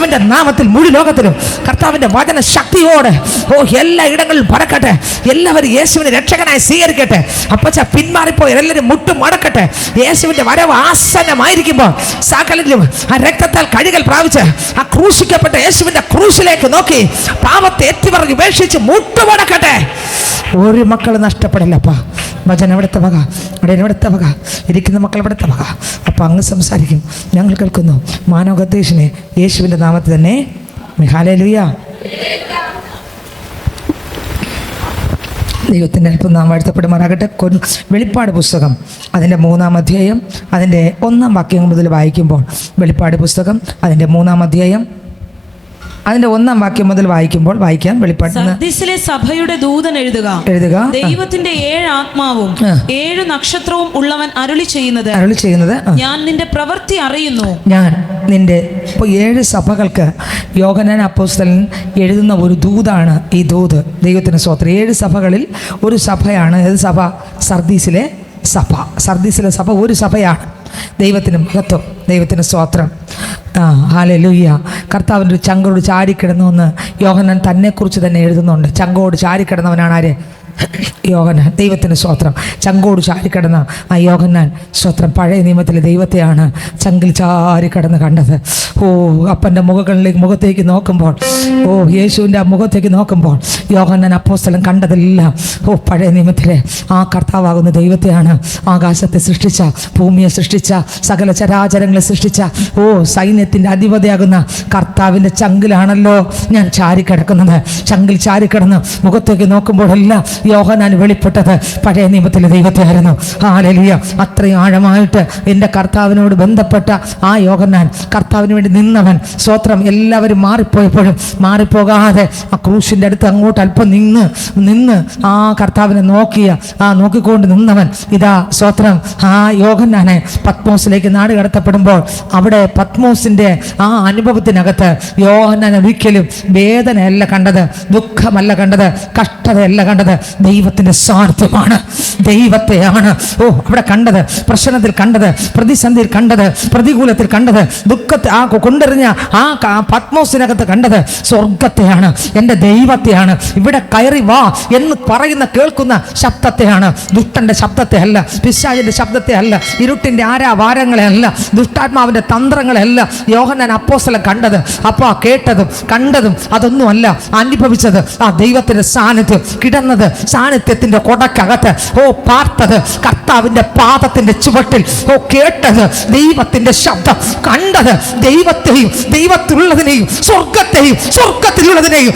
യേശുവിന്റെ നാമത്തിൽ മുഴു ലോകത്തിലും കർത്താവിന്റെ വചന ശക്തിയോടെ എല്ലാ ഇടങ്ങളിലും പരക്കട്ടെ. എല്ലാവരും യേശുവിനെ രക്ഷകനായി സ്വീകരിക്കട്ടെ. അപ്പച്ച പിന്മാറിപ്പോയി എല്ലാവരും മുട്ടുമടക്കട്ടെ. യേശുവിന്റെ വരവ് ആസന്നമായിരിക്കുമ്പോൾ സകലത്തിലും ആ രക്തത്താൽ കഴുകൽ പ്രാപിച്ച് ആ ക്രൂശിക്കപ്പെട്ട യേശുവിന്റെ ക്രൂശിലേക്ക് നോക്കി പാപത്തെ എത്തിപ്പറഞ്ഞ് ഉപേക്ഷിച്ച് മുട്ടുമടക്കട്ടെ. ഒരു മക്കൾ നഷ്ടപ്പെടില്ലപ്പാ. വചനം എവിടുത്തെ വക, എവിടുത്തെ വക, ഇരിക്കുന്ന മക്കൾ എവിടുത്തെ വക. അപ്പം അങ്ങ് സംസാരിക്കും, ഞങ്ങൾ കേൾക്കുന്നു. മാനവകത്തേശിനെ യേശുവിൻ്റെ നാമത്തിൽ തന്നെ ഹല്ലേലൂയ. ദൈവത്തിൻ്റെ അല്പം നാം വാഴ്ത്തപ്പെടുമാറാകട്ടെ. വെളിപ്പാട് പുസ്തകം അതിൻ്റെ 3-ാം അധ്യായം അതിൻ്റെ 1-ാം വാക്യം മുതൽ വായിക്കുമ്പോൾ, വെളിപ്പാട് പുസ്തകം അതിൻ്റെ 3-ാം അധ്യായം അതിന്റെ 1-ാം വാക്യം മുതൽ വായിക്കുമ്പോൾ വായിക്കാൻ. വെളിപ്പാട് സർദീസിലെ സഭയുടെ ദൂതൻ എഴുതുക, ദൈവത്തിന്റെ 7 ആത്മാവും 7 നക്ഷത്രവും ഉള്ളവൻ അരുളി ചെയ്യുന്നത്, ഞാൻ നിന്റെ പ്രവൃത്തി അറിയുന്നു. ഞാൻ നിന്റെ 7 സഭകൾക്ക് യോഹന്നാൻ അപ്പോസ്തലൻ എഴുതുന്ന ഒരു ദൂതാണ് ഈ ദൂത്. ദൈവത്തിന് സ്തോത്രം. 7 സഭകളിൽ ഒരു സഭയാണ്. ഏത് സഭ? സർദീസിലെ സഭ. സർദീസിലെ സഭ ഒരു സഭയാണ്. ദൈവത്തിന് മഹത്വം, ദൈവത്തിന് സ്തോത്രം. ഹല്ലേലൂയ. കർത്താവിൻ്റെ ഒരു ചങ്കോട് ചാടിക്കിടന്നു യോഹന്നാൻ തന്നെക്കുറിച്ച് തന്നെ എഴുതുന്നുണ്ട്. ചങ്കോട് ചാടിക്കിടന്നവനാണ് ആര്? യോഹന്നാൻ. ദൈവത്തിന് സ്തോത്രം. ചങ്കോട് ചാരിക്കടന്ന ആ യോഹന്നാൻ സ്തോത്രം പഴയ നിയമത്തിലെ ദൈവത്തെയാണ് ചങ്കിൽ ചാരിക്കടന്ന് കണ്ടത്. അപ്പൻ്റെ മുഖത്തേക്ക് നോക്കുമ്പോൾ, യേശുവിൻ്റെ ആ മുഖത്തേക്ക് നോക്കുമ്പോൾ യോഹന്നാൻ അപ്പോസ്തലൻ കണ്ടതെല്ലാം പഴയ നിയമത്തിലെ ആ കർത്താവാകുന്ന ദൈവത്തെയാണ്. ആകാശത്തെ സൃഷ്ടിച്ച, ഭൂമിയെ സൃഷ്ടിച്ച, സകല ചരാചരങ്ങളെ സൃഷ്ടിച്ച സൈന്യത്തിൻ്റെ അധിപതിയാകുന്ന കർത്താവിൻ്റെ ചങ്കിലാണല്ലോ ഞാൻ ചാരിക്കിടക്കുന്നത്. ചങ്കിൽ ചാരിക്കിടന്ന് മുഖത്തേക്ക് നോക്കുമ്പോഴെല്ലാം യോഹന്നാൻ വെളിപ്പെട്ടത് പഴയ നിയമത്തിലെ ദൈവത്തെയായിരുന്നു. ഹല്ലേലൂയ. അത്രയും ആഴമായിട്ട് എൻ്റെ കർത്താവിനോട് ബന്ധപ്പെട്ട ആ യോഹന്നാൻ, കർത്താവിന് വേണ്ടി നിന്നവൻ. സ്തോത്രം. എല്ലാവരും മാറിപ്പോയപ്പോഴും മാറിപ്പോകാതെ ആ ക്രൂശിൻ്റെ അടുത്ത് അങ്ങോട്ട് അല്പം നിന്ന് ആ കർത്താവിനെ നോക്കിക്കൊണ്ട് നിന്നവൻ. ഇതാ സ്തോത്രം, ആ യോഹന്നാനെ പത്മോസിലേക്ക് നാട് കടത്തപ്പെടുമ്പോൾ അവിടെ പത്മോസിൻ്റെ ആ അനുഭവത്തിനകത്ത് യോഹന്നാൻ ഒരിക്കലും വേദനയല്ല കണ്ടത്, ദുഃഖമല്ല കണ്ടത്, കഷ്ടതയല്ല കണ്ടത്, ദൈവത്തിന്റെ സാന്നിധ്യമാണ്, ദൈവത്തെയാണ് അവിടെ കണ്ടത്. പ്രശ്നത്തിൽ കണ്ടത്, പ്രതിസന്ധിയിൽ കണ്ടത്, പ്രതികൂലത്തിൽ കണ്ടത്, ദുഃഖത്തെ കൊണ്ടെറിഞ്ഞ ആ പത്മോസിനകത്ത് കണ്ടത് സ്വർഗത്തെയാണ്, എൻ്റെ ദൈവത്തെയാണ്. ഇവിടെ കയറി വാ എന്ന് പറയുന്ന കേൾക്കുന്ന ശബ്ദത്തെയാണ്, ദുഷ്ടന്റെ ശബ്ദത്തെ അല്ല, പിശാചിന്റെ ശബ്ദത്തെ അല്ല, ഇരുട്ടിന്റെ ആരാവാരങ്ങളെ അല്ല, ദുഷ്ടാത്മാവിന്റെ തന്ത്രങ്ങളെ അല്ല യോഹന്നാൻ അപ്പോസ്തലൻ കണ്ടത്. അപ്പോൾ കേട്ടതും കണ്ടതും അതൊന്നുമല്ല, അനുഭവിച്ചത് ആ ദൈവത്തിന്റെ സാന്നിധ്യം, കിടന്നത് സാന്നിധ്യത്തിന്റെ കൊടക്കകത്ത്, പാർത്തത് കർത്താവിന്റെ പാദത്തിന്റെ ചുവട്ടിൽ, കേട്ടത് ദൈവത്തിന്റെ ശബ്ദം, കണ്ടത് ദൈവത്തെയും ദൈവത്തിലുള്ളതിനെയും സ്വർഗത്തെയും സ്വർഗത്തിലുള്ളതിനെയും.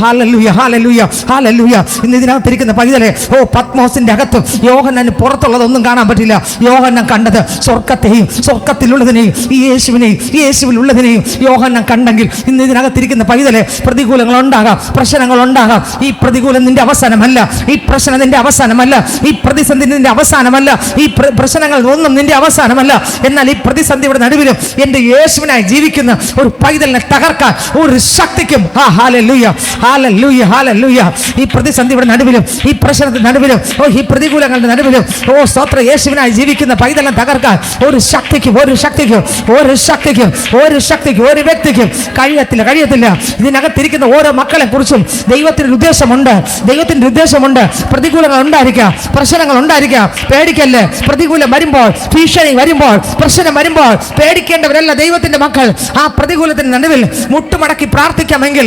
ഹല്ലേലൂയ, ഹല്ലേലൂയ, ഹല്ലേലൂയ. ഇന്ന് ഇതിനകത്തിരിക്കുന്ന പൈതലെ പത്മോസിന്റെ അകത്തും യോഹന്നാന് പുറത്തുള്ളതൊന്നും കാണാൻ പറ്റില്ല. യോഹന്നാൻ കണ്ടത് സ്വർഗത്തെയും സ്വർഗത്തിലുള്ളതിനെയും ഈ യേശുവിനെയും ഈ യേശുവിലുള്ളതിനെയും യോഹന്നാൻ കണ്ടെങ്കിൽ ഇന്ന് ഇതിനകത്തിരിക്കുന്ന പൈതലെ പ്രതികൂലങ്ങൾ ഉണ്ടാകാം, പ്രശ്നങ്ങൾ ഉണ്ടാകാം. ഈ പ്രതികൂലം നിന്റെ അവസാനമല്ല, ഈ പ്രശ്നം നിന്റെ അവസാനമല്ല, ഈ പ്രതിസന്ധി നിന്റെ അവസാനമല്ല, ഈ പ്രശ്നങ്ങൾ ഒന്നും നിന്റെ അവസാനമല്ല. എന്നാൽ ഈ പ്രതിസന്ധിയുടെ നടുവിലും എൻ്റെ യേശുവിനായി ജീവിക്കുന്ന ഒരു പൈതലിനെ തകർക്കാൻ ഒരു ശക്തിക്കും. ഹല്ലേലൂയ, ഹല്ലേലൂയ, ഹല്ലേലൂയ. ഈ പ്രതിസന്ധിയുടെ നടുവിലും ഈ പ്രശ്നത്തിന്റെ നടുവിലും ഈ പ്രതികൂലങ്ങളുടെ നടുവിലും സ്തോത്ര യേശുവിനായി ജീവിക്കുന്ന പൈതലിനെ തകർക്കാൻ ഒരു ശക്തിക്കും ഒരു ശക്തിക്കും ഒരു ശക്തിക്കും ഒരു ശക്തിക്കും ഒരു വ്യക്തിക്കും കഴിയത്തില്ല. ഇതിനകത്തിരിക്കുന്ന ഓരോ മക്കളെ കുറിച്ചും ദൈവത്തിന് ഉദ്ദേശമുണ്ട്, ദൈവത്തിന്റെ ഉദ്ദേശമുണ്ട്. പ്രതികൂലങ്ങൾ ഉണ്ടായിരിക്കാം, പ്രശ്നങ്ങൾ ഉണ്ടായിരിക്കാം, പേടിക്കല്ലേ. പ്രതികൂലം വരുമ്പോൾ, ഭീഷണി വരുമ്പോൾ, പ്രശ്നം വരുമ്പോൾ പേടിക്കേണ്ടവരല്ല ദൈവത്തിന്റെ മക്കൾ. ആ പ്രതികൂലത്തിന്റെ നടുവിൽ മുട്ടുമടക്കി പ്രാർത്ഥിക്കാമെങ്കിൽ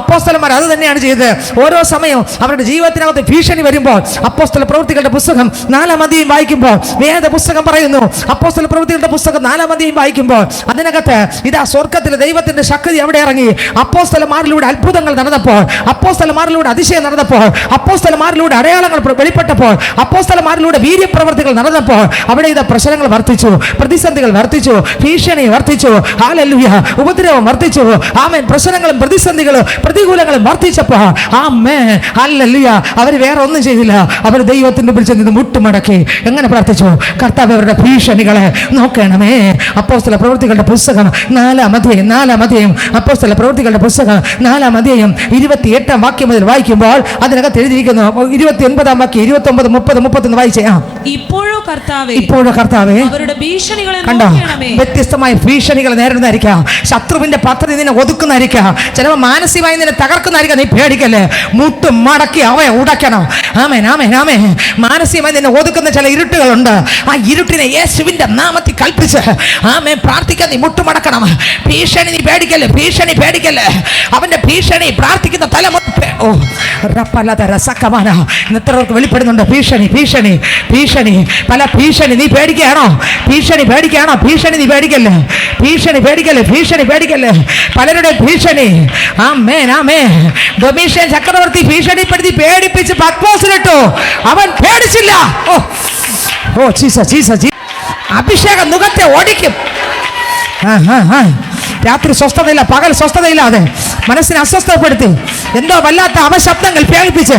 അപ്പോസ്തലന്മാർ അത് തന്നെയാണ് ചെയ്തത്. ഓരോ സമയവും അവരുടെ ജീവിതത്തിനകത്ത് ഭീഷണി വരുമ്പോൾ അപ്പോസ്തല പ്രവൃത്തികളുടെ പുസ്തകം 4-ാം അധ്യായം വായിക്കുമ്പോൾ വേദ പുസ്തകം പറയുന്നു, അപ്പോസ്തല പ്രവൃത്തികളുടെ പുസ്തകം 4-ാം അധ്യായം വായിക്കുമ്പോൾ അതിനകത്ത് ഇതാ സ്വർഗത്തിലെ ദൈവത്തിന്റെ ശക്തി അവിടെ ഇറങ്ങി. അപ്പോസ്തലന്മാരിലൂടെ അത്ഭുതങ്ങൾ നടന്നപ്പോൾ, അപ്പോസ്തലന്മാരിലൂടെ അതിശയം നടന്നപ്പോൾ, അപ്പോസ്തലന്മാരിലൂടെ അടയാളങ്ങൾ വെളിപ്പെട്ടപ്പോൾ, അപ്പോസ്തലന്മാരിലൂടെ വീര്യപ്രവർത്തികൾ നടന്നപ്പോൾ അവിടെ ഇത് പ്രശ്നങ്ങൾ വർദ്ധിച്ചു, പ്രതിസന്ധികൾ വർദ്ധിച്ചു, ഭീഷണി വർദ്ധിച്ചു, ഹല്ലേലൂയ, ഉപദ്രവം വർദ്ധിച്ചു. ആമേൻ. പ്രശ്നങ്ങളും പ്രതിസന്ധികളും പ്രതികൂലങ്ങളും വർദ്ധിച്ചപ്പോൾ ആമേൻ, ഹല്ലേലൂയ, അവർ വേറെ ഒന്നും ചെയ്തില്ല. അവർ ദൈവത്തിന്റെ മുമ്പിൽ ചെന്ന് മുട്ടുമടക്കി എങ്ങനെ പ്രാർത്ഥിച്ചു? കർത്താവേ, അവരുടെ ഭീഷണികളെ നോക്കണമേ. അപ്പോസ്തല പ്രവൃത്തികളുടെ പുസ്തകം 4-ാം അധ്യായം അപ്പോസ്തല പ്രവൃത്തികളുടെ പുസ്തകം 4-ാം അധ്യായം 28-ാം വാക്യം മുതൽ വായിക്കുമ്പോൾ അതിനകത്ത് എഴുതിയിരിക്കുന്നു, വായിക്കുന്നു. 29 വാക്യം, 29, 30, 31 വായിച്ചേ. ഇപ്പോഴോ കർത്താവേ, അവരുടെ ഭീഷണികളെ നോക്കണമേ. വ്യത്യസ്തമായ ഭീഷണികൾ നേരിടുന്നതായിരിക്കാം. ശത്രുവിന്റെ പദ്ധതി നിന്നെ ഒതുക്കുന്നതായിരിക്കാം. ചിലപ്പോൾ മാനസികമായി നിന്നെ തകർക്കുന്നതായിരിക്കാം. നീ പേടിക്കല്ലേ, മുട്ടും മടക്കി അവയെ ഉടയ്ക്കണം. ആമേൻ, ആമേൻ, ആമേൻ. മാനസികമായി നിന്നെ ഒതുക്കുന്ന ചില ഇരുട്ടുകളുണ്ട്. ആ ഇരുട്ടിനെ യേശുവിന്റെ നാമത്തിൽ കൽപ്പിച്ച് ആമേൻ പ്രാർത്ഥിക്കാൻ നീ മുട്ടുമടക്കണം. ഭീഷണി നീ പേടിക്കല്ലേ, ഭീഷണി പേടിക്കല്ലേ. അവന്റെ ഭീഷണി പ്രാർത്ഥിക്കുന്ന തലമുറ ഇന്നത്രവർക്ക് വെളിപ്പെടുന്നുണ്ട്. ഭീഷണി, ഭീഷണി, ഭീഷണി, പല ഭീഷണി. നീ പേടിക്കുകയാണോ? ഭീഷണി പേടിക്കുകയാണോ? ഭീഷണി നീ പേടിക്കല്ലേ, ഭീഷണി പേടിക്കല്ലേ, ഭീഷണി പേടിക്കല്ലേ. പലരുടെ ഭീഷണി. ആമേൻ, ആമേൻ. ഡൊമീഷ്യൻ ചക്രവർത്തി ഭീഷണിപ്പെടുത്തി പേടിപ്പിച്ച് പത്മോസിലിട്ടു. അവൻ പേടിച്ചില്ല. ഓ ജീസസ്, ജീസസ്. അഭിഷേകം മുഖത്തെ ഓടിക്കും. രാത്രി സ്വസ്ഥതയില്ല, പകൽ സ്വസ്ഥതയില്ലാതെ മനസ്സിനെ അസ്വസ്ഥപ്പെടുത്തി എന്തോ വല്ലാത്ത അവശബ്ദങ്ങൾ പേടിപ്പിച്ച്,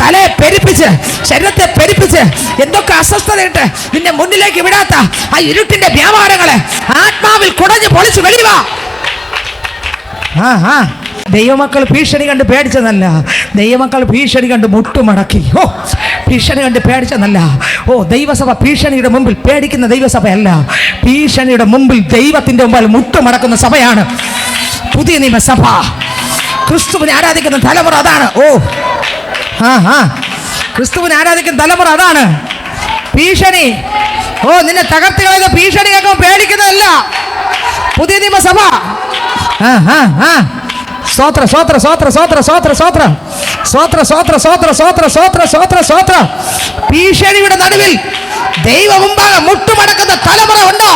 തലയെ പെരുപ്പിച്ച്, ശരീരത്തെ പെരുപ്പിച്ച്, എന്തൊക്കെ അസ്വസ്ഥതയിട്ട് നിന്നെ മുന്നിലേക്ക് വിടാത്ത ആ ഇരുട്ടിന്റെ വ്യാപാരങ്ങളെ ആത്മാവിൽ കുടഞ്ഞ് പൊളിച്ച് വെളിവാ. ദൈവമക്കൾ ഭീഷണി കണ്ട് പേടിച്ചതല്ല, ദൈവമക്കൾ ഭീഷണി കണ്ട് മുട്ടുമടക്കി. ഭീഷണി കണ്ട് പേടിച്ചതല്ല. ദൈവസഭ ഭീഷണിയുടെ മുമ്പിൽ പേടിക്കുന്ന ദൈവസഭയല്ല, ഭീഷണിയുടെ മുമ്പിൽ ദൈവത്തിന്റെ മുമ്പിൽ മുട്ടുമടക്കുന്ന സഭയാണ് പുതിയ നിയമസഭ. ക്രിസ്തുവിനെ ആരാധിക്കുന്ന തലമുറ അതാണ്. ക്രിസ്തുവിനെ ആരാധിക്കുന്ന തലമുറ അതാണ്. ഭീഷണി നിന്നെ തകർത്ത് കളയുന്ന ഭീഷണി കേൾക്കുമ്പോൾ പേടിക്കുന്നതല്ല പുതിയ നിയമസഭ. സ്തോത്ര, സ്തോത്ര, സ്തോത്ര, സ്തോത്ര, സ്തോത്ര, സ്തോത്ര, സ്തോത്ര, സ്തോത്ര, സ്തോത്ര, സ്തോത്ര, സ്തോത്ര, സ്തോത്ര, സ്തോത്ര. ഭീഷണിയുടെ നടുവിൽ ദൈവം മുമ്പാകെ മുട്ടുമടക്കുന്ന തലമുറ ഉണ്ടോ?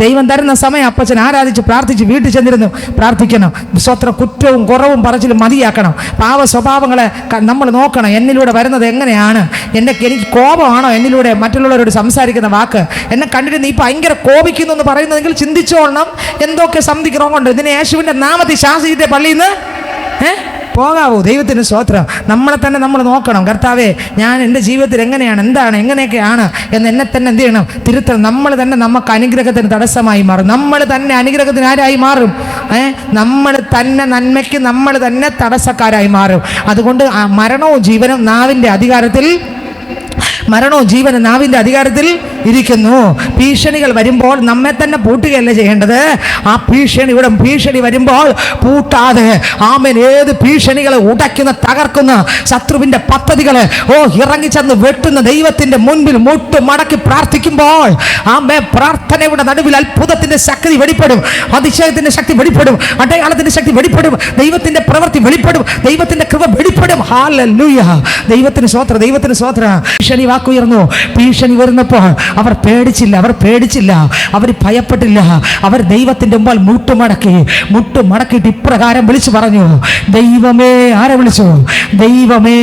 ദൈവം തരുന്ന സമയം അപ്പച്ചൻ ആരാധിച്ച് പ്രാർത്ഥിച്ച് വീട്ടിൽ ചെന്നിരുന്നു പ്രാർത്ഥിക്കണം. സ്വത്ര കുറ്റവും കുറവും പറച്ചിലും മതിയാക്കണം. പാവ സ്വഭാവങ്ങളെ നമ്മൾ നോക്കണം. എന്നിലൂടെ വരുന്നത് എങ്ങനെയാണ്? എനിക്ക് കോപമാണോ എന്നിലൂടെ മറ്റുള്ളവരോട് സംസാരിക്കുന്ന വാക്ക്? എന്നെ കണ്ടിട്ട് നീ ഭയങ്കര കോപിക്കുന്നു എന്ന് പറയുന്നതെങ്കിൽ ചിന്തിച്ചോളണം എന്തൊക്കെ സംതിക്കുന്നുണ്ട്. ഇതിനെ യേശുവിൻ്റെ നാമത്തിൽ ശാസിച്ചിട്ടേ പള്ളിയിൽ നിന്ന് പോകാവൂ. ദൈവത്തിന് സ്തോത്രം. നമ്മളെ തന്നെ നമ്മൾ നോക്കണം. കർത്താവേ, ഞാൻ എൻ്റെ ജീവിതത്തിൽ എങ്ങനെയാണ്, എന്താണ്, എങ്ങനെയൊക്കെയാണ് എന്ന് എന്നെ തന്നെ എന്ത് ചെയ്യണം? തിരുത്തണം. നമ്മൾ തന്നെ നമുക്ക് അനുഗ്രഹത്തിന് തടസ്സമായി മാറും. നമ്മൾ തന്നെ അനുഗ്രഹത്തിന് ആരായി മാറും? നമ്മൾ തന്നെ നന്മയ്ക്ക് നമ്മൾ തന്നെ തടസ്സക്കാരായി മാറും. അതുകൊണ്ട് മരണവും ജീവനും നാവിൻ്റെ അധികാരത്തിൽ, മരണവും ജീവനും നാവിൻ്റെ അധികാരത്തിൽ ഇരിക്കുന്നു. ഭീഷണികൾ വരുമ്പോൾ നമ്മെ തന്നെ പൂട്ടുകയല്ല ചെയ്യേണ്ടത്. ആ ഭീഷണി വരുമ്പോൾ പൂട്ടാതെ ആമേൻ ഏത് ഭീഷണികളെ ഉടയ്ക്കുന്ന, തകർക്കുന്ന ശത്രുവിൻ്റെ പദ്ധതികളെ ഇറങ്ങിച്ചെന്ന് വെട്ടുന്ന ദൈവത്തിൻ്റെ മുൻപിൽ മുട്ട് മടക്കി പ്രാർത്ഥിക്കുമ്പോൾ ആമേൻ പ്രാർത്ഥനയുടെ നടുവിൽ അത്ഭുതത്തിൻ്റെ ശക്തി വെളിപ്പെടും, അതിശയത്തിൻ്റെ ശക്തി വെളിപ്പെടും, അടയാളത്തിൻ്റെ ശക്തി വെളിപ്പെടും, ദൈവത്തിൻ്റെ പ്രവൃത്തി വെളിപ്പെടും, ദൈവത്തിൻ്റെ കൃപ വെളിപ്പെടും. ഹല്ലേലൂയ. ദൈവത്തിന് സ്തോത്രം, ദൈവത്തിന് സ്തോത്രം. ഭീഷണി വാക്കുയർന്നു. ഭീഷണി വരുന്നപ്പോൾ അവർ പേടിച്ചില്ല, അവർ ഭയപ്പെട്ടില്ല. അവർ ദൈവത്തിൻ്റെ മുമ്പിൽ മുട്ടുമടക്കിയിട്ട് ഇപ്രകാരം വിളിച്ചു പറഞ്ഞു, ദൈവമേ. ആരെ വിളിച്ചു? ദൈവമേ.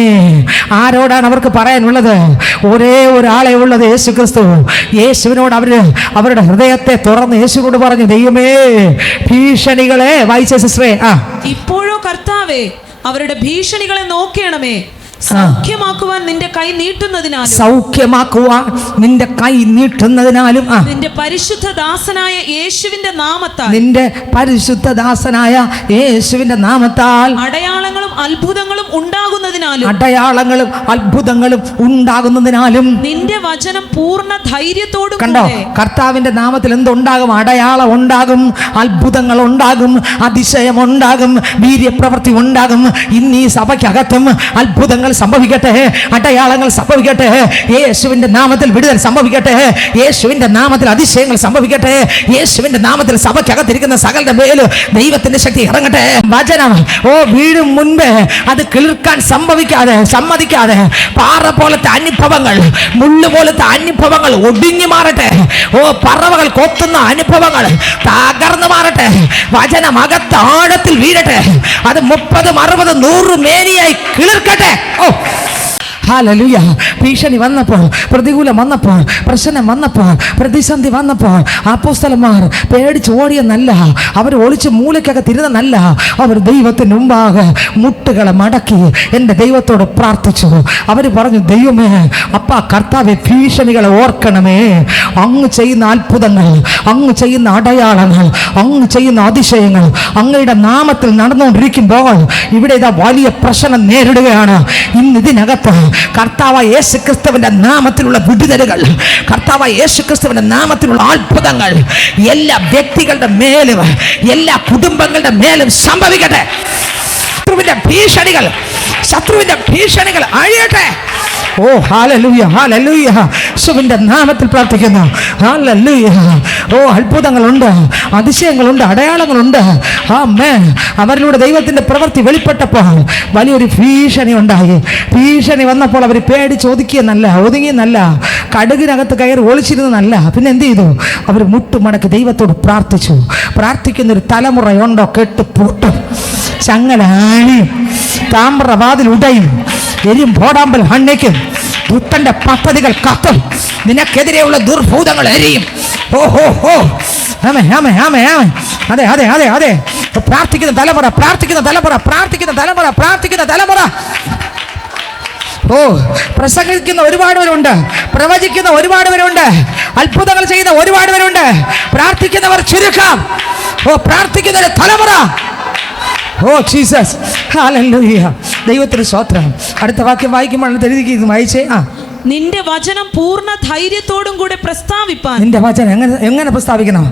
ആരോടാണ് അവർക്ക് പറയാനുള്ളത്? ഒരേ ഒരാളെ ഉള്ളത്, യേശു ക്രിസ്തു. യേശുവിനോട് അവരുടെ ഹൃദയത്തെ തുറന്ന് യേശുവിനോട് പറഞ്ഞു, ദൈവമേ, ഭീഷണികളെ. വായിച്ച സിസ്റ്ററേ. ഇപ്പോഴോ കർത്താവേ, അവരുടെ ഭീഷണികളെ നോക്കണമേ. സൗഖ്യമാക്കുവാൻ നിന്റെ കൈ നീട്ടുന്നതിനാലും നിന്റെ പരിശുദ്ധദാസനായ യേശുവിന്റെ നാമത്താൽ അടയാളങ്ങളും അത്ഭുതങ്ങളും ഉണ്ടാകുന്നതിനാലും നിന്റെ വചനം പൂർണ്ണ ധൈര്യത്തോടും. കണ്ടോ? കർത്താവിന്റെ നാമത്തിൽ എന്തുണ്ടാകും? അടയാളം ഉണ്ടാകും, അത്ഭുതങ്ങൾ ഉണ്ടാകും, അതിശയം ഉണ്ടാകും, വീര്യപ്രവൃത്തി ഉണ്ടാകും. ഇന്ന് ഈ സഭയ്ക്കകത്തും അത്ഭുതങ്ങൾ സംഭവിക്കട്ടെ, അടയാളങ്ങൾ സംഭവിക്കട്ടെ, യേശുവിന്റെ നാമത്തിൽ വിടുതൽ സംഭവിക്കട്ടെ, യേശുവിന്റെ നാമത്തിൽ അതിശയങ്ങൾ സംഭവിക്കട്ടെ, യേശുവിന്റെ നാമത്തിൽ സഭയ്ക്കകത്തിരിക്കുന്ന സകലരുടെ മേലും ദൈവത്തിന്റെ ശക്തി ഇറങ്ങട്ടെ. വചനം വീഴും മുൻപ് അത് കിളിർക്കാൻ സമ്മതിക്കാതെ പാറ പോലത്തെ അനുഭവങ്ങൾ, മുള്ളു പോലത്തെ അനുഭവങ്ങൾ ഒടിഞ്ഞു മാറട്ടെ. പറവകൾ കൊത്തുന്ന അനുഭവങ്ങൾ തകർന്നു മാറട്ടെ. വചനം അകത്താഴത്തിൽ വീഴട്ടെ. അത് 30, 60, 100 മേനിയായി കിളിർക്കട്ടെ. ഹല്ലേലൂയ. ഭീഷണി വന്നപ്പോൾ, പ്രതികൂലം വന്നപ്പോൾ, പ്രശ്നം വന്നപ്പോൾ, പ്രതിസന്ധി വന്നപ്പോൾ അപ്പോസ്തലന്മാർ പേടിച്ച് ഓടിയെന്നല്ല, അവർ ഒളിച്ച് മൂലയ്ക്കകത്തിരുന്നല്ല, അവർ ദൈവത്തിന് മുമ്പാകെ മുട്ടുകളെ മടക്കി എൻ്റെ ദൈവത്തോട് പ്രാർത്ഥിച്ചു. അവർ പറഞ്ഞു, ദൈവമേ, അപ്പാ കർത്താവെ, ഭീഷണികളെ ഓർക്കണമേ. അങ്ങ് ചെയ്യുന്ന അത്ഭുതങ്ങൾ, അങ്ങ് ചെയ്യുന്ന അടയാളങ്ങൾ, അങ്ങ് ചെയ്യുന്ന അതിശയങ്ങൾ അങ്ങയുടെ നാമത്തിൽ നടന്നുകൊണ്ടിരിക്കുമ്പോൾ ഇവിടെ ഇതാ വലിയ പ്രശ്നം നേരിടുകയാണ്. ഇന്ന് ഇതിനകത്ത് കർത്താവായ യേശുക്രിസ്തുവിന്റെ നാമത്തിലുള്ള വിടുതലുകൾ, കർത്താവായ യേശുക്രിസ്തുവിന്റെ നാമത്തിലുള്ള അത്ഭുതങ്ങൾ എല്ലാ വ്യക്തികളുടെ മേലും, എല്ലാ കുടുംബങ്ങളുടെ മേലും സംഭവിക്കട്ടെ. ശത്രുവിന്റെ ഭീഷണികൾ അഴിയട്ടെ. ഓ ഹല്ലേലൂയ, ഹല്ലേലൂയ. യേശുവിന്റെ നാമത്തിൽ പ്രാർത്ഥിക്കുന്നു. ഹല്ലേലൂയ. ഓ, അത്ഭുതങ്ങളുണ്ട്, അതിശയങ്ങളുണ്ട്, അടയാളങ്ങളുണ്ട്. ആമേൻ. അവരിലൂടെ ദൈവത്തിന്റെ പ്രവൃത്തി വെളിപ്പെട്ടപ്പോൾ വലിയൊരു ഭീഷണി ഉണ്ടായി. ഭീഷണി വന്നപ്പോൾ അവർ പേടിച്ച് ഒതുങ്ങിയെന്നല്ല, കടുകിനകത്ത് കയറി ഒളിച്ചിരുന്നല്ല. പിന്നെ എന്ത് ചെയ്തു? അവർ മുട്ടുമടക്കി ദൈവത്തോട് പ്രാർത്ഥിച്ചു. പ്രാർത്ഥിക്കുന്നൊരു തലമുറയുണ്ടോ? കെട്ടുപൂട്ടും, ചങ്ങലാണിയും, താമ്രവാതിൽ ഉടയും, എരിയും പോടാമ്പൽ ഹണ്ണിക്കും, ദുഷ്ടന്റെ പദ്ധതികൾ കത്തും, നിനക്കെതിരെയുള്ള ദുർഭൂതങ്ങൾ എരിയും. ഓ ഹോ ഹോ. ആമേ ആമേ ആമേ ആമേ. അതെ അതെ അതെ അതെ. പ്രാർത്ഥിക്കുന്ന തലമുറ, പ്രാർത്ഥിക്കുന്ന തലമുറ, പ്രാർത്ഥിക്കുന്ന തലമുറ, പ്രാർത്ഥിക്കുന്ന തലമുറ. ഓ, പ്രസംഗിക്കുന്ന ഒരുപാട് പേരുണ്ട്, പ്രവചിക്കുന്ന ഒരുപാട് പേരുണ്ട്, അത്ഭുതങ്ങൾ ചെയ്യുന്ന ഒരുപാട് പേരുണ്ട്. പ്രാർത്ഥിക്കുന്നവർ ചുരുക്കം. ഓ, പ്രാർത്ഥിക്കുന്ന ഒരു തലമുറ. Oh Jesus, hallelujah. ദൈവത്തിന് സ്തോത്രം. അടുത്ത വാക്യം വായിക്കുമ്പോൾ വായിച്ചേ. നിന്റെ വചനം പൂർണ്ണ ധൈര്യത്തോടും കൂടെ പ്രസ്താവിപ്പാൻ. നിന്റെ വചനം എങ്ങനെ പ്രസ്താവിക്കണം?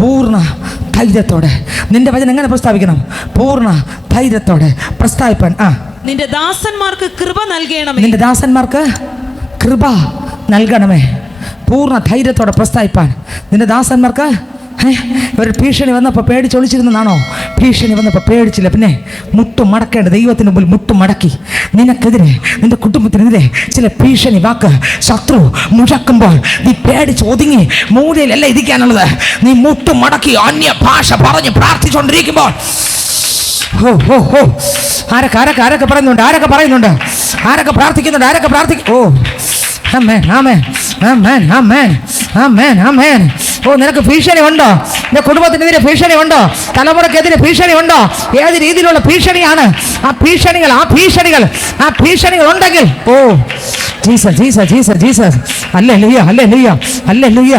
പൂർണ്ണ ധൈര്യത്തോടെ. നിന്റെ വചനം എങ്ങനെ പ്രസ്താവിക്കണം? പൂർണ്ണ ധൈര്യത്തോടെ പ്രസ്താവിപ്പാൻ. നിന്റെ ദാസന്മാർക്ക് കൃപ നൽകണമേ. നിന്റെ ദാസന്മാർക്ക് കൃപ നൽകണമേ. പൂർണ്ണ ധൈര്യത്തോടെ പ്രസ്താവിപ്പാൻ. നിന്റെ ദാസന്മാർക്ക് ഒരു ഭീഷണി വന്നപ്പോൾ പേടിച്ചൊളിച്ചിരുന്നതാണോ? ഭീഷണി വന്നപ്പോൾ പേടിച്ചില്ല. പിന്നെ മുട്ടു മടക്കേണ്ട, ദൈവത്തിന് മുമ്പിൽ മുട്ടു മടക്കി. നിനക്കെതിരെ, നിന്റെ കുടുംബത്തിനെതിരെ ചില ഭീഷണി വാക്ക് ശത്രു മുഴക്കുമ്പോൾ നീ പേടിച്ച് ഒതുങ്ങി മൂലയിലല്ല ഇരിക്കാനുള്ളത്. നീ മുട്ടു മടക്കി അന്യ ഭാഷ പറഞ്ഞ് പ്രാർത്ഥിച്ചുകൊണ്ടിരിക്കുമ്പോൾ ആരൊക്കെ പറയുന്നുണ്ട്? ആരൊക്കെ പ്രാർത്ഥിക്കുന്നുണ്ട്? ഓ ആമേൻ ആമേൻ ആമേൻ ആമേൻ ആമേൻ ആമേൻ. ഓ, നിനക്ക് ഭീഷണി ഉണ്ടോ? നിന്റെ കുടുംബത്തിനെതിരെ ഭീഷണി ഉണ്ടോ? തലമുറക്കെതിരെ ഭീഷണി ഉണ്ടോ? ഏത് രീതിയിലുള്ള ഭീഷണിയാണ്? ആ ഭീഷണികൾ ഉണ്ടെങ്കിൽ, ഓ ജീസസ് ജീസസ് ജീസസ് ജീസസ്, ഹല്ലേലൂയ ഹല്ലേലൂയ ഹല്ലേലൂയ.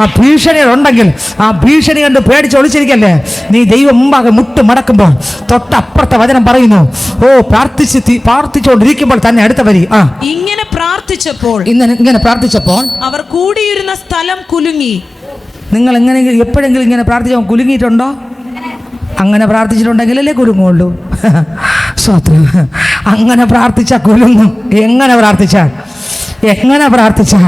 ആ ഭീഷണികൾ ഉണ്ടെങ്കിൽ, ആ ഭീഷണി കണ്ട് പേടിച്ചൊളിച്ചിരിക്കല്ലേ. നീ ദൈവം മുമ്പാകെ മുട്ട് മടക്കുമ്പോൾ തൊട്ടപ്പുറത്തെ വചനം പറയുന്നു. ഓ, പ്രാർത്ഥിച്ചുകൊണ്ടിരിക്കുമ്പോൾ തന്നെ അടുത്ത വരി. ഇങ്ങനെ പ്രാർത്ഥിച്ചപ്പോൾ അവർ കൂടിയിരുന്ന സ്ഥലം കുലുങ്ങി. നിങ്ങൾ എപ്പോഴെങ്കിലും ഇങ്ങനെ പ്രാർത്ഥിച്ചാൽ കുലുങ്ങിയിട്ടുണ്ടോ? അങ്ങനെ പ്രാർത്ഥിച്ചിട്ടുണ്ടെങ്കിലല്ലേ കുലുങ്ങുള്ളൂ. സ്വത്രം. അങ്ങനെ പ്രാർത്ഥിച്ചാൽ കുലുങ്ങും. എങ്ങനെ പ്രാർത്ഥിച്ചാൽ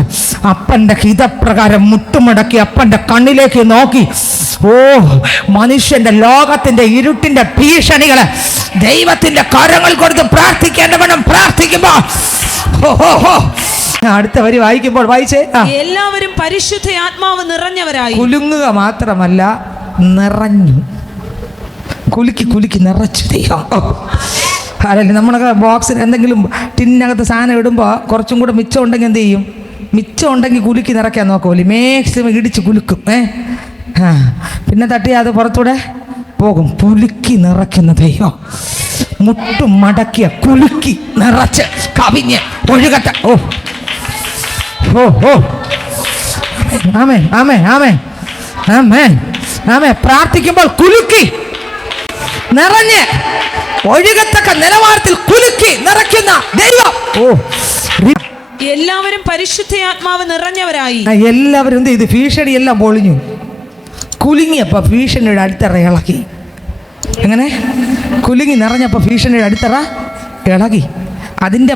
അപ്പൻ്റെ ഹിതപ്രകാരം മുട്ടുമടക്കി അപ്പൻ്റെ കണ്ണിലേക്ക് നോക്കി. ഓ, മനുഷ്യന്റെ ലോകത്തിന്റെ ഇരുട്ടിന്റെ ഭീഷണികളെ ദൈവത്തിന്റെ കരങ്ങൾ കൊടുത്ത് പ്രാർത്ഥിക്കേണ്ടവണ്ണം പ്രാർത്ഥിക്കുമ്പോൾ, അടുത്ത വരി വായിക്കുമ്പോൾ വായിച്ചേ. എല്ലാവരും പരിശുദ്ധ ആത്മാവ് നിറഞ്ഞവരായി. കുലുങ്ങുക മാത്രമല്ല, നിറഞ്ഞു. കുലുക്കി നിറച്ചു ദൈവം. അതല്ലേ നമ്മളൊക്കെ ബോക്സിൽ എന്തെങ്കിലും ടിന്നകത്ത് സാധനം ഇടുമ്പോൾ കുറച്ചും കൂടെ മിച്ചം ഉണ്ടെങ്കിൽ എന്ത് ചെയ്യും? മിച്ചം ഉണ്ടെങ്കിൽ കുലുക്കി നിറയ്ക്കാൻ നോക്കുമല്ലേ, മാക്സിമം ഇടിച്ച് കുലുക്കും. പിന്നെ തട്ടി അത് പുറത്തൂടെ പോകും. കുലുക്കി നിറയ്ക്കുന്ന ദൈവം. മുട്ടും മടക്കിയ കുലുക്കി നിറച്ച് കവിഞ്ഞ് ഒഴുകട്ടെ. ഓ ഓ ഓ ആമേൻ ആമേൻ ആമേൻ ആമേൻ ആമേൻ. പ്രാർത്ഥിക്കുമ്പോൾ കുലുക്കി നിറഞ്ഞ് ഒഴുകത്തക്ക നിലവാരത്തിൽ കുലുക്കി നിറയ്ക്കുന്ന ദൈവം. ഓ, എല്ലാവരും പരിശുദ്ധാത്മാവ് നിറഞ്ഞവരായി. എല്ലാവരും എന്ത് ചെയ്തു? ഭീഷണി എല്ലാം പൊളിഞ്ഞു. കുലുങ്ങിയപ്പോൾ ഭീഷണിയുടെ അടിത്തറ ഇളകി. എങ്ങനെ? കുലുങ്ങി നിറഞ്ഞപ്പോൾ ഭീഷണിയുടെ അടിത്തറ ഇളകി. അതിൻ്റെ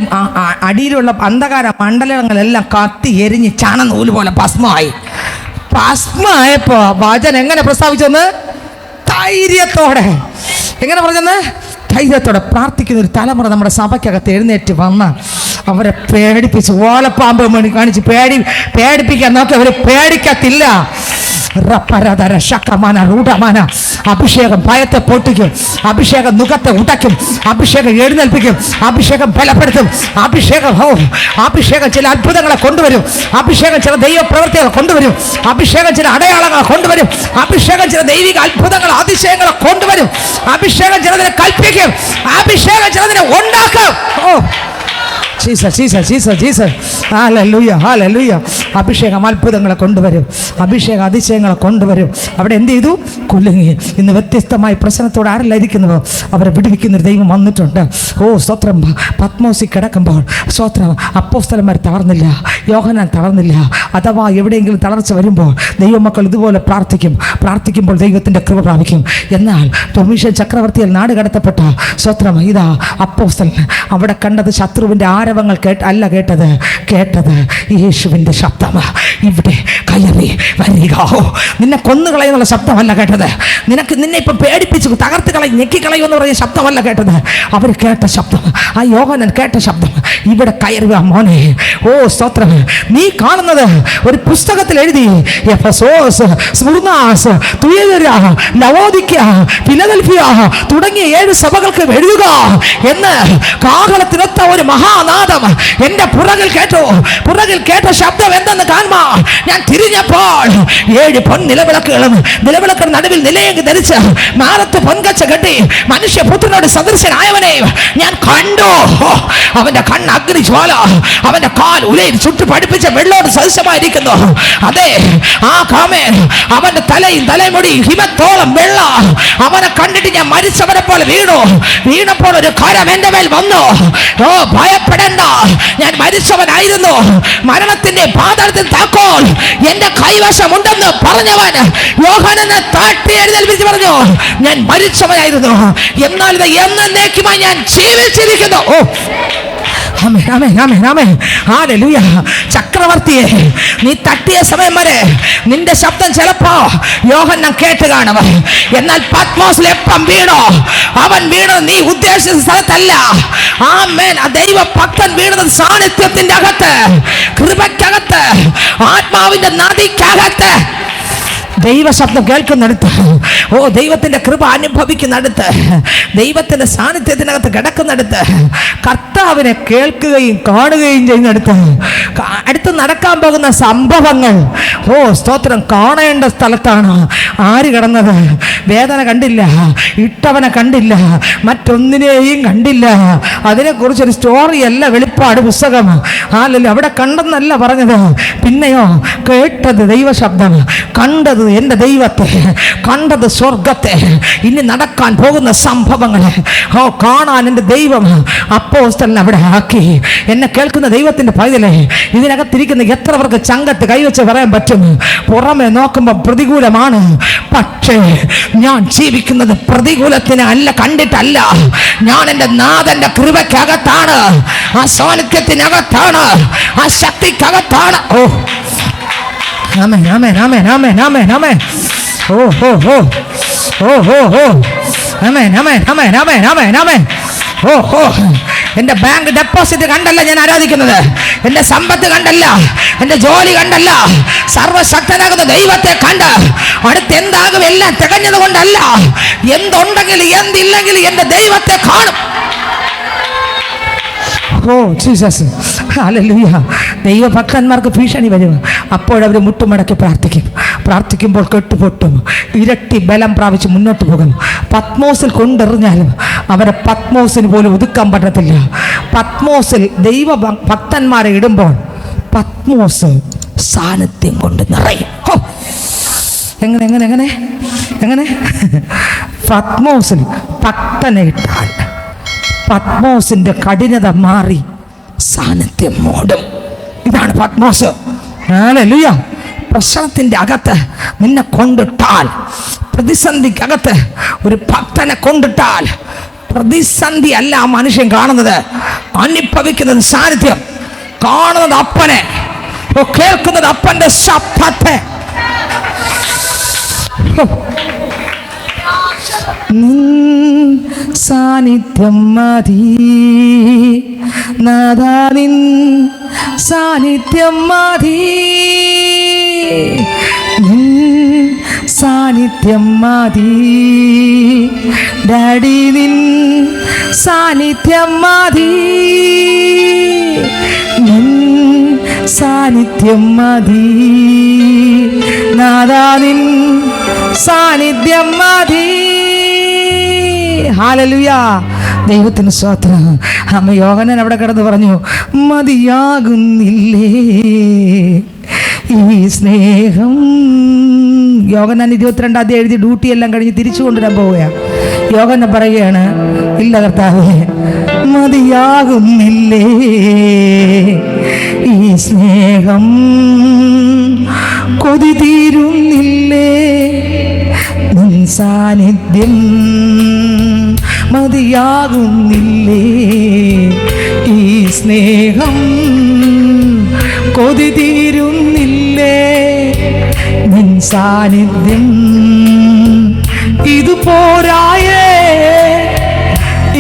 അടിയിലുള്ള അന്ധകാര മണ്ഡലങ്ങളെല്ലാം കത്തി എരിഞ്ഞ് ചണനൂല് പോലെ ഭസ്മമായപ്പോൾ വചനം എങ്ങനെ പ്രസ്താവിച്ചെന്ന്? ധൈര്യത്തോടെ. എങ്ങനെ പറഞ്ഞെന്ന്? ധൈര്യത്തോടെ പ്രാർത്ഥിക്കുന്ന ഒരു തലമുറ നമ്മുടെ സഭയ്ക്കകത്ത് എഴുന്നേറ്റ് വന്ന അവരെ പേടിപ്പിച്ച് ഓലപ്പാമ്പ് കാണിച്ച് പേടിപ്പിക്കാൻ നോക്കി. അവർ പേടിക്കത്തില്ല. റപ്പരതര ശക്തമാന റൂഢമാന. അഭിഷേകം ഭയത്തെ പൊട്ടിക്കും, അഭിഷേകം മുഖത്തെ ഉടയ്ക്കും, അഭിഷേകം എഴുന്നേൽപ്പിക്കും, അഭിഷേകം ബലപ്പെടുത്തും, അഭിഷേകം ചില അത്ഭുതങ്ങളെ കൊണ്ടുവരും, അഭിഷേകം ചില ദൈവ പ്രവൃത്തികളെ കൊണ്ടുവരും, അഭിഷേകം ചില അടയാളങ്ങളെ കൊണ്ടുവരും, അഭിഷേകം ചില ദൈവിക അത്ഭുതങ്ങൾ അതിശയങ്ങളെ കൊണ്ടുവരും, അഭിഷേകം ചിലതിനെ കൽപ്പിക്കും, അഭിഷേകം ചിലതിനെ ഉണ്ടാക്കും. അഭിഷേകം അത്ഭുതങ്ങളെ കൊണ്ടുവരും, അഭിഷേകം അതിശയങ്ങളെ കൊണ്ടുവരും. അവിടെ എന്ത് ചെയ്തു? കുലുങ്ങി. ഇന്ന് വ്യത്യസ്തമായ പ്രശ്നത്തോടെ ആരെല്ലാം ഇരിക്കുന്നവോ അവരെ വിടുവിക്കുന്നൊരു ദൈവം വന്നിട്ടുണ്ട്. സ്തോത്രം. പത്മോസിൽ കിടക്കുമ്പോൾ സ്തോത്രം, അപ്പോസ്തലന്മാർ തളർന്നില്ല, യോഹന്നാൻ തളർന്നില്ല. അഥവാ എവിടെയെങ്കിലും തളർച്ച വരുമ്പോൾ ദൈവമക്കൾ ഇതുപോലെ പ്രാർത്ഥിക്കുമ്പോൾ ദൈവത്തിൻ്റെ കൃപ പ്രാപിക്കും. എന്നാൽ ഡൊമീഷ്യൻ ചക്രവർത്തിയിൽ നാട് കടത്തപ്പെട്ട സ്തോത്രം, ഇതാ അപ്പോസ്തലൻ അവിടെ കണ്ടത് ശത്രുവിൻ്റെ ആരവങ്ങൾ അല്ല കേട്ടത് യേശുവിൻ്റെ ശബ്ദം. ഇവിടെ കയറി വരിക. നിന്നെ കൊന്നുകളയെന്നുള്ള ശബ്ദമല്ല കേട്ടത്, നിന്നെ ഇപ്പം പേടിപ്പിച്ച് തകർത്ത് കളയും, ഞെക്കിക്കളയും എന്ന് പറയുന്ന ശബ്ദമല്ല കേട്ടത്. അവർ കേട്ട ശബ്ദം, ആ യോഹന്നാൻ കേട്ട ശബ്ദം, ഇവിടെ കയറി വാ മോനെ. സ്തോത്രം. നീ കാണുന്നത് ഒരു പുസ്തകത്തിൽ എഴുതി എഫെസോസ്, സ്മുർനാസ്, തുയതൈര, ലവോദിക്ക, ഫിലദൽഫിയ തുടങ്ങിയ 7 സഭകൾക്ക് എഴുതുക എന്ന് കാഹളത്തിനൊത്ത ഒരു മഹാനാദം എന്റെ പുറകിൽ കേട്ട ശബ്ദം എന്തെന്ന് കാണുമാ. ഞാൻ തിരിഞ്ഞപ്പോൾ 7 പൊൻനിലവിളക്കുകളും നിലവിളക്കിന് നടുവിൽ നിലയെങ്കിൽ ധരിച്ച് മാറത്ത് പൊൻകച്ച കെട്ടി മനുഷ്യപുത്രനോട് സദൃശനായവനെ ഞാൻ കണ്ടു. അവന്റെ കണ്ണ് അഗ്നിജ്വാല, അവന്റെ കാൽ ഉലയിൽ ചുട്ടു പഠിപ്പിച്ച വെള്ളോട് സദൃശമായിരിക്കുന്നു. അതെ, ആ കാമേൻ അവന്റെ തലമുടി ഹിമത്തോളം വെള്ള. അവനെ കണ്ടിട്ട് ഞാൻ മരിച്ചവനെ പോലെ വീണപ്പോൾ ഒരു കരം എന്റെ മേൽ വന്നു. ഭയപ്പെടേണ്ട, ഞാൻ മരിച്ചവനായിരുന്നു, മരണത്തിന്റെ പാതാളത്തിൽ താക്കോൽ എന്റെ കൈവശമുണ്ടെന്ന് പറഞ്ഞവൻ യോഹന്നാനെ തട്ടി എഴുന്നേൽപ്പിച്ച് പറഞ്ഞു, ഞാൻ മരിച്ചവനായിരുന്നു, എന്നാൽ ഇത് എന്നേക്കുമായി ഞാൻ ജീവിച്ചിരിക്കുന്നു. ചക്രവർത്തിയെ നീ തട്ടിയ സമയം വരെ നിന്റെ ശബ്ദം ചിലപ്പോ യോഹന്നാൻ കേട്ട് കാണും. എന്നാൽ പത്മോസിൽ എപ്പം വീണോ, അവൻ വീണത് നീ ഉദ്ദേശിച്ച സ്ഥലത്തല്ല. ആമേൻ. ആ ദൈവ ഭക്തൻ വീണത് സാന്നിധ്യത്തിന്റെ അകത്ത്, കൃപയ്ക്കകത്ത്, ആത്മാവിന്റെ നദിക്കകത്ത്, ദൈവശബ്ദം കേൾക്കുന്നിടത്ത്, ദൈവത്തിന്റെ കൃപ അനുഭവിക്കുന്നിടത്ത്, ദൈവത്തിന്റെ സാന്നിധ്യത്തിനകത്ത് കിടക്കുന്നിടത്ത്, കർത്താവിനെ കേൾക്കുകയും കാണുകയും ചെയ്യുന്നിടത്ത്, അടുത്ത് നടക്കാൻ പോകുന്ന സംഭവങ്ങൾ സ്തോത്രം കാണേണ്ട സ്ഥലത്താണ് ആര് കിടന്നത്. വേദന കണ്ടില്ല, ഇട്ടവനെ കണ്ടില്ല, മറ്റൊന്നിനെയും കണ്ടില്ല. അതിനെക്കുറിച്ചൊരു സ്റ്റോറിയല്ല വെളിപ്പാട് പുസ്തകം. അവിടെ കണ്ടെന്നല്ല പറഞ്ഞത്. പിന്നെയോ കേട്ടത് ദൈവശബ്ദം, കണ്ടത് എൻ്റെ ദൈവത്തെ, കണ്ടത് സ്വർഗത്തെ, ഇനി നടക്കാൻ പോകുന്ന സംഭവങ്ങളെ കാണാൻ എൻ്റെ ദൈവം അപ്പോസ്തലനെ അവിടെ ആക്കി. എന്നെ കേൾക്കുന്ന ദൈവത്തിൻ്റെ പൈതലേ, ഇതിനകത്തിരിക്കുന്ന എത്ര പേർക്ക് ചങ്കത്ത് കൈവച്ച് പറയാൻ പറ്റും? പുറമെ നോക്കുമ്പോൾ പ്രതികൂലമാണ്, പക്ഷേ ഞാൻ ജീവിക്കുന്നത് പ്രതികൂലത്തിന് അല്ല, കണ്ടിട്ടല്ല. ഞാൻ എൻ്റെ നാഥന്റെ കൃപയ്ക്കകത്താണ്, ആ സാന്നിധ്യത്തിനകത്താണ്, ആ ശക്തിക്കകത്താണ്. ആമേൻ, ആമേൻ, ആമേൻ, ആമേൻ, ആമേൻ, ആമേൻ. ആമേൻ, ആമേൻ, ആമേൻ, ആമേൻ, ആമേൻ, ആമേൻ. എൻ്റെ ബാങ്ക് ഡെപ്പോസിറ്റ് കണ്ടല്ല ഞാൻ ആരാധിക്കുന്നത്, എൻ്റെ സമ്പത്ത് കണ്ടല്ല, എൻ്റെ ജോലി കണ്ടല്ല, സർവശക്തനാകുന്ന ദൈവത്തെ കണ്ട് അടുത്ത് എന്താകും എല്ലാം തികഞ്ഞത് കൊണ്ടല്ല. എന്തുണ്ടെങ്കിൽ എന്തില്ലെങ്കിൽ എൻ്റെ ദൈവത്തെ കാണും. Jesus, hallelujah. ദൈവഭക്തന്മാർക്ക് ഭീഷണി വരും, അപ്പോഴവർ മുട്ടുമടക്കി പ്രാർത്ഥിക്കുമ്പോൾ കെട്ടുപൊട്ടും, ഇരട്ടി ബലം പ്രാപിച്ച് മുന്നോട്ട് പോകും. പത്മോസിൽ കൊണ്ടെറിഞ്ഞാലും അവരെ പത്മോസിന് പോലും ഒതുക്കാൻ പറ്റത്തില്ല. പത്മോസിൽ ദൈവ ഭക്തന്മാരെ ഇടുമ്പോൾ പത്മോസ് സാന്നിധ്യം കൊണ്ട് നിറയും. എങ്ങനെ എങ്ങനെ എങ്ങനെ എങ്ങനെ പത്മോസിൽ ഭക്തനെ ഇട്ടാൽ പത്മോസിന്റെ കഠിനത മാറി സാന്നിധ്യം മൂടും. ഇതാണ് പത്മോസ്. ഹല്ലേലൂയ. പ്രശ്നത്തിന്റെ അകത്ത് നിന്നെ കൊണ്ടിട്ടാൽ, പ്രതിസന്ധിക്കകത്ത് ഒരു ഭക്തനെ കൊണ്ടിട്ടാൽ, പ്രതിസന്ധി അല്ല ആ മനുഷ്യൻ കാണുന്നത്, അനുഭവിക്കുന്നത് സാന്നിധ്യം, കാണുന്നത് അപ്പനെ, കേൾക്കുന്നത് അപ്പന്റെ ശബ്ദത്തെ. സാന്നിധ്യം മതി നാഥാ, നിൻ സാന്നിധ്യം മതി, സാന്നിധ്യം മതി ഡാഡി, നിൻ സാന്നിധ്യം മതി, നിൻ സാന്നിധ്യം മതി നാഥാ, നിൻ സാന്നിധ്യം മതി. ഹല്ലേലൂയ, ദൈവത്തിന് സ്തോത്രം. അമ്മ യോഹന്നാൻ അവിടെ കിടന്ന് പറഞ്ഞു, മതിയാകുന്നില്ലേ ഈ സ്നേഹം. യോഹന്നാൻ 22 എഴുതി ഡ്യൂട്ടി എല്ലാം കഴിഞ്ഞ് തിരിച്ചു കൊണ്ടുവരാൻ പോവുകയാണ്. യോഹന്നാൻ പറയുകയാണ്, ഇല്ല കർത്താവേ, മതിയാകുന്നില്ലേ ഈ സ്നേഹം, കൊതി തീരുന്നില്ലേ നിൻ സാന്നിധ്യം, മതിയാകുന്നില്ലേ ഈ സ്നേഹം, കൊതി തീരുന്നില്ലേ നിൻ സാന്നിധ്യം. ഇത് പോരായേ,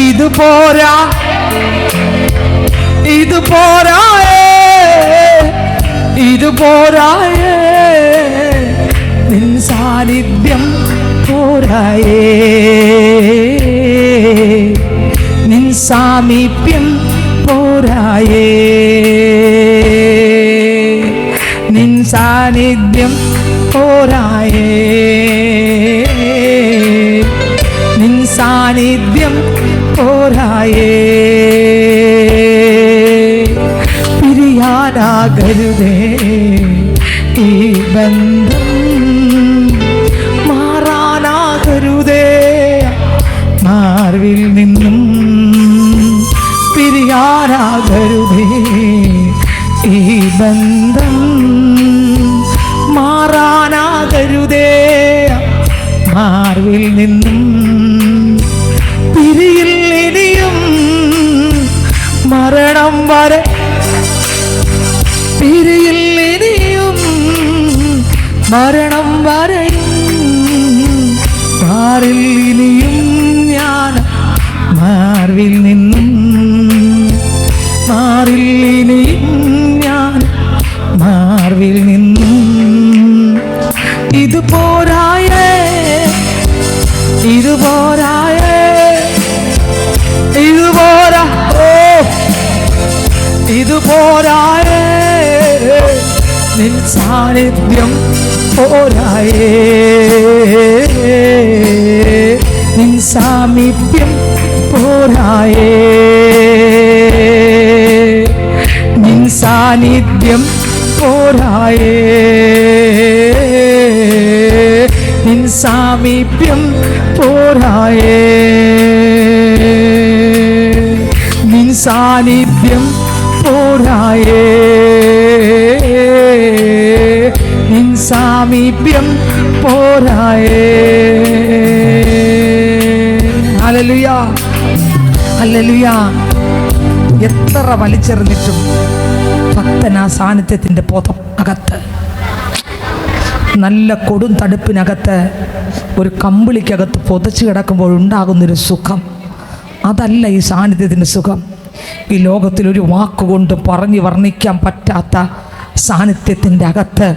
ഇത് പോരാ, ഇത് പോരായേ, ഇത് പോരായേ നിൻ സാന്നിധ്യം പോരായേ, നിൻ സാമീപ്യം പോരായേ, നിൻ സാന്നിധ്യം പോരായേ, നിൻ സാന്നിധ്യം പോരായേ. പിരിയാനാകരുതേ ഈ ബന്ധം, മാറാനാകരുതേ മാർവിൽ നിന്നും, പിരിയാനാകരുതേ ഈ ബന്ധം, മാറാനാകരുതേ മാർവിൽ നിന്നും. പിരിയിൽ ഇനിയും മരണം വരെ, പിരിയിൽ ഇനിയും മരണം വരെയും, മാറിൽ ഇനിയും ഞാൻ മാർവിൽ നിന്നും, മാറിൽ ഇനിയും ഞാൻ മാർവിൽ നിന്നും. ഇത് പോരായേ, ഇത് പോരായേ, ഇത് പോരാ, ഓ ഇത് പോരായേ നിൻ സാന്നിധ്യം പോരായേ, നിൻ സാമീപ്യം പോരായേ, നിൻ സാന്നിധ്യം പോരായേ, നിൻ സാമീപ്യം പോരായേ, നിൻ സാന്നിധ്യം പോരായേ, നിൻ സാമീപ്യം പോരായേ. Hallelujah, hallelujah. എത്ര വലിച്ചെറിഞ്ഞിട്ടും ഭക്തൻ ആ സാന്നിധ്യത്തിൻ്റെ പൊതം അകത്ത്, നല്ല കൊടും തടുപ്പിനകത്ത്, ഒരു കമ്പിളിക്കകത്ത് പൊതച്ച് കിടക്കുമ്പോൾ ഉണ്ടാകുന്നൊരു സുഖം, അതല്ല ഈ സാന്നിധ്യത്തിൻ്റെ സുഖം. ഈ ലോകത്തിലൊരു വാക്കുകൊണ്ട് പറഞ്ഞ് വർണ്ണിക്കാൻ പറ്റാത്ത സാന്നിധ്യത്തിൻ്റെ അകത്ത്,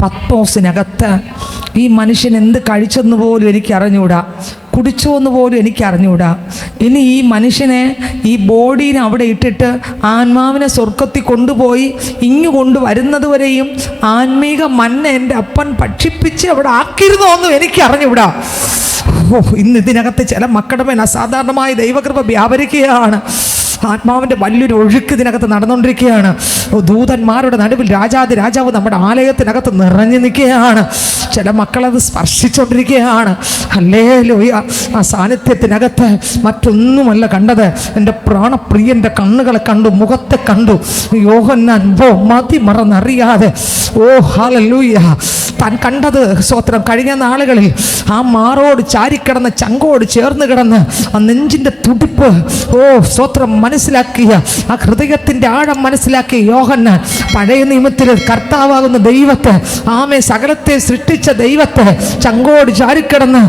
പത്മോസിനകത്ത് ഈ മനുഷ്യൻ എന്ത് കഴിച്ചെന്ന് പോലും എനിക്ക് അറിഞ്ഞുകൂടാ, കുടിച്ചോ എന്ന് പോലും എനിക്ക് അറിഞ്ഞുകൂടാ. ഇനി ഈ മനുഷ്യനെ, ഈ ബോഡീനെ അവിടെ ഇട്ടിട്ട് ആത്മാവിനെ സ്വർഗത്തിൽ കൊണ്ടുപോയി ഇങ്ങു കൊണ്ടുവരുന്നത് വരെയും ആത്മീക മന്ന എൻ്റെ അപ്പൻ ഭക്ഷിപ്പിച്ച് അവിടെ ആക്കിയിരുന്നോ എന്നും എനിക്ക് അറിഞ്ഞുകൂടാ. ഓ, ഇന്ന് ഇതിനകത്ത് ചില മക്കളുടെ മേൽ അസാധാരണമായ ദൈവകൃപ വ്യാപരിക്കുകയാണ്. ആത്മാവിൻ്റെ വലിയൊരു ഒഴുക്ക് ഇതിനകത്ത് നടന്നുകൊണ്ടിരിക്കുകയാണ്. ദൂതന്മാരുടെ നടുവിൽ രാജാതി രാജാവ് നമ്മുടെ ആലയത്തിനകത്ത് നിറഞ്ഞു നിൽക്കുകയാണ്. ചില മക്കളത് സ്പർശിച്ചുകൊണ്ടിരിക്കുകയാണ്. ഹല്ലേലൂയ. ആ സാന്നിധ്യത്തിനകത്ത് മറ്റൊന്നുമല്ല കണ്ടത്, എൻ്റെ പ്രാണപ്രിയൻ്റെ കണ്ണുകളെ കണ്ടു, മുഖത്തെ കണ്ടു. യോഹന്നാൻ മതി മറന്നറിയാതെ, ഓ ഹല്ലേലൂയ, താൻ കണ്ടത് സ്തോത്രം കഴിഞ്ഞ നാളുകളിൽ ആ മാറോട് ചാരിക്കിടന്ന്, ചങ്കോട് ചേർന്ന് കിടന്ന് ആ നെഞ്ചിൻ്റെ തുടിപ്പ്, ഓ സ്തോത്രം, മനസ്സിലാക്കിയ, ആ ഹൃദയത്തിൻ്റെ ആഴം മനസ്സിലാക്കിയ യോഹന്നാൻ പഴയ നിയമത്തിൽ കർത്താവാകുന്ന ദൈവത്തെ, ആമേ, സകലത്തെ സൃഷ്ടിച്ച ദൈവത്തെ ചങ്കോട് ചാരിക്കിടന്ന്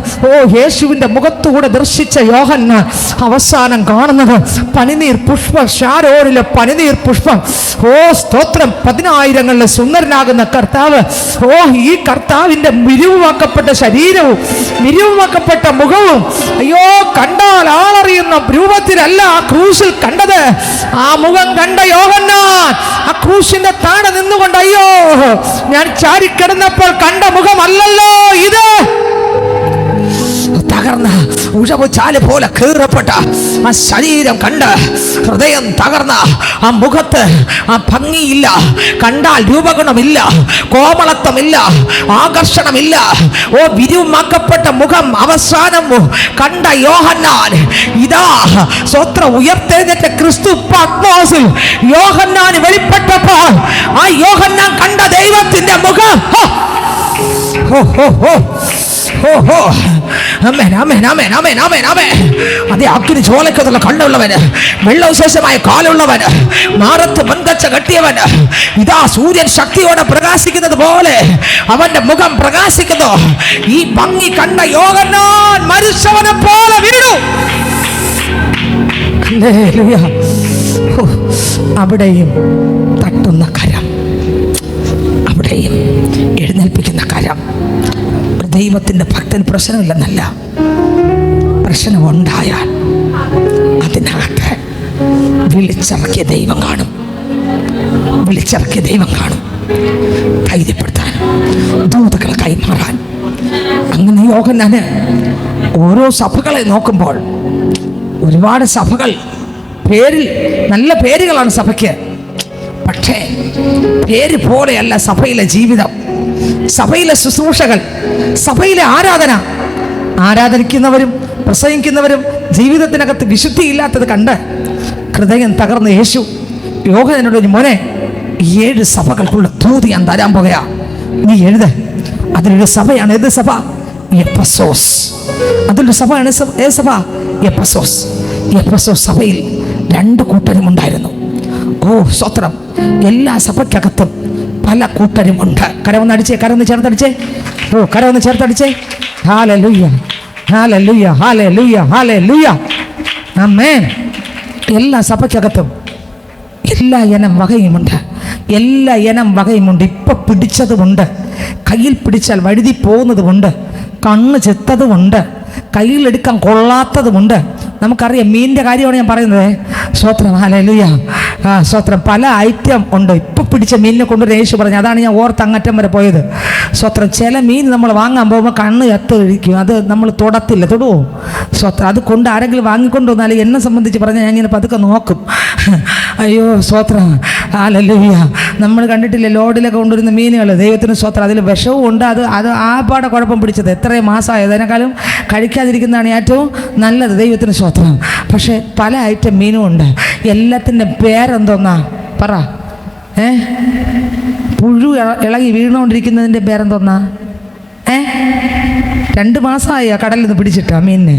യേശുവിൻ്റെ മുഖത്തുകൂടെ ദർശിച്ച യോഹന്നാൻ അവസാനം കാണുന്നത് പനിനീർ പുഷ്പം, ഷാരോനിലെ പനിനീർ പുഷ്പം. സ്തോത്രം! 10,000ങ്ങളിലെ സുന്ദരനാകുന്ന കർത്താവ്, ഈ കർത്താവിൻ്റെ മിരിവാക്കപ്പെട്ട ശരീരവും മിരിവാക്കപ്പെട്ട മുഖവും, അയ്യോ, കണ്ടാൽ ആളറിയുന്ന രൂപത്തിലല്ല ആ ക്രൂശിൽ കണ്ടത്. ആ മുഖം കണ്ട യോഹന്നാൻ ആ ക്രൂശിന്റെ താഴെ നിന്നുകൊണ്ട്, അയ്യോ, ഞാൻ ചാരിക്കിടന്നപ്പോൾ കണ്ട മുഖമല്ലല്ലോ ഇത്. തകർന്ന ഉഴവുചാല് പോലെ കീറപ്പെട്ട ആ ശരീരം കണ്ട് ഹൃദയം തകർന്ന ആ മുഖത്ത് ആ ഭംഗിയില്ല, കണ്ടാൽ രൂപഗുണമില്ല, കോമളത്വമില്ല, ആകർഷണമില്ല, വിരുമാക്കപ്പെട്ട മുഖം അവസാനം കണ്ട യോഹന്നാൻ, ഇതാ സ്വത്രം ഉയർത്തെഴുന്നേറ്റ ക്രിസ്തു പത്മോസിൽ യോഹന്നാൻ വെളിപ്പെട്ടപ്പോൾ ആ യോഹന്നാൻ കണ്ട ദൈവത്തിന്റെ മുഖം, അതേ അഗ്നി ചോലക്കത്തുള്ള കണ്ണുള്ളവന്, വെള്ളവിശേഷമായ കാലുള്ളവന്, മാറത്ത് മൺകച്ച കെട്ടിയവന്, ഇതാ സൂര്യൻ ശക്തിയോടെ പ്രകാശിക്കുന്നത് പോലെ അവന്റെ മുഖം പ്രകാശിക്കുന്നു. ഈ ഭംഗി കണ്ട യോഹന്നാൻ മരിച്ചവനെ പോലെ വീണു. അവിടെയും തട്ടുന്ന കരം, അവിടെയും എഴുന്നേൽപ്പിക്കുന്ന കരം. ദൈവത്തിൻ്റെ ഭക്തൻ പ്രശ്നമില്ലെന്നല്ല, പ്രശ്നമുണ്ടായാൽ അതിനകത്ത് വിളിച്ചിറക്കിയ ദൈവം കാണും, വിളിച്ചിറക്കിയ ദൈവം കാണും. ധൈര്യപ്പെടുത്താൻ, ദൂതകളെ കൈമാറാൻ. അങ്ങനെ യോഹന്നാന് ഓരോ സഭകളെ നോക്കുമ്പോൾ, ഒരുപാട് സഭകൾ, പേരിൽ നല്ല പേരുകളാണ് സഭയ്ക്ക്, പക്ഷേ പേര് പോലെയല്ല സഭയിലെ ജീവിതം, സഭയിലെ ശുശ്രൂഷകൾ, സഭയിലെ ആരാധനിക്കുന്നവരും പ്രസംഗിക്കുന്നവരും ജീവിതത്തിനകത്ത് വിശുദ്ധിയില്ലാത്തത് കണ്ട് ഹൃദയം തകർന്ന യേശു യോഹന്നാനോട്, മോനെ, 7 സഭകൾക്കുള്ള ദൂത് ഞാൻ തരാൻ പോകുകയാ, നീ എഴുത്. അതിലൊരു സഭയാണ്, ഏത് സഭ? എഫെസോസ്. അതിലൊരു സഭയാണ് ഏത് സഭ? എഫെസോസ്. എഫെസോസ് സഭയിൽ 2 കൂട്ടരും ഉണ്ടായിരുന്നു. സ്തോത്രം! എല്ലാ സഭയ്ക്കകത്തും പല കൂട്ടരും ഉണ്ട്. കരവൊന്ന് അടിച്ചേ, കരവൊന്ന് ചേർത്തടിച്ചേ, കരവൊന്ന് ചേർത്തടിച്ചേ. ഹല്ലേലൂയ, ഹല്ലേലൂയ, ഹല്ലേലൂയ, ഹല്ലേലൂയ, ആമേൻ. എല്ലാ സഭയ്ക്കകത്തും എല്ലാ ഇനം വകയുമുണ്ട്, എല്ലാ ഇനം വകയുമുണ്ട്. ഇപ്പം പിടിച്ചതുമുണ്ട്, കയ്യിൽ പിടിച്ചാൽ വഴുതി പോകുന്നതുമുണ്ട്, കണ്ണ് ചെത്തതുമുണ്ട്, കയ്യിലെടുക്കാൻ കൊള്ളാത്തതുമുണ്ട്. നമുക്കറിയാം, മീനിൻ്റെ കാര്യമാണ് ഞാൻ പറയുന്നത്. സ്തോത്രം! ഹല്ലേലൂയ, സ്തോത്രം! പല ഐറ്റം ഉണ്ട്. ഇപ്പം പിടിച്ച മീനിനെ കൊണ്ടുവരുന്ന യേശു പറഞ്ഞു, അതാണ് ഞാൻ അങ്ങറ്റം വരെ പോയത്. സ്തോത്രം! ചില മീൻ നമ്മൾ വാങ്ങാൻ പോകുമ്പോൾ കണ്ണ് കഴിക്കും, അത് നമ്മൾ തൊടുവോ? സ്തോത്രം! അത് കൊണ്ട് ആരെങ്കിലും വാങ്ങിക്കൊണ്ട് വന്നാൽ എന്നെ സംബന്ധിച്ച് പറഞ്ഞാൽ ഞാൻ ഇങ്ങനെ പതുക്കെ നോക്കും. അയ്യോ, സ്തോത്രം! ഹല്ലേലൂയ! നമ്മൾ കണ്ടിട്ടില്ലേ ലോഡിലൊക്കെ കൊണ്ടുവരുന്ന മീനുകൾ? ദൈവത്തിന് സ്തോത്രം! അതിൽ വിഷവും ഉണ്ട്. അത് ആപ്പാടെ കുഴപ്പം പിടിച്ചത് എത്രയും മാസമായി. അതിനേക്കാളും കഴിക്കാതിരിക്കുന്നതാണ് ഏറ്റവും നല്ലത്. ദൈവത്തിന് സ്തോത്രം! പക്ഷേ പല ഐറ്റം മീനും ഉണ്ട്. എല്ലാത്തിൻ്റെ പേരെന്തോന്നാ പറ? പുഴു ഇളകി വീണുകൊണ്ടിരിക്കുന്നതിൻ്റെ പേരെന്തോന്നാ? 2 മാസമായി ആ കടലിൽ നിന്ന് പിടിച്ചിട്ടാ മീനിനെ.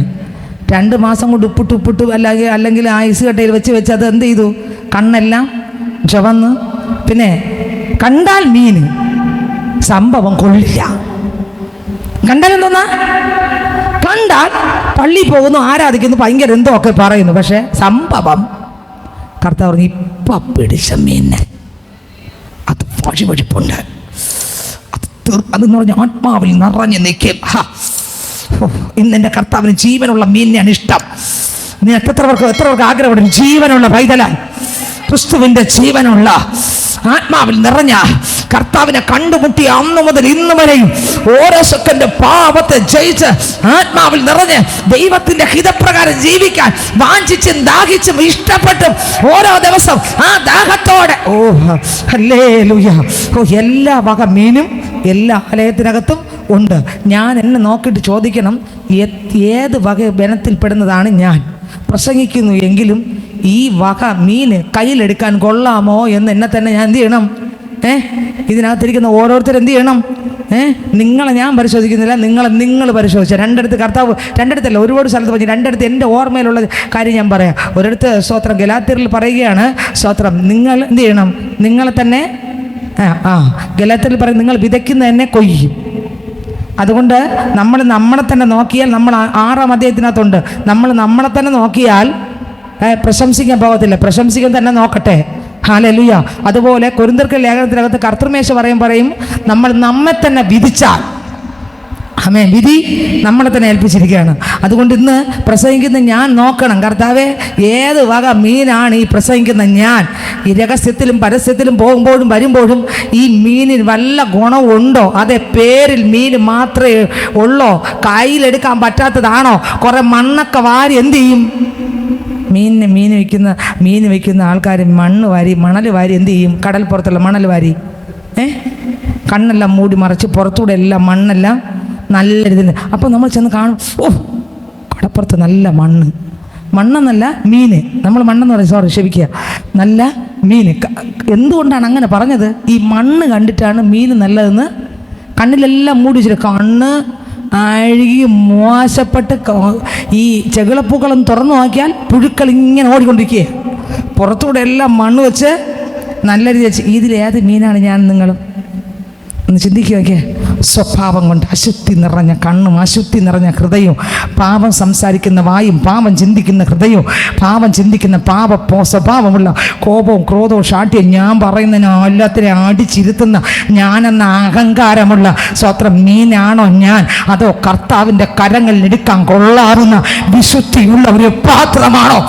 2 മാസം കൊണ്ട് ഉപ്പിട്ട് അല്ലെങ്കിൽ ഐസ് കട്ടയിൽ വെച്ച് അത് എന്ത് ചെയ്തു? കണ്ണെല്ലാം ചുവന്ന്. പിന്നെ കണ്ടാൽ മീൻ, സംഭവം കൊള്ളില്ല. കണ്ടാൽ എന്തോന്നാ? കണ്ടാൽ പള്ളി പോകുന്നു, ആരാധിക്കുന്നു, ഭയങ്കര എന്തോ ഒക്കെ പറയുന്നു. പക്ഷെ സംഭവം കർത്താവ് പറഞ്ഞു, ഇപ്പം പിടിച്ച മീനെ അത് വഴിവഴിപ്പുണ്ട്, അതെന്ന് പറഞ്ഞ ആത്മാവിൽ നിറഞ്ഞു നിൽക്കും. ഇന്നെൻ്റെ കർത്താവിന് ജീവനുള്ള മീനിനെയാണ് ഇഷ്ടം. നീ എത്ര പേർക്ക് ആഗ്രഹമുണ്ട് ജീവനുള്ള പൈതലാൻ, ക്രിസ്തുവിൻ്റെ ജീവനുള്ള ആത്മാവിൽ നിറഞ്ഞ കർത്താവിനെ കണ്ടുമുട്ടിയ അന്ന് മുതൽ ഇന്ന് വരെയും ഓരോ സെക്കൻഡ് പാപത്തെ ജയിച്ച് ആത്മാവിൽ നിറഞ്ഞ് ദൈവത്തിന്റെ ഹിതപ്രകാരം ജീവിക്കാൻ വാഞ്ചിച്ചും ദാഹിച്ചും ഇഷ്ടപ്പെട്ടും ഓരോ ദിവസം ആ ദാഹത്തോടെ ഹല്ലേലൂയ, എല്ലാ വക മീനും എല്ലാ ആലയത്തിനകത്തും ഉണ്ട്. ഞാൻ എന്നെ നോക്കിയിട്ട് ചോദിക്കണം, ഏത് വക ബനത്തിൽപ്പെടുന്നതാണ് ഞാൻ? പ്രസംഗിക്കുന്നു എങ്കിലും ഈ വക മീന് കയ്യിലെടുക്കാൻ കൊള്ളാമോ എന്ന് എന്നെ തന്നെ ഞാൻ എന്ത് ചെയ്യണം? ഇതിനകത്തിരിക്കുന്ന ഓരോരുത്തർ എന്ത് ചെയ്യണം? നിങ്ങളെ ഞാൻ പരിശോധിക്കുന്നില്ല, നിങ്ങൾ പരിശോധിച്ച. രണ്ടിടത്ത് കർത്താവ്, രണ്ടിടത്തല്ല ഒരുപാട് സ്ഥലത്ത് പറഞ്ഞു, രണ്ടിടത്ത് എൻ്റെ ഓർമ്മയിലുള്ള കാര്യം ഞാൻ പറയാം. ഒരിടത്ത് സ്തോത്രം ഗലാത്യരിൽ പറയുകയാണ്, സ്തോത്രം നിങ്ങൾ എന്ത് ചെയ്യണം, നിങ്ങളെ തന്നെ ഗലാത്യരിൽ പറയും, നിങ്ങൾ വിതയ്ക്കുന്ന തന്നെ കൊയ്യും. അതുകൊണ്ട് നമ്മളെ തന്നെ നോക്കിയാൽ, നമ്മൾ 6-ാം അധ്യായത്തിനകത്തുണ്ട്, നമ്മളെ തന്നെ നോക്കിയാൽ പ്രശംസിക്കാൻ പോകത്തില്ല, പ്രശംസിക്കാൻ തന്നെ നോക്കട്ടെ. ഹല്ലേലൂയ. അതുപോലെ കൊരിന്ത്യർക്ക് ലേഖനത്തിനകത്ത് കർത്തൃമേശ പറയും നമ്മെ തന്നെ വിധിച്ചാൽ, ആമേൻ, വിധി നമ്മളെ തന്നെ ഏൽപ്പിച്ചിരിക്കുകയാണ്. അതുകൊണ്ട് ഇന്ന് പ്രസംഗിക്കുന്ന ഞാൻ നോക്കണം, കർത്താവേ ഏത് വക മീനാണ് ഈ പ്രസംഗിക്കുന്ന ഞാൻ? ഈ രഹസ്യത്തിലും പരസ്യത്തിലും പോകുമ്പോഴും വരുമ്പോഴും ഈ മീനിന് വല്ല ഗുണമുണ്ടോ? അതേ പേരിൽ മീൻ മാത്രമേ ഉള്ളോ? കയ്യിലെടുക്കാൻ പറ്റാത്തതാണോ? കുറേ മണ്ണൊക്കെ വാരി എന്ത് ചെയ്യും? മീൻ വയ്ക്കുന്ന ആൾക്കാർ മണൽ വാരി എന്ത് ചെയ്യും? കടൽപ്പുറത്തുള്ള മണൽ വാരി കണ്ണെല്ലാം മൂടി മറച്ച് പുറത്തൂടെ എല്ലാം മണ്ണെല്ലാം നല്ല രീതിയിൽ. അപ്പോൾ നമ്മൾ ചെന്ന് കാണും, ഓ കടപ്പുറത്ത് നല്ല മണ്ണെന്നല്ല മീൻ, നമ്മൾ മണ്ണെന്ന് പറയും, ക്ഷമിക്കുക, നല്ല മീൻ. എന്തുകൊണ്ടാണ് അങ്ങനെ പറഞ്ഞത്? ഈ മണ്ണ് കണ്ടിട്ടാണ് മീൻ നല്ലതെന്ന് കണ്ണിലെല്ലാം മൂടി വെച്ചിട്ട്, കണ്ണ് അഴുകി മോശപ്പെട്ട് ഈ ചെകിളപ്പൂക്കളം തുറന്നു നോക്കിയാൽ പുഴുക്കൾ ഇങ്ങനെ ഓടിക്കൊണ്ടിരിക്കുക, പുറത്തൂടെ എല്ലാം മണ്ണ് വെച്ച് നല്ല രീതി വെച്ച്. ഇതിലേത് മീനാണ് ഞാൻ നിങ്ങളും ഒന്ന് ചിന്തിക്കുകയൊക്കെ. സ്വഭാവം കൊണ്ട് അശുദ്ധി നിറഞ്ഞ കണ്ണും അശുദ്ധി നിറഞ്ഞ ഹൃദയവും, പാപം സംസാരിക്കുന്ന വായും, പാപം ചിന്തിക്കുന്ന ഹൃദയവും, പാപം ചിന്തിക്കുന്ന സ്വഭാവമുള്ള കോപവും ക്രോധവും ഷാഠ്യം, ഞാൻ പറയുന്നതിന് എല്ലാത്തിനെയും അടിച്ചിരുത്തുന്ന ഞാനെന്ന അഹങ്കാരമുള്ള സ്വത്രം മീനാണോ ഞാൻ? അതോ കർത്താവിൻ്റെ കരങ്ങളിൽ എടുക്കാൻ കൊള്ളാറുന്ന വിശുദ്ധിയുള്ള ഒരു പാത്രമാണോ?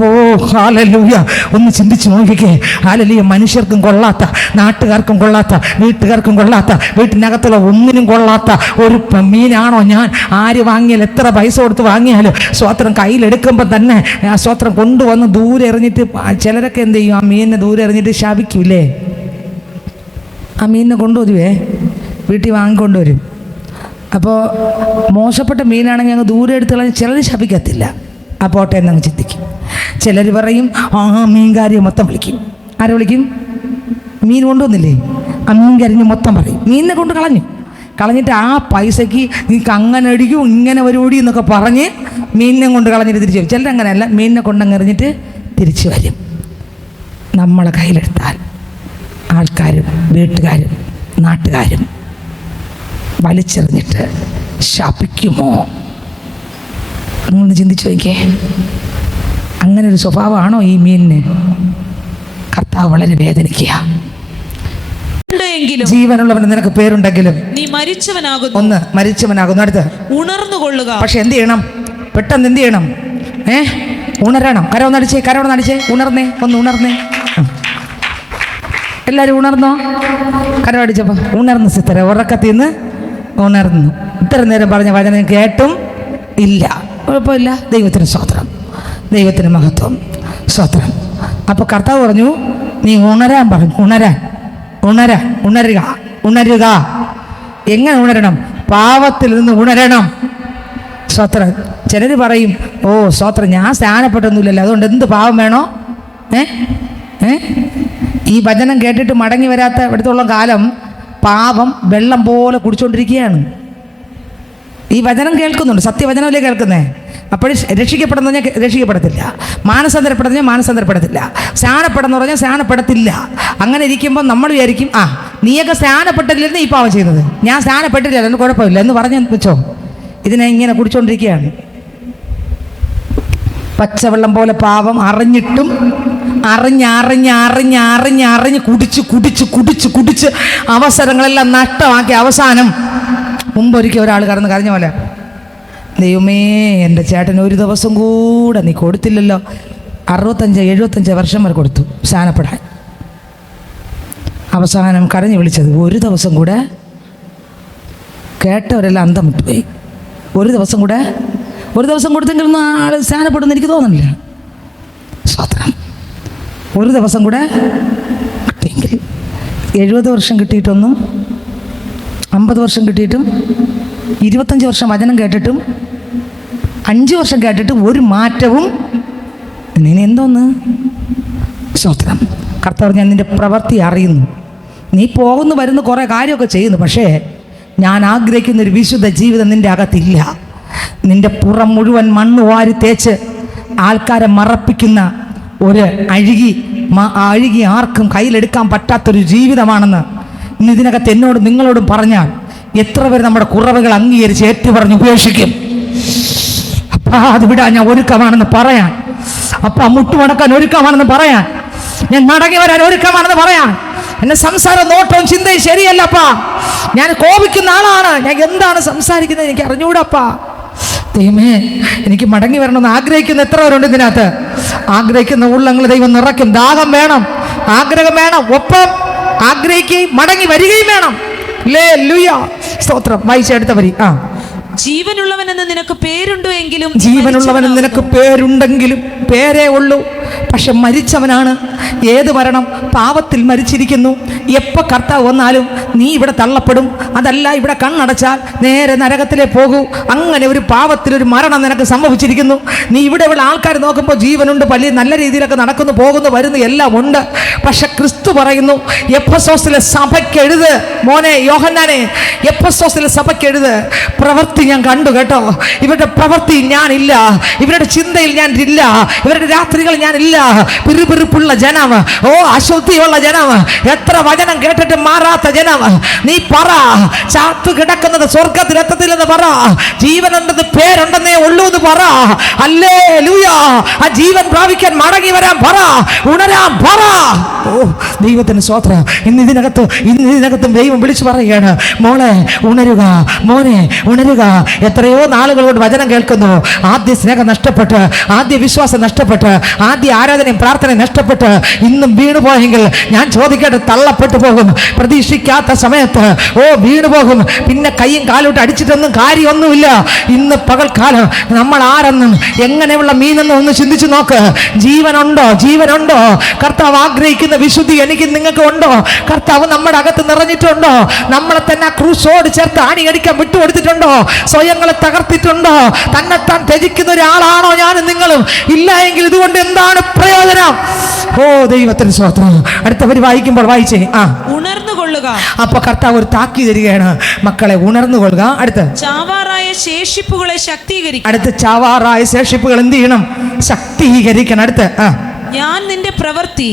ഓ ഹല്ലേലൂയ. ഒന്ന് ചിന്തിച്ച് നോക്കിക്കേ. ഹല്ലേലൂയ. മനുഷ്യർക്കും കൊള്ളാത്ത, നാട്ടുകാർക്കും കൊള്ളാത്ത, വീട്ടുകാർക്കും കൊള്ളാത്ത, വീട്ടിനകത്തുള്ള ഒന്നിനും കൊള്ളാത്ത ഒരു മീനാണോ ഞാൻ? ആര് വാങ്ങിയാൽ, എത്ര പൈസ കൊടുത്ത് വാങ്ങിയാലും സ്വത്രം കയ്യിലെടുക്കുമ്പോൾ തന്നെ ആ സ്വത്രം കൊണ്ടുവന്ന് ദൂരെ എറിഞ്ഞിട്ട്, ചിലരൊക്കെ എന്ത് ചെയ്യും, ആ മീനിനെ ദൂരെ എറിഞ്ഞിട്ട് ശപിക്കൂലേ? ആ മീനിനെ കൊണ്ടുവരുവേ, വീട്ടിൽ വാങ്ങിക്കൊണ്ടുവരും. അപ്പോൾ മോശപ്പെട്ട മീനാണെങ്കിൽ അങ്ങ് ദൂരെ എടുത്ത് കളഞ്ഞ് ചിലർ ശപിക്കത്തില്ല, ആ പോട്ടെ എന്നങ്ങ് ചിന്തിക്കും. ചിലർ പറയും, മീൻകാരിയെ മൊത്തം വിളിക്കും. ആരെ വിളിക്കും? മീൻ കൊണ്ടുവന്നില്ലേ, ആ മീൻകാരിനെ മൊത്തം പറയും. മീനിനെ കൊണ്ട് കളഞ്ഞിട്ട് ആ പൈസയ്ക്ക് നിങ്ങൾക്ക് അങ്ങനെ അടിക്കും, ഇങ്ങനെ വരുകൂടി എന്നൊക്കെ പറഞ്ഞ് മീനിനെ കൊണ്ട് കളഞ്ഞിട്ട് തിരിച്ചു വരും. ചിലരങ്ങനെയല്ല, മീനിനെ കൊണ്ടങ്ങ് എറിഞ്ഞിട്ട് തിരിച്ചു വരും. നമ്മളെ കയ്യിലെടുത്താൽ ആൾക്കാരും വീട്ടുകാരും നാട്ടുകാരും വലിച്ചെറിഞ്ഞിട്ട് ശപിക്കുമോ? നിങ്ങളൊന്ന് ചിന്തിച്ചു നോക്കിയേ. അങ്ങനെ ഒരു സ്വഭാവമാണോ ഈ മീനിന്? കർത്താവ് വളരെ വേദനിക്കുക. ജീവനുള്ളവന് നിനക്ക് പേരുണ്ടെങ്കിലും നീ മരിച്ചവനാകുന്നു. ഒന്ന് മരിച്ചവനാകുന്നു, അടുത്ത് ഉണർന്നുകൊള്ളുക. പക്ഷെ എന്ത് ചെയ്യണം? പെട്ടെന്ന് എന്ത് ചെയ്യണം? ഉണരണം. കരവൊന്നടിച്ചേ, ഉണർന്നേ, ഒന്ന് ഉണർന്നേ. എല്ലാവരും ഉണർന്നോ? കരവടിച്ചപ്പോ ഉണർന്നു സിസ്റ്റർ, ഉറക്കത്തിൽ നിന്ന് ഉണർന്നു. ഇത്ര നേരം പറഞ്ഞ വചനം കേട്ടും ഇല്ല, കുഴപ്പമില്ല. ദൈവത്തിന് സ്തോത്രം, ദൈവത്തിന് മഹത്വം, സ്തോത്രം. അപ്പോൾ കർത്താവ് പറഞ്ഞു, നീ ഉണരാൻ പറഞ്ഞു. ഉണരുക. എങ്ങനെ ഉണരണം? പാപത്തിൽ നിന്ന് ഉണരണം. സ്തോത്രം. ചിലർ പറയും, ഓ സ്തോത്രം, ഞാൻ സ്നാനപ്പെട്ടൊന്നുമില്ലല്ലോ, അതുകൊണ്ട് എന്ത് പാപം വേണോ? ഈ വചനം കേട്ടിട്ട് മടങ്ങി വരാത്ത ഇവിടുത്തുള്ള കാലം പാപം വെള്ളം പോലെ കുടിച്ചുകൊണ്ടിരിക്കുകയാണ്. ഈ വചനം കേൾക്കുന്നുണ്ട്, സത്യവചനമല്ലേ കേൾക്കുന്നേ? അപ്പോൾ രക്ഷിക്കപ്പെടുന്ന പറഞ്ഞാൽ രക്ഷിക്കപ്പെടത്തില്ല, മാനസാന്തരപ്പെടുന്ന മാനസാന്തരപ്പെടത്തില്ല, സ്നാനപ്പെടുന്ന പറഞ്ഞാൽ സ്നാനപ്പെടത്തില്ല. അങ്ങനെ ഇരിക്കുമ്പോൾ നമ്മൾ വിചാരിക്കും, നീയൊക്കെ സ്നാനപ്പെട്ടില്ലെന്ന് ഈ പാവം ചെയ്യുന്നത്, ഞാൻ സ്നാനപ്പെട്ടില്ല എന്ന് കുഴപ്പമില്ല എന്ന് പറഞ്ഞ് വെച്ചോ. ഇതിനെ ഇങ്ങനെ കുടിച്ചുകൊണ്ടിരിക്കുകയാണ്. പച്ചവെള്ളം പോലെ പാവം അറിഞ്ഞിട്ടും അറിഞ്ഞ് കുടിച്ച് അവസരങ്ങളെല്ലാം നഷ്ടമാക്കി അവസാനം മുമ്പൊരിക്കൽ ഒരാൾ കടന്ന് കരഞ്ഞ പോലെ, ദൈവമേ എൻ്റെ ചേട്ടന് ഒരു ദിവസം കൂടെ നീ കൊടുത്തില്ലല്ലോ. 65-75 വർഷം വരെ കൊടുത്തു സ്നാനപ്പെടാൻ. അവസാനം കരഞ്ഞു വിളിച്ചത്, ഒരു ദിവസം കൂടെ. കേട്ടവരെല്ലാം അന്തം വിട്ടുപോയി. ഒരു ദിവസം കൊടുത്തെങ്കിലൊന്നും ആൾ സ്നാനപ്പെടുമെന്ന് എനിക്ക് തോന്നുന്നില്ല. സ്തോത്രം. ഒരു ദിവസം കൂടെ കിട്ടിയെങ്കിൽ 70 വർഷം കിട്ടിയിട്ടൊന്നും, 50 വർഷം കിട്ടിയിട്ടും, 25 വർഷം വചനം കേട്ടിട്ടും, 5 വർഷം കേട്ടിട്ടും ഒരു മാറ്റവും നീ എന്തോന്ന്? സ്തോത്രം. കർത്താവ്, ഞാൻ നിൻ്റെ പ്രവൃത്തി അറിയുന്നു, നീ പോകുന്നു വരുന്നു കുറേ കാര്യമൊക്കെ ചെയ്യുന്നു, പക്ഷേ ഞാൻ ആഗ്രഹിക്കുന്നൊരു വിശുദ്ധ ജീവിതം നിൻ്റെ അകത്തില്ല. നിൻ്റെ പുറം മുഴുവൻ മണ്ണ് വാരി തേച്ച് ആൾക്കാരെ മറപ്പിക്കുന്ന ഒരു അഴുകി ആർക്കും കയ്യിലെടുക്കാൻ പറ്റാത്തൊരു ജീവിതമാണെന്ന് ഇന്ന് ഇതിനകത്ത് എന്നോടും നിങ്ങളോടും പറഞ്ഞാൽ എത്ര പേര് നമ്മുടെ കുറവുകൾ അംഗീകരിച്ച് ഏറ്റുപറഞ്ഞ് ഉപേക്ഷിക്കും? അപ്പാ അത് വിടാൻ ഞാൻ ഒരുക്കമാണെന്ന് പറയാൻ, അപ്പാ മുട്ടുമടക്കാൻ ഒരുക്കമാണെന്ന് പറയാൻ, ഞാൻ മടങ്ങി വരാൻ ഒരുക്കമാണെന്ന് പറയാൻ. എന്നെ സംസാരം നോട്ടവും ചിന്തയും ശരിയല്ലപ്പാ, ഞാൻ കോപിക്കുന്ന ആളാണ്, ഞാൻ എന്താണ് സംസാരിക്കുന്നത് എനിക്ക് അറിഞ്ഞൂടപ്പാ. ദൈവമേ, എനിക്ക് മടങ്ങി വരണമെന്ന് ആഗ്രഹിക്കുന്ന എത്ര പേരുണ്ട് ഇതിനകത്ത്? ആഗ്രഹിക്കുന്ന ഉള്ളങ്ങൾ ദൈവം നിറയ്ക്കും. ദാഹം വേണം, ആഗ്രഹം വേണം, ഒപ്പം ആഗ്രഹിക്കുകയും മടങ്ങി വരികയും വേണം. സ്തോത്രം. വായിച്ചെടുത്ത വരി. ജീവനുള്ളവനെന്ന് നിനക്ക് പേരുണ്ടോ എങ്കിലും, ജീവനുള്ളവനെന്ന് നിനക്ക് പേരുണ്ടെങ്കിലും പേരേ ഉള്ളൂ, പക്ഷെ മരിച്ചവനാണ്. ഏത് മരണം? പാപത്തിൽ മരിച്ചിരിക്കുന്നു. എപ്പോൾ കർത്താവ് വന്നാലും നീ ഇവിടെ തള്ളപ്പെടും. അതല്ല, ഇവിടെ കണ്ണടച്ചാൽ നേരെ നരകത്തിലേ പോകൂ. അങ്ങനെ ഒരു പാപത്തിലൊരു മരണം നിനക്ക് സംഭവിച്ചിരിക്കുന്നു. നീ ഇവിടെ ആൾക്കാർ നോക്കുമ്പോൾ ജീവനുണ്ട്, വലിയ നല്ല രീതിയിലൊക്കെ നടക്കുന്നു, പോകുന്നു, വരുന്നു, എല്ലാം ഉണ്ട്. പക്ഷെ ക്രിസ്തു പറയുന്നു, എഫെസോസിലെ സഭയ്ക്ക് എഴുത് മോനെ യോഹന്നാനെ, എഫെസോസിലെ സഭയ്ക്ക് എഴുത്, പ്രവൃത്തി ഞാൻ കണ്ടു കേട്ടോ. ഇവരുടെ പ്രവൃത്തി ഞാനില്ല, ഇവരുടെ ചിന്തയിൽ ഞാൻ ഇല്ല, ഇവരുടെ രാത്രികൾ ഞാൻ ഇല്ല. പിറുപിറുപ്പുള്ള ജനം, അശുദ്ധിയുള്ള ജനം, എത്ര വചനം കേട്ടിട്ട് മാറാത്ത ജനം. നീ പറ, ചാത്തു കിടക്കുന്നത് സ്വർഗത്തിൽ എത്തത്തില്ലെന്ന് പറ, ജീവനുണ്ടെന്ന് പേരുണ്ടെന്നേ ഉള്ളൂ എന്ന് പറ. ഹല്ലേലൂയ. ആ ജീവൻ പ്രാപിക്കാൻ മടങ്ങി വരാൻ പറ, ഉണരാൻ പറ. ദൈവത്തിന് സ്തോത്രം. ഇന്ന് ഇതിനകത്തും ദൈവം വിളിച്ചു പറയുകയാണ്, മോളെ ഉണരുക, മോനെ ഉണരുക. എത്രയോ നാളുകളോട് വചനം കേൾക്കുന്നു, ആദ്യ സ്നേഹം നഷ്ടപ്പെട്ട്, ആദ്യ വിശ്വാസം നഷ്ടപ്പെട്ട്, ആദ്യ ആരാധനയും പ്രാർത്ഥനയും നഷ്ടപ്പെട്ട് ഇന്നും വീണുപോയെങ്കിൽ ഞാൻ ചോദിക്കട്ടെ, തള്ളപ്പെട്ടു പോകും. പ്രതീക്ഷിക്കാത്ത സമയത്ത് വീണു പോകും. പിന്നെ കൈയും കാലോട്ട് അടിച്ചിട്ടൊന്നും കാര്യമൊന്നുമില്ല. ഇന്ന് പകൽക്കാലം നമ്മൾ ആരെന്നും എങ്ങനെയുള്ള മീനെന്നും ഒന്ന് ചിന്തിച്ചു നോക്ക്. ജീവനുണ്ടോ? ജീവനുണ്ടോ? കർത്താവ് ആഗ്രഹിക്കുന്ന വിശുദ്ധി എനിക്ക് നിങ്ങൾക്ക് ഉണ്ടോ? കർത്താവ് നമ്മുടെ അകത്ത് നിറഞ്ഞിട്ടുണ്ടോ? നമ്മളെ തന്നെ ക്രൂശോട് ചേർത്ത് ആണിയടിക്കാൻ വിട്ടുകൊടുത്തിട്ടുണ്ടോ? സ്വയങ്ങളെ തകർത്തിട്ടുണ്ടോ? തന്നെത്താൻ ത്യജിക്കുന്ന ഒരാളാണോ ഞാനും നിങ്ങളും? ഇല്ല എങ്കിൽ ഇതുകൊണ്ട് എന്താണ് പ്രയോജനം? ദൈവത്തിന് സ്തോത്രം. അടുത്തവര് വായിക്കുമ്പോൾ വായിച്ചേ. ഉണർന്നുകൊള്ളുക. അപ്പൊ കർത്താവ് ഒരു താക്കി തരികയാണ്, മക്കളെ ഉണർന്നുകൊള്ളുക. അടുത്ത് ചാവാറായ ശേഷിപ്പുകളെ ശക്തീകരിക്കണം. അടുത്ത് ചാവാറായ ശേഷിപ്പുകൾ എന്ത് ചെയ്യണം? ശക്തീകരിക്കണം. അടുത്ത് ഞാൻ നിന്റെ പ്രവൃത്തി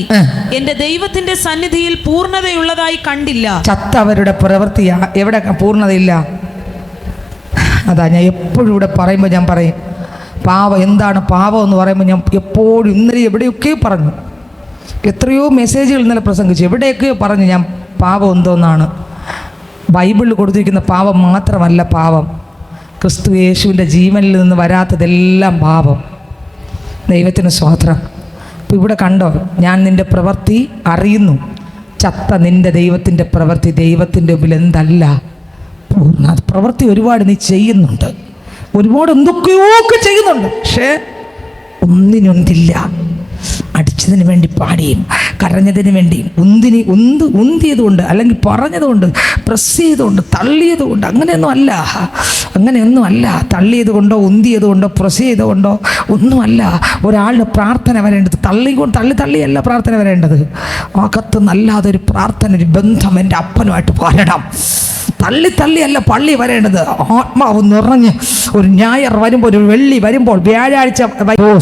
എന്റെ ദൈവത്തിന്റെ സന്നിധിയിൽ പൂർണ്ണതയുള്ളതായി കണ്ടില്ല. ചത്തവരുടെ പ്രവൃത്തി എവിടെ പൂർണ്ണതയില്ല? അതാ ഞാൻ എപ്പോഴും ഇവിടെ പറയുമ്പോൾ ഞാൻ പറയും, പാവം എന്താണ് പാവം എന്ന് പറയുമ്പോൾ ഞാൻ എപ്പോഴും ഇന്നലെ എവിടെയൊക്കെയോ പറഞ്ഞു, എത്രയോ മെസ്സേജുകൾ ഇന്നലെ പ്രസംഗിച്ചു, എവിടെയൊക്കെയോ പറഞ്ഞു ഞാൻ പാവം എന്തോന്നാണ്. ബൈബിളിൽ കൊടുത്തിരിക്കുന്ന പാവം മാത്രമല്ല പാവം, ക്രിസ്തു യേശുവിൻ്റെ ജീവനിൽ നിന്ന് വരാത്തതെല്ലാം പാപം. ദൈവത്തിന് സ്തോത്രം. അപ്പോൾ ഇവിടെ കണ്ടോ, ഞാൻ നിൻ്റെ പ്രവൃത്തി അറിയുന്നു. ചത്ത നിൻ്റെ ദൈവത്തിൻ്റെ പ്രവൃത്തി ദൈവത്തിൻ്റെ മുമ്പിൽ എന്തല്ല പൂർണ്ണ. പ്രവൃത്തി ഒരുപാട് നീ ചെയ്യുന്നുണ്ട്, ഒരുപാട് എന്തൊക്കെയൊക്കെ ചെയ്യുന്നുണ്ട്, പക്ഷേ ഒന്നിനൊന്നില്ല. അടിച്ചതിന് വേണ്ടി പാടിയും കരഞ്ഞതിന് വേണ്ടി ഉന്തിയതുകൊണ്ട്, അല്ലെങ്കിൽ പറഞ്ഞതുകൊണ്ട്, പ്രസ് ചെയ്തുകൊണ്ട്, തള്ളിയതുകൊണ്ട്, അങ്ങനെയൊന്നും അല്ല. തള്ളിയത് കൊണ്ടോ ഉന്തിയത് കൊണ്ടോ പ്രസ് ചെയ്തുകൊണ്ടോ ഒന്നുമല്ല ഒരാളുടെ പ്രാർത്ഥന വരേണ്ടത്. തള്ളിയല്ല പ്രാർത്ഥന വരേണ്ടത്. അകത്ത് നല്ലാതൊരു പ്രാർത്ഥന, ഒരു ബന്ധം എൻ്റെ അപ്പനുമായിട്ട് വരണം. തള്ളിയല്ല പള്ളി വരേണ്ടത്. ആത്മാവ് നിറഞ്ഞ് ഒരു ഞായർ വരുമ്പോൾ, ഒരു വെള്ളി വരുമ്പോൾ, വ്യാഴാഴ്ച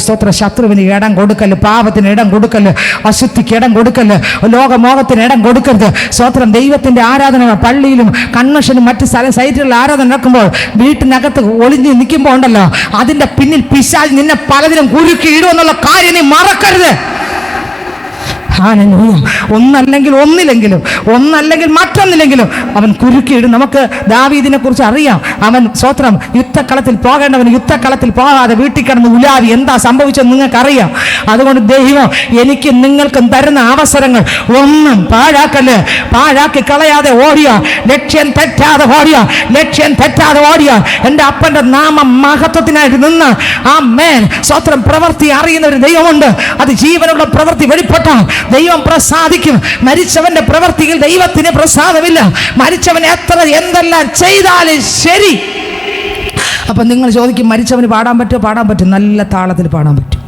സ്തോത്ര, ശത്രുവിന് ഇടം കൊടുക്കല്, പാപത്തിന് ഇടം കൊടുക്കല്, അശുദ്ധിക്ക് ഇടം കൊടുക്കല്, ലോകമോഹത്തിന് ഇടം കൊടുക്കരുത്. സ്തോത്രം. ദൈവത്തിൻ്റെ ആരാധന പള്ളിയിലും കൺവെൻഷനും മറ്റ് സൈറ്റിലുള്ള ആരാധന നടക്കുമ്പോൾ വീട്ടിനകത്ത് ഒളിഞ്ഞ് നിൽക്കുമ്പോൾ ഉണ്ടല്ലോ, അതിൻ്റെ പിന്നിൽ പിശാച് നിന്നെ പലതിനും കുരുക്കി ഇടുമെന്നുള്ള കാര്യം നീ മറക്കരുത്. ഒന്നല്ലെങ്കിൽ മറ്റൊന്നില്ലെങ്കിലും അവൻ കുരുക്കിയിടും. നമുക്ക് ദാവീദിനെ കുറിച്ച് അറിയാം. അവൻ സ്തോത്രം യുദ്ധക്കളത്തിൽ പോകേണ്ടവൻ യുദ്ധക്കളത്തിൽ പോകാതെ വീട്ടിൽ കിടന്ന് ഉലാവി. എന്താ സംഭവിച്ചെന്ന് നിങ്ങൾക്കറിയാം. അതുകൊണ്ട് ദൈവം എനിക്കും നിങ്ങൾക്കും തരുന്ന അവസരങ്ങൾ ഒന്നും പാഴാക്കി കളയാതെ ഓടിയ, ലക്ഷ്യം തെറ്റാതെ ഓടിയ എൻ്റെ അപ്പൻ്റെ നാമം മഹത്വത്തിനായിട്ട് നിന്ന് ആമേൻ സ്തോത്രം പ്രവൃത്തി അറിയുന്ന ഒരു ദൈവമുണ്ട്. അത് ജീവനുള്ള പ്രവൃത്തി വെളിപ്പെട്ട ദൈവം പ്രസാദിക്കും. മരിച്ചവന്റെ പ്രവൃത്തിയിൽ ദൈവത്തിന് പ്രസാദമില്ല. മരിച്ചവൻ എന്തെല്ലാം ചെയ്താലും ശരി. അപ്പൊ നിങ്ങൾ ചോദിക്കും, മരിച്ചവന് പാടാൻ പറ്റും. നല്ല താളത്തിൽ പാടാൻ പറ്റും,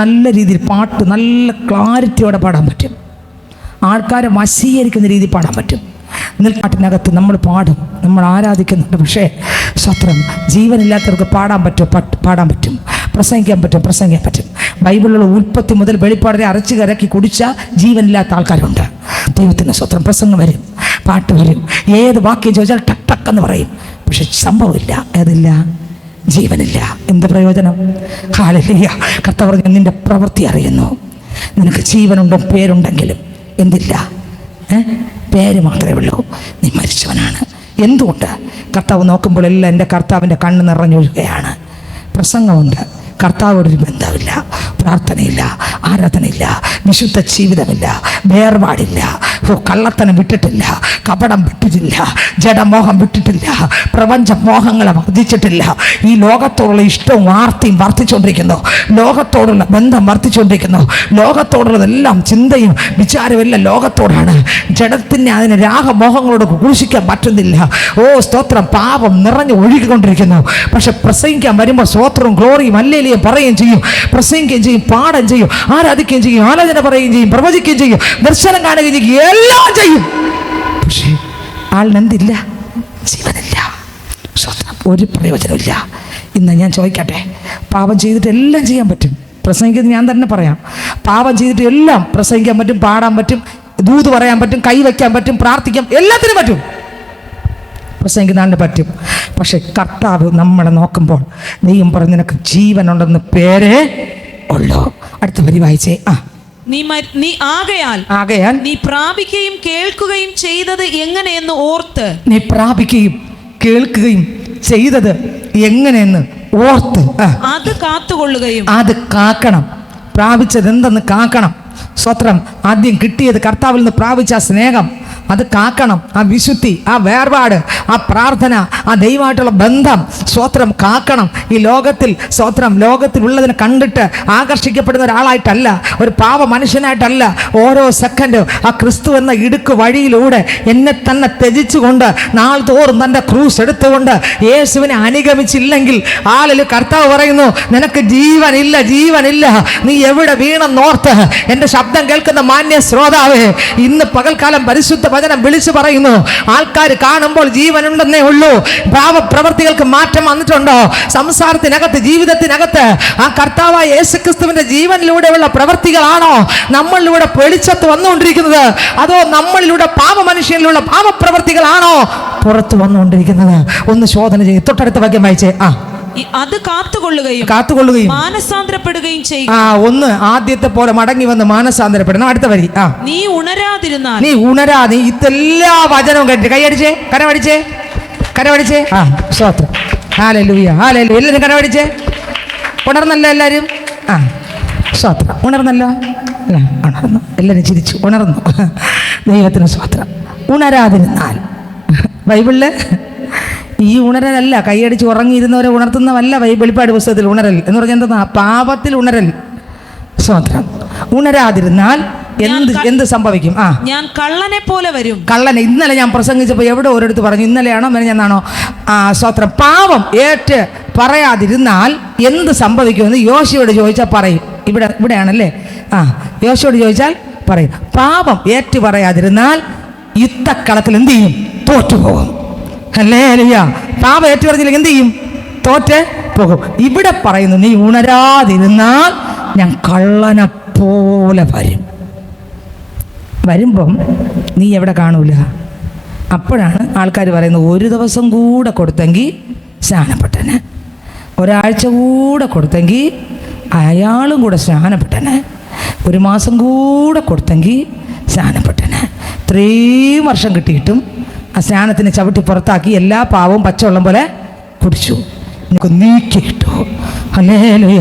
നല്ല രീതിയിൽ പാട്ട് നല്ല ക്ലാരിറ്റിയോടെ പാടാൻ പറ്റും. ആൾക്കാരെ വശീകരിക്കുന്ന രീതിയിൽ പാടാൻ പറ്റും. പാട്ടിനകത്ത് നമ്മൾ പാടും, നമ്മൾ ആരാധിക്കുന്നുണ്ട്. പക്ഷേ സ്വത്രം ജീവനില്ലാത്തവർക്ക് പാടാൻ പറ്റും, പ്രസംഗിക്കാൻ പറ്റും. ബൈബിളിലുള്ള ഉൽപ്പത്തി മുതൽ വെളിപ്പാടിനെ അരച്ച് കരക്കി കുടിച്ച ജീവനില്ലാത്ത ആൾക്കാരുണ്ട്. ദൈവത്തിൻ്റെ സ്വത്രം. പ്രസംഗം വരും, പാട്ട് വരും, ഏത് വാക്യം ചോദിച്ചാൽ ടക്ക് ടക്കെന്ന് പറയും. പക്ഷെ സംഭവമില്ല, അതില്ല, ജീവനില്ല. എന്ത് പ്രയോജനം? ഹല്ലേലൂയ. കർത്താവ് പറഞ്ഞു, നിന്റെ പ്രവൃത്തി അറിയുന്നു. നിനക്ക് ജീവനുണ്ടോ പേരുണ്ടെങ്കിലും എന്തില്ല? പേര് മാത്രമേ ഉള്ളൂ, നീ മരിച്ചവനാണ്. എന്തുകൊണ്ട്? കർത്താവ് നോക്കുമ്പോൾ എല്ലാം എൻ്റെ കർത്താവിൻ്റെ കണ്ണ് നിറഞ്ഞൊഴുകയാണ്. പ്രസംഗമുണ്ട്, കർത്താവോടൊരു ബന്ധമില്ല, പ്രാർത്ഥനയില്ല, ആരാധനയില്ല, വിശുദ്ധ ജീവിതമില്ല, വേർപാടില്ല, കള്ളത്തനം വിട്ടിട്ടില്ല, കപടം വിട്ടിട്ടില്ല, ജഡമോഹം വിട്ടിട്ടില്ല, പ്രപഞ്ച മോഹങ്ങളെ വർദ്ധിച്ചിട്ടില്ല. ഈ ലോകത്തോടുള്ള ഇഷ്ടവും ആർത്തിയും വർദ്ധിച്ചുകൊണ്ടിരിക്കുന്നു, ലോകത്തോടുള്ള ബന്ധം വർദ്ധിച്ചുകൊണ്ടിരിക്കുന്നു. ലോകത്തോടുള്ളതെല്ലാം ചിന്തയും വിചാരവും എല്ലാം ലോകത്തോടാണ്. ജഡത്തിന് അതിന് രാഗമോഹങ്ങളോട് ക്രൂശിക്കാൻ പറ്റുന്നില്ല. ഓ സ്തോത്രം, പാപം നിറഞ്ഞു ഒഴുകിക്കൊണ്ടിരിക്കുന്നു. പക്ഷെ പ്രസംഗിക്കാൻ വരുമ്പോൾ സ്തോത്രവും ഗ്ലോറിയും അല്ലേലിയും പറയുകയും ചെയ്യും, പ്രസംഗിക്കുകയും ചെയ്യും, പാടുകയും ചെയ്യും, ആരാധിക്കുകയും ചെയ്യും, ആലോചന പറയുകയും ചെയ്യും, പ്രവചിക്കുകയും ചെയ്യും, ദർശനം കാണുകയും ചെയ്യും, എല്ലാം ചെയ്യും. പക്ഷേ ആളിനെന്തില്ല? ജീവനില്ല. ഒരു പ്രയോജനമില്ല. ഇന്ന് ഞാൻ ചോദിക്കട്ടെ, പാപം ചെയ്തിട്ട് എല്ലാം ചെയ്യാൻ പറ്റും. പ്രസംഗിക്കുന്നത് ഞാൻ തന്നെ പറയാം. പാപം ചെയ്തിട്ട് എല്ലാം പ്രസംഗിക്കാൻ പറ്റും, പാടാൻ പറ്റും, ദൂത് പറയാൻ പറ്റും, കൈവയ്ക്കാൻ പറ്റും, പ്രാർത്ഥിക്കാം, എല്ലാത്തിനും പറ്റും. പ്രസംഗിക്കുന്നതിന് പറ്റും. പക്ഷെ കർത്താവ് നമ്മളെ നോക്കുമ്പോൾ നീയും പറഞ്ഞ് നിനക്ക് ജീവനുണ്ടെന്ന് പേരേ ഉള്ളൂ. അടുത്ത വരി വായിച്ചേ. നീ ആകയാൽ നീ പ്രാപിക്കുകയും കേൾക്കുകയും ചെയ്തത് എങ്ങനെയെന്ന് ഓർത്ത്. നീ പ്രാപിക്കുകയും കേൾക്കുകയും ചെയ്തത് എങ്ങനെയെന്ന് ഓർത്ത് അത് കാത്തുകൊള്ളുകയും. അത് കാക്കണം. പ്രാപിച്ചത് എന്തെന്ന് കാക്കണം. സ്വത്രം. ആദ്യം കിട്ടിയത് കർത്താവിൽ നിന്ന് പ്രാപിച്ച സ്നേഹം, അത് കാക്കണം. ആ വിശുദ്ധി, ആ വേർപാട്, ആ പ്രാർത്ഥന, ആ ദൈവമായിട്ടുള്ള ബന്ധം സ്വത്രം കാക്കണം. ഈ ലോകത്തിൽ സ്വത്രം ലോകത്തിലുള്ളതിനെ കണ്ടിട്ട് ആകർഷിക്കപ്പെടുന്ന ഒരാളായിട്ടല്ല, ഒരു പാവ മനുഷ്യനായിട്ടല്ല. ഓരോ സെക്കൻഡ് ആ ക്രിസ്തു എന്ന ഇടുക്ക് വഴിയിലൂടെ എന്നെ തന്നെ ത്യജിച്ചുകൊണ്ട് നാൾ തോറും തൻ്റെ ക്രൂസ് എടുത്തുകൊണ്ട് യേശുവിനെ അനുഗമിച്ചില്ലെങ്കിൽ ആളിൽ കർത്താവ് പറയുന്നു, നിനക്ക് ജീവനില്ല, ജീവനില്ല. നീ എവിടെ വീണെന്നോർത്ത് എൻ്റെ ശബ്ദം കേൾക്കുന്ന മാന്യ ശ്രോതാവേ, ഇന്ന് പകൽക്കാലം പരിശുദ്ധ വചനം വിളിച്ചു പറയുന്നു. ആൾക്കാർ കാണുമ്പോൾ ജീവനുണ്ടെന്നേ ഉള്ളൂ. പാപപ്രവൃത്തികൾക്ക് മാറ്റം വന്നിട്ടുണ്ടോ? സംസാരത്തിനകത്ത്, ജീവിതത്തിനകത്ത് ആ കർത്താവായ യേശുക്രിസ്തുവിന്റെ ജീവനിലൂടെയുള്ള പ്രവൃത്തികളാണോ നമ്മളിലൂടെ വെളിച്ചത്ത് വന്നുകൊണ്ടിരിക്കുന്നത്? അതോ നമ്മളിലൂടെ പാപമനുഷ്യനിലുള്ള പാപപ്രവൃത്തികളാണോ പുറത്തു വന്നുകൊണ്ടിരിക്കുന്നത്? ഒന്ന് ശോധന ചെയ്യും. തൊട്ടടുത്ത വാക്യം വായിച്ചേ. അത് കാത്തുകൊള്ളുകയും മാനസാന്തരപ്പെടുകയും ചെയ്യുക. ഒന്ന് ആദ്യത്തെ പോലെ മടങ്ങി വന്ന് മാനസാന്തരപ്പെടണം. അടുത്ത വരി. നീ ഉണരാതിരുന്നാൽ. നീ ഉണരാതെ ഇതെല്ലാ വചനവും കേട്ട് കൈയടിച്ചേ, കരമടിച്ചേ. സ്തോത്രം. Hallelujah, hallelujah. എല്ലാവരും കരമടിച്ചേ. ഉണർന്നല്ലോ എല്ലാവരും? സ്തോത്രം. ഉണർന്നല്ലോ? ഉണർന്നു. എല്ലാവരും ചിരിച്ചു. ഉണർന്നു. ദൈവത്തിന് സ്തോത്രം. ഉണരാതിരുന്നാൽ. ബൈബിളില് ഈ ഉണരലല്ല, കൈയടിച്ച് ഉറങ്ങിയിരുന്നവരെ ഉണർത്തുന്നതല്ല വെളിപ്പാട് പുസ്തകത്തിൽ ഉണരൽ എന്ന് പറഞ്ഞാൽ എന്താ? പാപത്തിൽ ഉണരൽ. സ്വതന്ത്രം. ഉണരാതിരുന്നാൽ എന്ത് സംഭവിക്കും? ഞാൻ കള്ളനെ പോലെ വരും. കള്ളനെ. ഇന്നലെ ഞാൻ പ്രസംഗിച്ചപ്പോൾ എവിടെ ഓരോരുത്തർ പറഞ്ഞു, ഇന്നലെയാണോ മെനഞ്ഞാണോ? സ്വതന്ത്രം. പാപം ഏറ്റ് പറയാതിരുന്നാൽ എന്ത് സംഭവിക്കുമെന്ന് യോശുവോട് ചോദിച്ചാൽ പറയും. ഇവിടെയാണല്ലേ? യോശുവോട് ചോദിച്ചാൽ പറയും. പാപം ഏറ്റു പറയാതിരുന്നാൽ യുദ്ധക്കളത്തിൽ എന്ത് ചെയ്യും? തോറ്റുപോകും. ഹല്ലേലൂയ. പാപം ഏറ്റു പറഞ്ഞില്ലെങ്കിൽ എന്ത് ചെയ്യും? തോറ്റ് പോകും. ഇവിടെ പറയുന്നു, നീ ഉണരാതിരുന്നാൽ ഞാൻ കള്ളനെ പോലെ വരുമ്പം നീ എവിടെ കാണൂല. അപ്പോഴാണ് ആൾക്കാർ പറയുന്നത്, ഒരു ദിവസം കൂടെ കൊടുത്തെങ്കിൽ സ്നാനപ്പെട്ടനെ, ഒരാഴ്ച കൂടെ കൊടുത്തെങ്കിൽ അയാളും കൂടെ സ്നാനപ്പെട്ടനെ, ഒരു മാസം കൂടെ കൊടുത്തെങ്കിൽ സ്നാനപ്പെട്ടനെ. 3 വർഷം കിട്ടിയിട്ടും ആ സ്നാനത്തിന് ചവിട്ടി പുറത്താക്കി എല്ലാ പാവവും പച്ചവെള്ളം പോലെ കുടിച്ചു, നീക്കിയിട്ടു. ഹല്ലേലൂയ.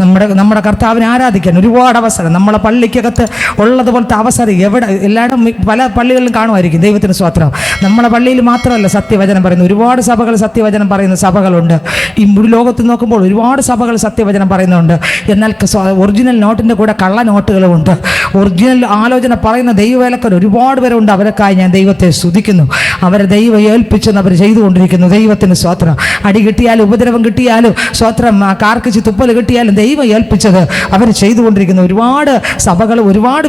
നമ്മുടെ കർത്താവിനെ ആരാധിക്കാൻ ഒരുപാട് അവസരം നമ്മളെ പള്ളിക്കകത്ത് ഉള്ളതുപോലത്തെ അവസരം എവിടെ എല്ലായിടും പല പള്ളികളിലും കാണുമായിരിക്കും. ദൈവത്തിന് സ്തോത്രം. നമ്മളെ പള്ളിയിൽ മാത്രമല്ല സത്യവചനം പറയുന്നത്, ഒരുപാട് സഭകൾ സത്യവചനം പറയുന്ന സഭകളുണ്ട്. ഈ ലോകത്ത് നോക്കുമ്പോൾ ഒരുപാട് സഭകൾ സത്യവചനം പറയുന്നുണ്ട്. എന്നാൽ ഒറിജിനൽ നോട്ടിൻ്റെ കൂടെ കള്ള നോട്ടുകളുമുണ്ട്. ഒറിജിനൽ ആലോചന പറയുന്ന ദൈവവേലക്കാർ ഒരുപാട് പേരുണ്ട്. അവരൊക്കെയായി ഞാൻ ദൈവത്തെ സ്തുതിക്കുന്നു. അവരെ ദൈവം ഏൽപ്പിച്ചെന്ന് അവർ ചെയ്തുകൊണ്ടിരിക്കുന്നു. ദൈവത്തിന് സ്തോത്രം. അടി കിട്ടിയാൽ ഉപദ്രവം ജലം കിട്ടിയാലും സ്വത്രം കാർക്കിച്ച് തുപ്പൽ കിട്ടിയാലും ദൈവം ഏൽപ്പിച്ചത് അവർ ചെയ്തുകൊണ്ടിരിക്കുന്ന ഒരുപാട് സഭകൾ, ഒരുപാട്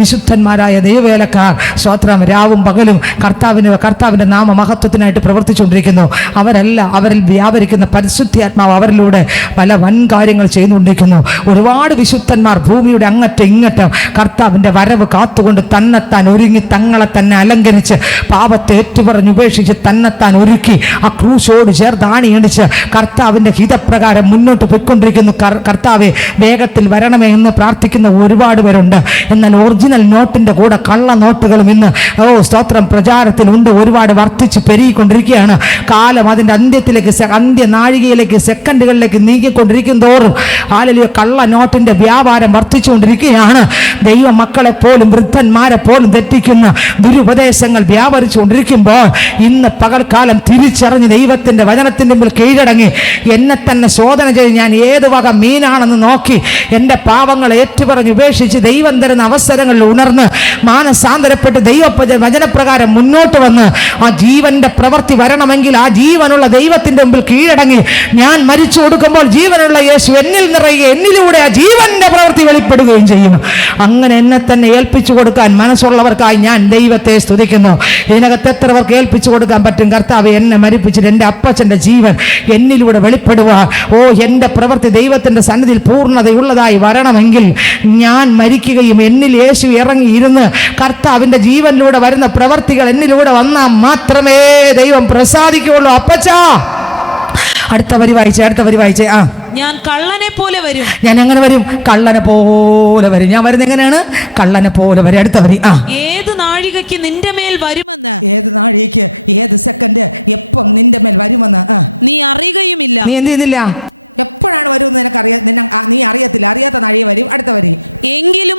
വിശുദ്ധന്മാരായ ദൈവവേലക്കാർ സ്വത്രം രാവും പകലും കർത്താവിൻ്റെ നാമ മഹത്വത്തിനായിട്ട് പ്രവർത്തിച്ചുകൊണ്ടിരിക്കുന്നു. അവരിൽ വ്യാപരിക്കുന്ന പരിശുദ്ധാത്മാവ് അവരിലൂടെ പല വൻ കാര്യങ്ങൾ ചെയ്തുകൊണ്ടിരിക്കുന്നു. ഒരുപാട് വിശുദ്ധന്മാർ ഭൂമിയുടെ അങ്ങറ്റം ഇങ്ങറ്റം കർത്താവിൻ്റെ വരവ് കാത്തുകൊണ്ട് തന്നെത്താൻ ഒരുങ്ങി തങ്ങളെ തന്നെ അലങ്കരിച്ച് പാപത്തെ ഏറ്റുപറഞ്ഞ് ഉപേക്ഷിച്ച് തന്നെത്താൻ ഒരുക്കി ആ ക്രൂശോട് ചേർത്ത് ആണിയടിച്ച് കർത്താവിൻ്റെ ഹിതപ്രകാരം മുന്നോട്ട് പോയിക്കൊണ്ടിരിക്കുന്നു. കർത്താവെ വേഗത്തിൽ വരണമേ എന്ന് പ്രാർത്ഥിക്കുന്ന ഒരുപാട് പേരുണ്ട്. എന്നാൽ ഒറിജിനൽ നോട്ടിൻ്റെ കൂടെ കള്ള നോട്ടുകളും ഇന്ന് സ്തോത്രം പ്രചാരത്തിലുണ്ട്. ഒരുപാട് വർദ്ധിച്ച് പെരുകിക്കൊണ്ടിരിക്കുകയാണ്. കാലം അതിൻ്റെ അന്ത്യനാഴികയിലേക്ക് സെക്കൻഡുകളിലേക്ക് നീങ്ങിക്കൊണ്ടിരിക്കും തോറും കള്ള നോട്ടിൻ്റെ വ്യാപാരം വർദ്ധിച്ചുകൊണ്ടിരിക്കുകയാണ്. ദൈവ മക്കളെ പോലും വൃദ്ധന്മാരെ പോലും തെറ്റിക്കുന്ന ദുരുപദേശങ്ങൾ വ്യാപരിച്ചുകൊണ്ടിരിക്കുമ്പോൾ ഇന്ന് പകൽക്കാലം തിരിച്ചറിഞ്ഞ് ദൈവത്തിൻ്റെ വചനത്തിൻ്റെ മുമ്പിൽ കീഴടങ്ങി എന്നെ തന്നെ ശോധന ചെയ്ത് ഞാൻ ഏത് വക മീനാണെന്ന് നോക്കി എൻ്റെ പാവങ്ങൾ ഏറ്റുപറഞ്ഞ് ഉപേക്ഷിച്ച് ദൈവം തരുന്ന അവസരങ്ങളിൽ ഉണർന്ന് മാനസാന്തരപ്പെട്ട് വചനപ്രകാരം മുന്നോട്ട് വന്ന് ആ ജീവന്റെ പ്രവൃത്തി വരണമെങ്കിൽ ആ ജീവനുള്ള ദൈവത്തിൻ്റെ മുമ്പിൽ കീഴടങ്ങി ഞാൻ മരിച്ചു കൊടുക്കുമ്പോൾ ജീവനുള്ള യേശു എന്നിൽ നിറയുക, എന്നിലൂടെ ആ ജീവന്റെ പ്രവൃത്തി വെളിപ്പെടുകയും ചെയ്യും. അങ്ങനെ എന്നെ തന്നെ ഏൽപ്പിച്ചു കൊടുക്കാൻ മനസ്സുള്ളവർക്കായി ഞാൻ ദൈവത്തെ സ്തുതിക്കുന്നു. ഇതിനകത്ത് എത്ര പേർക്ക് ഏൽപ്പിച്ചു കൊടുക്കാൻ പറ്റും? കർത്താവ് എന്നെ മരിപ്പിച്ചിട്ട് എൻ്റെ അപ്പച്ചൻ്റെ ജീവൻ എന്നിലൂടെ വെളിപ്പെടുക. എൻ്റെ പ്രവൃത്തി ദൈവത്തിൻ്റെ സന്നിധിയിൽ പൂർണ്ണതയുള്ളതായി വരണമെങ്കിൽ ഞാൻ മരിക്കുകയും എന്നിൽ യേശു ഇറങ്ങി ഇരുന്ന് കർത്താവിൻ്റെ ജീവനിലൂടെ വരുന്ന പ്രവർത്തികൾ എന്നിലൂടെ വന്നാൽ മാത്രമേ ദൈവം പ്രസാദിക്കുകയുള്ളൂ. അപ്പച്ചാ അടുത്ത വരി വായിച്ചേ. ഞാൻ കള്ളനെ പോലെ വരും. ഞാൻ എങ്ങനെ വരും? കള്ളനെ പോലെ വരും. ഞാൻ വരുന്നത് എങ്ങനെയാണ്? കള്ളനെ പോലെ വരും. അടുത്ത വരി. ഏത് നാഴികയ്ക്ക് നിന്റെ മേൽ വരുമെന്ന്, ഏത് നാഴികയ്ക്ക്, ഏത് സെക്കൻഡ്, എപ്പം നിന്റെ മേൽ വരുമെന്ന് നീ അറിയുകയുമില്ല. നീ എന്ത് ചെയ്യുന്നില്ല? എപ്പോഴാണ് വരുമെന്ന് നീ അറിയത്തില്ല. അറിയാത്ത നാഴിക വരും. അടുത്ത വരി. എങ്കിലും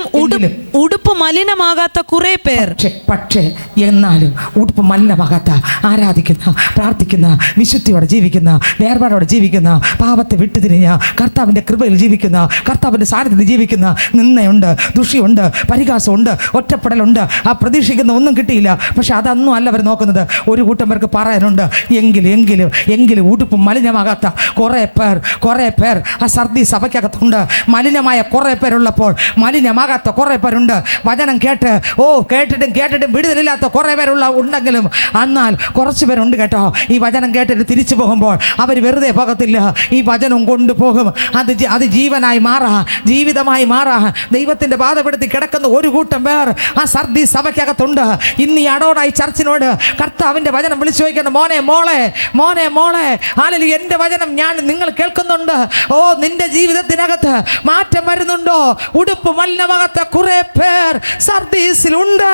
ഉടുപ്പ് മലിനമാകാത്ത കുറെ പേർ. പക്ഷേ എന്നാലും ഉടുപ്പ് മലിനമാകാത്ത, ആരാധിക്കുന്ന, പ്രാർത്ഥിക്കുന്ന, വിശുദ്ധിയോടെ ജീവിക്കുന്ന, വേർപാടോടെ ജീവിക്കുന്ന, പാപത്തെ വിട്ടുതിരിഞ്ഞ, കർത്താവിൻ്റെ കൃപയിൽ ജീവിക്കുന്ന, കർത്താവിൻ്റെ സാന്നിധ്യത്തിൽ ജീവിക്കുന്ന, നിന്നയുണ്ട്, ദുഷിയുണ്ട്, പരിഹാസമുണ്ട്, ഒറ്റപ്പെടലുണ്ട്, ആ പ്രതീക്ഷിക്കുന്ന ഒന്നും കിട്ടിയില്ല. പക്ഷെ അതൊന്നും അല്ല അവർ നോക്കുന്നത്. ഒരു കൂട്ടം പേർക്ക് പറയാനുണ്ട് എങ്കിലും ഉടുപ്പ് മലിനമാകാത്ത കുറേ പേർ ആ സർദി സഭയ്ക്കകത്തുണ്ട്. മലിനമായ കുറേ പേരുള്ളപ്പോൾ മലിനമാകാത്ത കുറേ പേരുണ്ട്. വചനം കേട്ടിട്ടും വിടുതലില്ലാത്ത കുറേ ഉണ്ടെങ്കിലും എന്നാൽ കുറച്ച് പേരുണ്ട് കേട്ടോ. ഈ വചനം കേട്ടിട്ട് തിരിച്ചു പോകുമ്പോൾ അവർ വെറുതെ പോകത്തില്ല. ഈ വചനം കൊണ്ടുപോകും. അത് ജീവനായി മാറാ, ജീവിതമായി മാറാ. ദൈവത്തിൻ്റെ പാതപ്പെടുത്തി കിടക്കുന്ന ഒരു കൂട്ടം പേർ ആ സർദി സഭയ്ക്കകത്തുണ്ട്. ഇന്ന് ഈ അടോടായി ചർച്ചിനോട് കർത്താവിൻ്റെ വചനം വിളിച്ചു ചോദിക്കണം, മോനെ മോളെ ഹല്ലേലൂയ, എൻ്റെ വചനം നിങ്ങൾ കേൾക്കുന്നുണ്ട്. നിന്റെ ജീവിതത്തിനകത്ത് മാറ്റം വരുന്നുണ്ടോ? ഉടുപ്പ് മലിനമാകാത്ത കുറെ പേർ സർദീസിലുണ്ട്.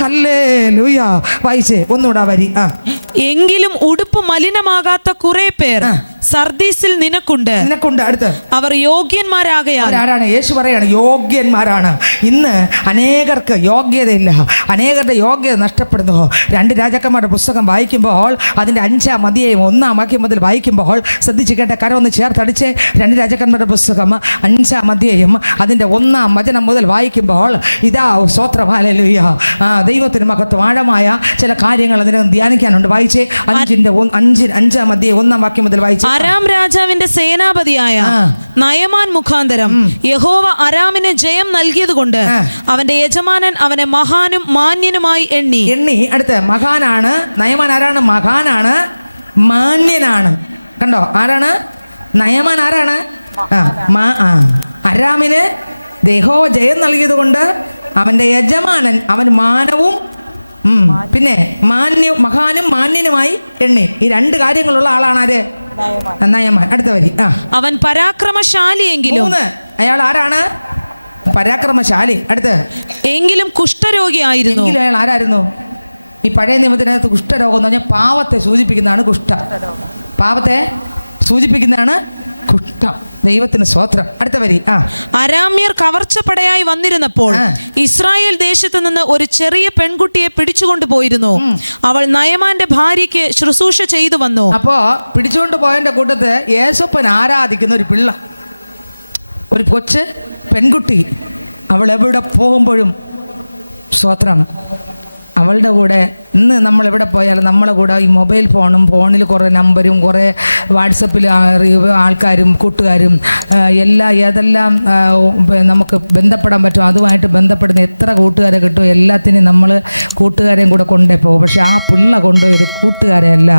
ഹല്ലേലൂയ. വായിച്ചേ ഒന്നുകൂടാ വരി. എങ്കിലും ഉടുപ്പ് മലിനമാകാത്ത കുറെ പേർ സർദീസിൽ നിനക്കുണ്ട്. അടുത്ത് അവർ യോഗ്യന്മാരാകയാൽ. ആരാണ്? യേശു പറയാണ് യോഗ്യന്മാരാണ്. ഇന്ന് അനേകർക്ക് യോഗ്യതയില്ല, അനേകരുടെ യോഗ്യത നഷ്ടപ്പെടുന്നു. 2 രാജാക്കന്മാരുടെ പുസ്തകം വായിക്കുമ്പോൾ അതിൻ്റെ 5-ാം അധ്യായം 1-ാം വാക്യം മുതൽ വായിക്കുമ്പോൾ ശ്രദ്ധിച്ച് കേട്ട കരമൊന്ന് ചേർത്തടിച്ച് 2 രാജാക്കന്മാരുടെ പുസ്തകം 5-ാം അധ്യായം അതിൻ്റെ 1-ാം വചനം മുതൽ വായിക്കുമ്പോൾ ഇതാ സ്തോത്രം ഹല്ലേലൂയ, ദൈവത്തിന് മഹത്വം, ആഴമായ ചില കാര്യങ്ങൾ അതിന് ധ്യാനിക്കാനുണ്ട്. വായിച്ചേ 5-ാം അധ്യായം 1-ാം വാക്യം മുതൽ വായിച്ചേ. അരാം രാജാവിന്റെ സേനാപതിയായ നയമാൻ മുഖാന്തരം യഹോവ അരാമിന് ജയം നൽകിയതുകൊണ്ട് അവന്റെ യജമാനൻ അവനെ മഹാനും മാന്യനുമായി എണ്ണി. അടുത്ത മഹാനാണ് നയമാൻ. ആരാണ്? മഹാനാണ്, മാന്യനാണ്. കണ്ടോ? ആരാണ് നയമാൻ? ആരാണ്? അരാമിന് യഹോവ ജയം നൽകിയത് കൊണ്ട് അവന്റെ യജമാനൻ അവൻ മാനവും പിന്നെ മഹാനും മാന്യനുമായി എണ്ണി. ഈ 2 കാര്യങ്ങളുള്ള ആളാണ് ആര്? നയമാൻ. അടുത്ത വരി. അവൻ പരാക്രമശാലിയെങ്കിലും. അയാൾ ആരാണ്? പരാക്രമശാലി. അടുത്ത് എങ്കിലും കുഷ്ഠരോഗിയായിരുന്നു. അയാൾ ആരായിരുന്നു? ഈ പഴയ നിയമത്തിനകത്ത് കുഷ്ഠരോഗം എന്ന് പറഞ്ഞാൽ പാവത്തെ സൂചിപ്പിക്കുന്നതാണ് കുഷ്ഠം. പാവത്തെ സൂചിപ്പിക്കുന്നതാണ് കുഷ്ഠം. ദൈവത്തിന് സ്തോത്രം. അടുത്ത വരി. അരാമ്യർ കവർച്ചപ്പടയായി വന്നിരുന്നപ്പോൾ ഇസ്രായേൽ ദേശത്ത് നിന്ന് ഒരു ചെറിയ പെൺകുട്ടിയെ പിടിച്ചുകൊണ്ട് പോയിരുന്നു. അവൾ നയമാന്റെ ഭാര്യയ്ക്ക് ശുശ്രൂഷ ചെയ്തു വന്നു. അപ്പോ പിടിച്ചുകൊണ്ട് പോയതിന്റെ കൂട്ടത്ത് യേശപ്പൻ ആരാധിക്കുന്ന ഒരു പിള്ള, ഒരു കൊച്ച് പെൺകുട്ടി. അവൾ എവിടെ പോകുമ്പോഴും സ്തോത്രം അവളുടെ കൂടെ ഇന്ന് നമ്മൾ എവിടെ പോയാലും നമ്മളെ കൂടെ ഈ മൊബൈൽ ഫോണിൽ കുറേ നമ്പരും കുറേ വാട്സപ്പിൽ ആൾക്കാരും കൂട്ടുകാരും ഏതെല്ലാം നമുക്ക് ബന്ധപ്പെടാൻ പറ്റും അതുമായിട്ട് ബന്ധപ്പെടുന്ന എത്ര കൂട്ടുകാരെ കിട്ടും, എല്ലാത്തിനും നമ്മൾ കൂട്ടുകാരെയും കൂടെ കൊണ്ടേ പോകും. പക്ഷെ ആ പിള്ള കൊണ്ടുപോയത് കൂട്ടുകാരെയല്ല,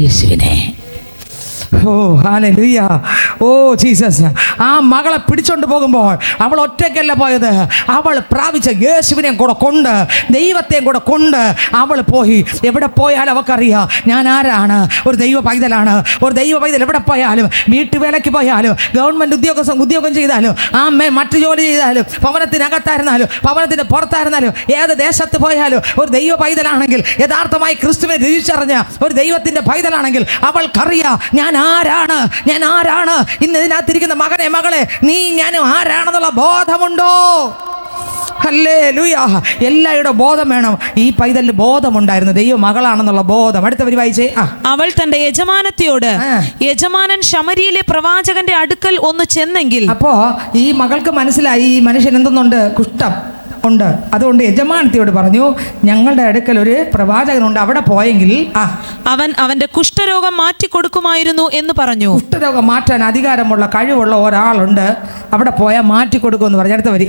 യേശുവിനെ. ഓ ഹല്ലേലൂയ, ഓ ജീസസ്. ആ മകളെ പിടിച്ചോണ്ട് പോകുമ്പോൾ അവൾ ഒറ്റയ്ക്കല്ല പോയത്, അവൾ പ്രാപിച്ച യേശുവിനെയും കൂടെ കൊണ്ട്, ദൈവത്തെയും കൂടെ കൊണ്ട് അവൾ പോയി. എവിടെ പോയാലും അവൾക്കറിയാം ഞാൻ ആരാണ്, ഒരു ദൈവ പൈതലാണ്. ഒരു ദൈവ പൈതൽ എവിടെ പോയാലും, വീട്ടുവേലയ്ക്ക് പോയാലും, ഗവൺമെൻറ് ഉദ്യോഗം ചെയ്താലും, മറ്റു ജോലി ചെയ്താലും, ഭവനത്തിനകത്തായിരുന്നാലും ഭവനത്തിന് പുറത്തായിരുന്നാലും, ഏത് ദേശത്ത് പോയാലും ഒരു ദൈവ പൈതലാണെങ്കിൽ, യഥാർത്ഥമായി ക്രിസ്തുവിനെ രുചിച്ചറിഞ്ഞ ഒരു ദൈവത്തിൻ്റെ പൈതലാണെങ്കിൽ അവൾക്കറിയാം ഞാൻ ആരാണ്. ഇന്ന് ഇതിനകത്തിരിക്കുന്ന മകനെ മകളെ, നീ ഞാനും ആരാണെന്നുള്ള ബോധമുണ്ടോ? ഹല്ലേലൂയ. എല്ലാവരുടെ ബോധം വേണം. ഈ പൈതലിന് ബോധമുണ്ടായിരുന്നു, ദൈവ മകളാണെന്നുള്ള ബോധം. അടുത്തവർ വായിച്ചേ. അവൾ തന്റെ യജമാനത്തിയോട്, യജമാനൻ ശമരിയിലെ പ്രവാചകന്റെ അടുക്കൽ ഒന്ന് ചെന്നെങ്കിൽ. അപ്പോ ഈ മകൾക്ക് മനസ്സിലായി ഈ മനുഷ്യൻ എന്തെന്നുണ്ട്, കുഷ്ഠം ഉണ്ട്. അതുകൊണ്ട് യജമാനത്തിയോട് പറഞ്ഞു, ഞങ്ങളുടെ അടുക്കൽ ഒരു പ്രവാചകനുണ്ട്, അവിടെ പോയെങ്കിൽ അവൻ അവന്റെ കുഷ്ഠരോഗം മാറ്റി കൊടുക്കുമായിരുന്നു എന്ന് പറഞ്ഞു. കുഷ്ഠരോഗം മാറ്റാൻ അധികാരമുള്ള കഴിവുള്ള ഒരാളുണ്ട്, അവിടെ പോയാൽ മാറ്റി കൊടുക്കുമെന്ന് പറഞ്ഞു. അടുത്ത വരി.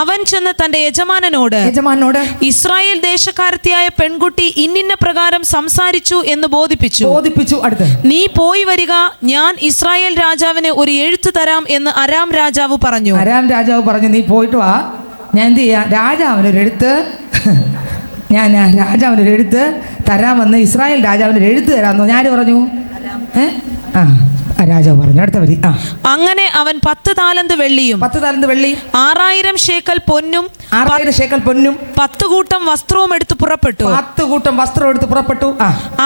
അവൻ ചെന്ന് തന്റെ യജമാനനോട് ഇസ്രായേൽ ദേശക്കാരത്തിയായ പെൺകുട്ടി ഇന്നിന്ന പ്രകാരം സംസാരിച്ചു എന്ന് ബോധിപ്പിച്ചു. അടുത്ത്, നീ പോയി വരിക, ഞാൻ ഇസ്രായേൽ രാജാവിന് ഒരു എഴുത്ത് തരാം എന്ന് അരാം രാജാവ് പറഞ്ഞു. നീ പോയിട്ട് വാ, ഞാൻ എന്ത് ചെയ്യാം, രാജാവിനൊരു എഴുത്ത് തരാമെന്ന്, ഇസ്രായേൽ രാജാവിനൊരു എഴുത്ത് തരാമെന്ന് ഞാൻ പറഞ്ഞു. രാജാവ് പറഞ്ഞു. അടുത്ത വരി. അങ്ങനെ അവൻ 10 താലന്ത് വെള്ളിയും 6000 ശേക്കൽ പൊന്നും 10 കൂട്ടം വസ്ത്രവും എടുത്ത് പുറപ്പെട്ടു.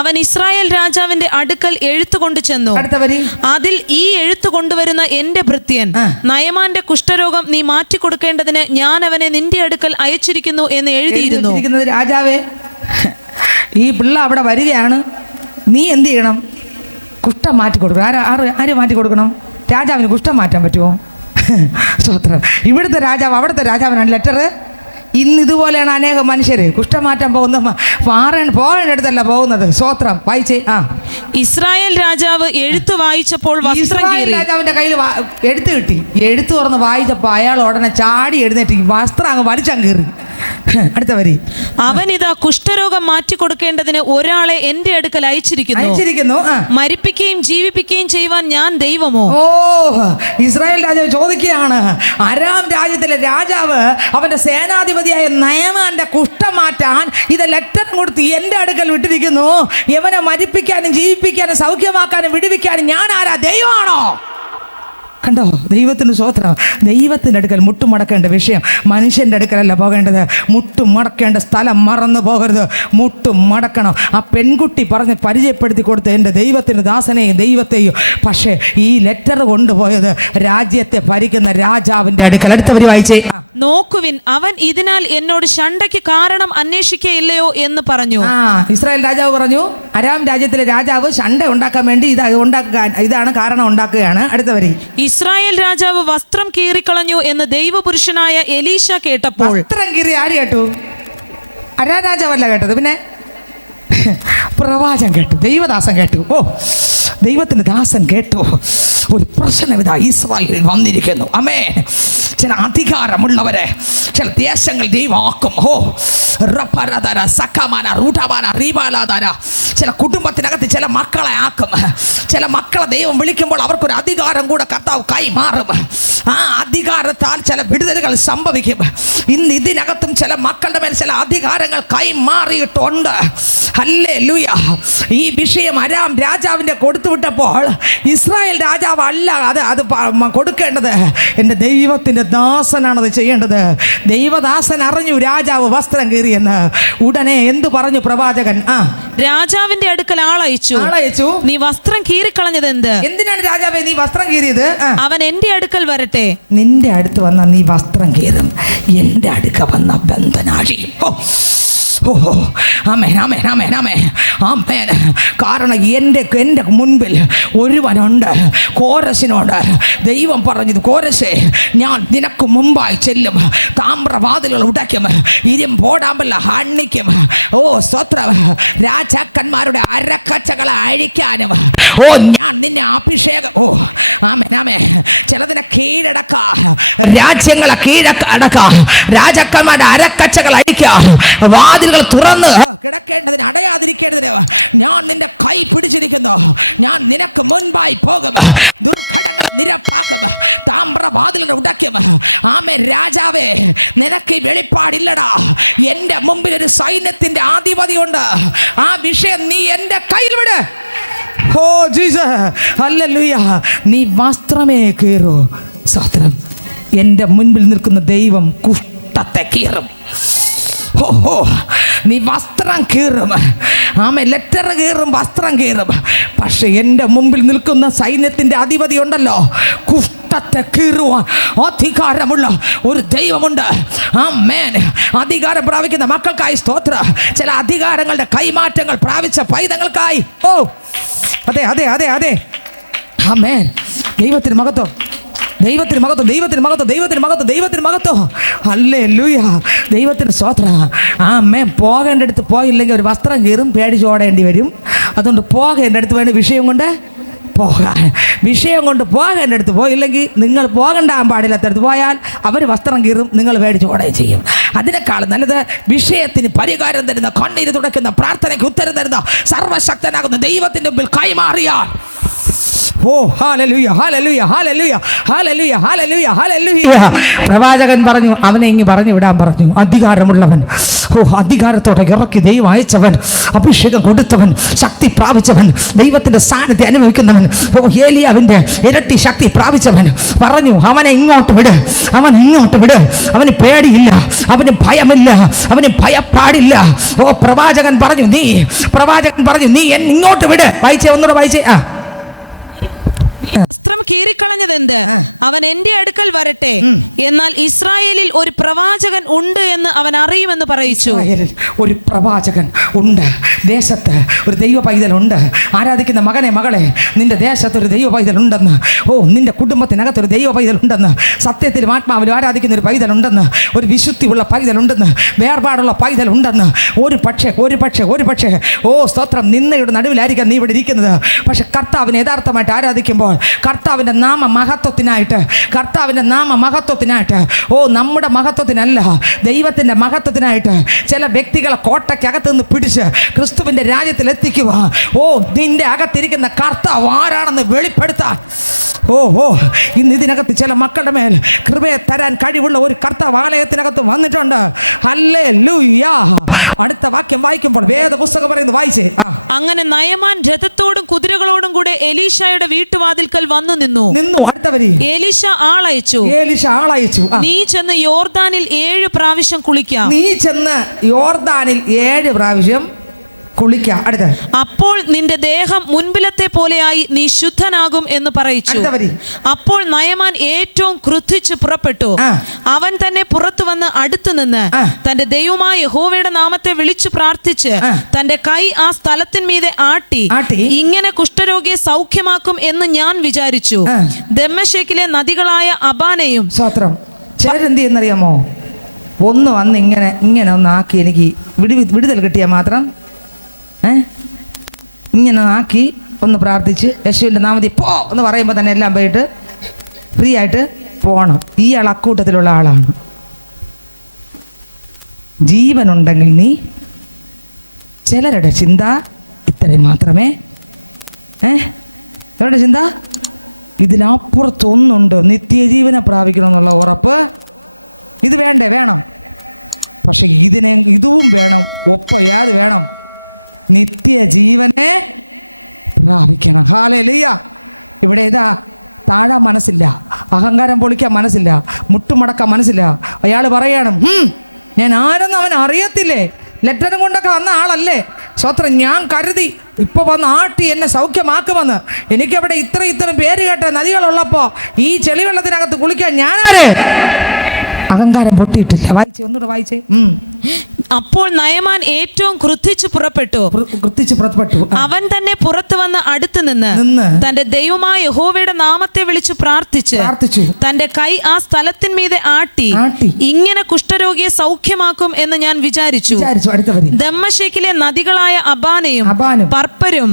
അവൻ ഇസ്രായേൽ രാജാവിന്റെ അടുക്കൽ എഴുത്ത് കൊണ്ടു ചെന്നു. അടുത്ത വരി. അതിൽ ഈ എഴുത്ത് കൊണ്ടുവരുന്ന എന്റെ ഭൃത്യൻ നയമാന്റെ കുഷ്ഠരോഗം നീ മാറ്റി കൊടുക്കേണ്ടതിന് ഞാൻ അവനെ നിന്റെ അടുക്കൽ അയച്ചിരിക്കുന്നു എന്ന് എഴുതിയിരുന്നു. രാജാവേ, ഈ പിള്ള അവിടെ വരികയാണ്, നീ എന്ത് ചെയ്യണം? കുഷ്ഠം മാറ്റി കൊടുക്കണം. ആര് മാറ്റി കൊടുക്കണം? രാജാവിന് കുഷ്ഠം മാറ്റാൻ പറ്റുമോ? സ്വത്രം. ഇവിടുത്തെ രാജാവ് അവിടുത്തെ രാജാവിനാണ് ലെറ്റർ. ഇന്ന് ഇതുപോലെയാണ് അനേകം മനുഷ്യർ കുഷ്ഠം മാറ്റാൻ പോകുന്ന പോകേണ്ടടുത്തല്ല പോകുന്നത്. സ്വത്രം. വായിച്ചേ. ഇസ്രായേൽ രാജാവ് എഴുത്ത് വായിച്ചപ്പോൾ രാജാവിന്റെ കയ്യിൽ എഴുത്ത് കിട്ടി. എഴുത്ത് തുറന്ന് വായിച്ചപ്പോൾ അയാൾ ഉടനെ ചാടി എഴുന്നേറ്റ് വസ്ത്രം അങ്ങ് വലിച്ചങ്ങ് കയറി. അടുത്ത വരി. അവനിതാ കുഷ്ഠരോഗം മാറ്റി കൊടുക്കേണ്ടതിന് ഒരാളെ എന്റെ അടുക്കൽ അയച്ചിരിക്കുന്നു. മരിപ്പിക്കുകയും ജീവിപ്പിക്കുകയും ചെയ്യുവാൻ ഞാൻ ദൈവമോ? ഓ, ഇസ്രായേൽ രാജാവ് ചോദിക്കുകയാണ്, അരാം രാജ്യത്തിലെ രാജാവ് അവന്റെ സേനാധിപതിയായ നയമാന്റെ കുഷ്ഠം മാറ്റാൻ ഇത് ലെറ്റർ കൊടുത്ത് എന്റെ അടുക്കൽ വിട്ടിരിക്കുന്നു. ഇവനെ മരിപ്പിക്കാനും ജീവിപ്പിക്കാനും സൗഖ്യമാക്കാനും വിടുവിക്കാനും ഞാൻ ആരാ? ദൈവമാണോ? കണ്ടോ? ദൈവത്തിന് സ്വത്രം. ദൈവത്തിൻ്റെ അടുക്കൽ മുട്ടുമടക്കേണ്ട വിഷയം മനുഷ്യൻ്റെ അടുക്കലല്ല പോകേണ്ടത്. മുട്ടുമടക്കേണ്ട സ്ഥലം മറന്നു പോകരുത്. മുട്ടുമടക്കണം. ആ പെൺകുട്ടി പറഞ്ഞ് പരിചയപ്പെടുത്തി കൊടുത്ത എൻ്റെ ദൈവത്തിൻ്റെ ദാസനെയും ദൈവത്തെയും. പക്ഷേ ഈ ലെറ്റർ കൊണ്ടുപോയത് രാജ്യത്തെ ഭരിക്കുന്ന രാജാവിൻ്റെ അടുക്കൽ. അടുത്തവർ വായിച്ചേ. നോക്കുവിൻ, അവൻ ഇതിനാൽ എന്നോട് ശണ്ഠയ്ക്ക് കാരണം അന്വേഷിക്കയില്ലയോ എന്ന് പറഞ്ഞു. ഇസ്രായേൽ രാജാവ് പറഞ്ഞു, അരാം രാജ്യത്തിലെ രാജാവ് ശണ്ഠ ഉണ്ടാക്കാൻ വേണ്ടി ഇതാണ് കാരണം ഉണ്ടാക്കുകയാണ്. അടുത്തവരി. ഇസ്രായേൽ രാജാവ് വസ്ത്രം കീറിക്കളഞ്ഞു എന്ന് ദൈവപുരുഷനായ എലീശ കേട്ടപ്പോൾ. വസ്ത്രം കീറി ആര് കേട്ടു? അരാം രാജാവല്ല കേട്ടത്, പിന്നെ പ്രവാചകൻ കേട്ടു, ദൈവദാസൻ കേട്ടു. ഓ, ദൈവത്തിന്റെ ദാസൻ കേട്ടു. ഒരു പ്രശ്നം ഇതാ ഇസ്രായേലിൽ വന്നിരിക്കുന്നു. അമേ, ചില അധികാരമുള്ളവരെ ചില ദേശങ്ങൾ ദൈവമാക്കും. ഓ, ചില കുടുംബത്തിനകത്ത് ചില മക്കളെ ആക്കും. ചില മക്കളെ ദൈവം വിളിക്കുമ്പോൾ അവർക്കൊരു അധികാരം കൂടെ കർത്താവ് കൈമാറും. ആ അധികാരത്താൽ ചില വിടുതലുകൾ സംഭവിക്കും. ഇന്ന് ഇതിനകത്തും ചില മക്കളുടെ മേൽ ചില അധികാരങ്ങൾ കൈമാറിയിട്ടുണ്ട്. ഹല്ലേലൂയ. ഈ വിഷയം അരാം രാജാവിൻ്റെ കൊടുത്തുവിട്ടപ്പോൾ ഇസ്രായേൽ രാജാവ് അല്ല അത് കൊടുക്കേണ്ടത്, എൻ്റെ ദൈവത്തിൻ്റെ ദാസനാണത് ചെയ്യേണ്ടത്. ദൈവദാസൻ അറിഞ്ഞു രാജാവ് വസ്ത്രം കീറിയെന്ന്. ഉടനെ എന്തു പറഞ്ഞു പ്രവാചകൻ? രാജാവിന്റെ അടുക്കൽ ആളയച്ചു. നീ വസ്ത്രം കീറിക്കളഞ്ഞത് എന്തിനാണ് രാജാവേ നീ വസ്ത്രം കീറിയത്? അവൻ എന്റെ അടുക്കൽ വരട്ടെ. നിന്റെ അടുത്ത് വന്ന നീ വസ്ത്രം കീറും, എന്റെ അടുക്ക വന്ന ബന്ധനാഴിയും. ഓ ആമേൻ ആമേൻ ആമേൻ ആമേൻ ആമേൻ. കാരണം എൻ്റെ മുൻപിൽ ഒരുവനുണ്ട്. കോരസിനോട് ദൈവം പറഞ്ഞത്, കോരസേ ഞാൻ നിനക്ക് മുമ്പായി ചെല്ലും, താമ്രവാതിലുകൾ ഉടയ്ക്കും, ഇരുമ്പോടാമ്പല്ല അണ്ണിക്കും. ഓ സ്തോത്രം. രാജാക്കന്മാരുടെ അരക്കച്ചകളെ അഴിക്കാനും ഓ ഞാൻ നിന്നെ അഭിഷേകം. ഓ ആമേൻ ആമേൻ. ചിലതിനെ കീഴടക്ക, രാജ്യങ്ങളെ കീഴടക്ക, രാജാക്കന്മാരുടെ അരക്കച്ചകൾ അഴിക്കുക, വാതിലുകൾ തുറന്ന് കിടക്കേണ്ടതിന് അടയാതിരിക്കേണ്ടതിന് ഞാൻ നിന്റെ കൈ പിടിച്ചിരിക്കുന്നു. ഞാൻ നിനക്ക് മുൻപായി പോകും, ദുർഘടങ്ങളെ നിരപ്പാക്കും, താമ്രവാതിലുകൾ ഉടയ്ക്കും. ആമേ രാജാവേ, നിനക്ക് ഈ വെളിപ്പാടില്ലടാ. എൻ്റെ മുമ്പിൽ ഒരു സൈന്യത്തിന്റെ ആധിപതിയുണ്ട്. ആ വിഷയം നീ എൻ്റെ കയ്യിൽ വിട്. Oh Jesus, hallelujah. നീ വസ്ത്രമേ കീറൂ. സ്തോത്രം. എൻ്റെ മുൻപിൽ നിൽക്കുന്ന ദൈവം കുഷ്ഠത്തെ കീറും. ഓ നീ വസ്ത്രം കീറും. ആമേ ലെറ്റർ കീറും, വസ്ത്രം കീറും. പക്ഷെ എൻ്റെ മുമ്പിൽ നിൽക്കുന്ന സൈന്യത്തിൻ്റെ അധിപതി ഉണ്ടല്ലോ, കുഷ്ഠത്തെ കീറുവാൻ അധികാരമുള്ള ഒരു ദൈവമുണ്ട്. ആമേൻ. അധികാരം പ്രാപിക്കുന്ന മക്കൾക്കായി സ്തോത്രം. ചില അധികാരങ്ങളുടെ കൈമാറ്റങ്ങൾ പ്രാപിച്ച പൈതങ്ങൾക്കായി. ഓ അതെ അതെ അതെ അതെ. ആമേൻ. ദൈവത്തിന് മഹത്വം, ദൈവത്തിന് മഹത്വം, ദൈവത്തിന് മഹത്വം, ദൈവത്തിന് മഹത്വം, ദൈവത്തിന് മഹത്വം. ഹല്ലേലൂയ. ദൈവത്തിന് സ്തോത്രം. ആമേൻ. പോകേണ്ടടുത്ത് പോയില്ലെങ്കിൽ ഒരു വസ്ത്രം കീറും, പേടിച്ചോടേണ്ടി വരും. അതുകൊണ്ട് പോകേണ്ടടുത്ത് വേണ്ട വിഷയം കൊണ്ട് പോകാൻ. വിഷയം കൊണ്ട് പോകേണ്ടടുത്ത് പോയില്ലെങ്കിൽ, നിങ്ങൾ പോകേണ്ടാൻ പാടില്ലാത്തടുത്ത് പോയാൽ അവർ വസ്ത്രം കീറും, നിങ്ങൾ പേടിച്ചോടുകയും ചെയ്യും. അതിനേക്കാളും നല്ലത് വിഷയത്തിന് പരിഹാരം തരുന്ന, കണ്ണീര് തുടയ്ക്കുന്ന, പ്രാർത്ഥനയ്ക്ക് ഉത്തരം തരുന്ന സർവശക്തനാകുന്ന ദൈവത്തിൻ്റെ മുമ്പിൽ കൈമാറിയാൽ ഓ ഹല്ലേലൂയ ഹല്ലേലൂയ ഹല്ലേലൂയ ഹല്ലേലൂയ ഹല്ലേലൂയ ഹല്ലേലൂയ. പ്രവാചകൻ പറഞ്ഞു, അവനെ ഇങ്ങ് പറഞ്ഞു വിടാൻ പറഞ്ഞു. അധികാരമുള്ളവൻ, ഓ അധികാരത്തോടെ ഇറക്കി ദൈവം അയച്ചവൻ, അഭിഷേകം കൊടുത്തവൻ, ശക്തി പ്രാപിച്ചവൻ, ദൈവത്തിന്റെ സാന്നിധ്യം അനുഭവിക്കുന്നവൻ, ഓ ഏലിയാവിന്റെ ഇരട്ടി ശക്തി പ്രാപിച്ചവൻ പറഞ്ഞു, അവനെ ഇങ്ങോട്ട് വിട്, അവൻ ഇങ്ങോട്ട് വിട്. അവന് പേടിയില്ല, അവന് ഭയമില്ല, അവന് ഭയപ്പാടില്ല. ഓ പ്രവാചകൻ പറഞ്ഞു, നീ എന്നെ ഇങ്ങോട്ട് വിട്. വായിച്ചേ, ഒന്നുകൂടെ വായിച്ചേ. വസ്ത്രം കീറിക്കളഞ്ഞതെന്ത്? അവൻ എന്റെ അടുക്കൽ വരട്ടെ, എന്നാൽ ഇസ്രായേലിൽ ഒരു പ്രവാചകൻ ഉണ്ട് എന്ന് അവൻ അറിയുമെന്ന് പറയിച്ചു. ഒരു പ്രവാചകൻ ഉണ്ട്, ദേശത്ത് ഒരു ദൈവ പൈതലുണ്ട്. ആരാധിക്കുന്ന മകനെ, മകളെ, നിന്റെ ദേശത്ത് ഒരു ദൈവ പൈതലുണ്ടെന്ന്. ഓ നിന്റെ കുടുംബത്തിനകത്തൊരു ദൈവ പൈതലുണ്ടെന്ന്. സത്യത്തിലും ആത്മാവിലും ആരാധിക്കുന്ന ഒരു പൈതലുണ്ടെന്ന്, ഒരു വിശുദ്ധിയുള്ള പൈതലുണ്ടെന്ന്, വേർപാടുള്ള പൈതലുണ്ടെന്ന്. ഒരു പക്ഷേ ഓ സ്തോത്രം, നിന്നയുടെ നടുവിലായിരിക്കാം നീ ഇവിടെ ഇരിക്കുന്നത്. പക്ഷെ കർത്താവിനെ യഥാർത്ഥമായിട്ട് ആരാധിക്കുമ്പോൾ, കർത്താവിൻ്റെ നാമ മഹത്വത്തിനായിട്ട്, ഓ നമ്മുടെ മഹത്വത്തിനല്ല, ദൈവത്തിൻ്റെ മഹത്വത്തിനായിട്ട് ചില വ്യക്തികളെ കോട്ടയ്ക്കകത്ത് നിന്ന് പിടിച്ച് ക്രിസ്തുവിൻ്റെ രാജ്യത്തിൽ എത്തിക്കുക. ഓ നിന്റെ അകത്തിരിക്കുന്ന കർത്താവ് ആരാണെന്ന് വെളിപ്പെടുത്താൻ. ഓ ഇന്ന് ഇതിനകത്ത് ചില മക്കളുടെ മേൽ കൃപയെ തരാൻ കഴിവുള്ള ഒരു കർത്താവ് ആലയത്തിനകത്ത് വന്നിട്ടുണ്ട്. ഹല്ലേലൂയ. അടുത്ത വാക്യം വായിക്കുമ്പോൾ വേദപുസ്തകം പറയുന്നത് വായിച്ചേ. അങ്ങനെ നയമാൻ രഥത്തോടും കുതിരകളോടും കൂടെ എലീശയുടെ വീട്ടുവാതിൽക്കൽ വന്നു നിന്നു. അടുത്ത വരി. എലീശ ആളയച്ചു. നീ ചെന്ന് യോർദാനിൽ 7 പ്രാവശ്യം കുളിക്കാം. കുളിക്കാം. അടുത്ത. അപ്പോൾ നിന്റെ ദേഹം മുൻപിലത്തെ പോലെയായി നീ ശുദ്ധനാകും എന്ന് പറയിച്ചു. അപ്പോൾ നയമാൻ ഏറ്റവും ക്രുദ്ധിച്ച് പുറപ്പെട്ടു. അവൻ തന്നെ പുറത്തു വന്ന് അടുത്തു നിന്ന് തന്റെ ദൈവമായ യഹോവയുടെ നാമത്തെ വിളിച്ചു പ്രാർത്ഥിച്ച് തന്റെ കൈ ആ സ്ഥലത്തിന്മീതെ ആട്ടി, ഇങ്ങനെ കുഷ്ഠരോഗിയെ സൗഖ്യമാക്കും എന്ന് ഞാൻ വിചാരിച്ചു. ദമ്മേശെക്കിലെ നദികളായ അബാനയും. ചിലരെന്ത് ചെയ്യുന്നറിയാമോ, ഒന്ന് വന്ന് ഇങ്ങനെ ഒന്നാക്കി എനിക്ക് വിടുതൽ കിട്ടിയാൽ മാത്രം ഇങ്ങനെ ആക്കി ഒന്ന് പ്രാർത്ഥിച്ച് യേശുവിൻ്റെ നാമത്തിൽ പോ എന്ന് പറയുമ്പോൾ തന്നെ എല്ലാം പോയിട്ട് ഫ്രീ ആയിട്ട് പോകണം. ഇയാൾ അക്കൂട്ടത്തിലുള്ള ആളാണ്. ജീവനുണ്ടെങ്കിൽ നീ, ചിലരുടെ ചിന്ത ഇത്രയും മാത്രമേ. അവരുടെ ചിന്ത ഇതിനപ്പുറത്തൊന്നുണ്ട്, നിത്യജീവനെ പ്രാപിക്കണമെന്നുള്ള ഉറപ്പ്. ഇത് വേണം. പക്ഷെ ഇതും വേണം. ഒപ്പം യാത് വേണം? നിത്യജീവനെ പ്രാപിക്കണം. ഹല്ലേലൂയ. ഇവിടെ ഇതാ താഴാൻ മനസ്സില്ല, അഹങ്കാരം പൊളിക്കാൻ മനസ്സില്ല, മുട്ടുമടക്കാൻ മനസ്സില്ല. അയാൾ പറയണം, ഞാൻ ആരെന്ന് അവൻ അറിയത്തില്ലേ, ലെറ്ററും കൊണ്ടൊക്കെ വന്ന ആളല്ലേ. സ്വത്രം ഞാൻ കരുതി ഇപ്പൊ വന്ന് ആട്ടി എന്നെ സൗഖ്യമാക്കുമെന്ന്. എനിക്കവിടെ ഇത്ര പേര് കേട്ട നദികളുള്ളപ്പോ ഈ ചെളിവെള്ളത്തിനകത്ത് കുളിക്കാൻ ഞാനാര്? അഹങ്കാരം പൊട്ടിയിട്ടില്ല. വായിച്ചേ, ഒന്നുകൂടെ വായിച്ചേ. അപ്പോൾ നയമാൻ ഏറ്റവും ക്രുദ്ധിച്ചു പുറപ്പെട്ടു. അവൻ തന്നെ പുറത്തു വന്ന് അടുത്ത് നിന്ന് തന്റെ ദൈവമായ യഹോവയുടെ നാമത്തെ വിളിച്ചു പ്രാർത്ഥിച്ചു തന്റെ കൈ ആ സ്ഥലത്തിന്മീതെ ആട്ടി, ഇങ്ങനെ കുഷ്ഠരോഗിയെ സൗഖ്യമാക്കും എന്ന് ഞാൻ വിചാരിച്ചു. ദമ്മശേക്കിലെ നദികളായ അബാനയും പർപ്പരും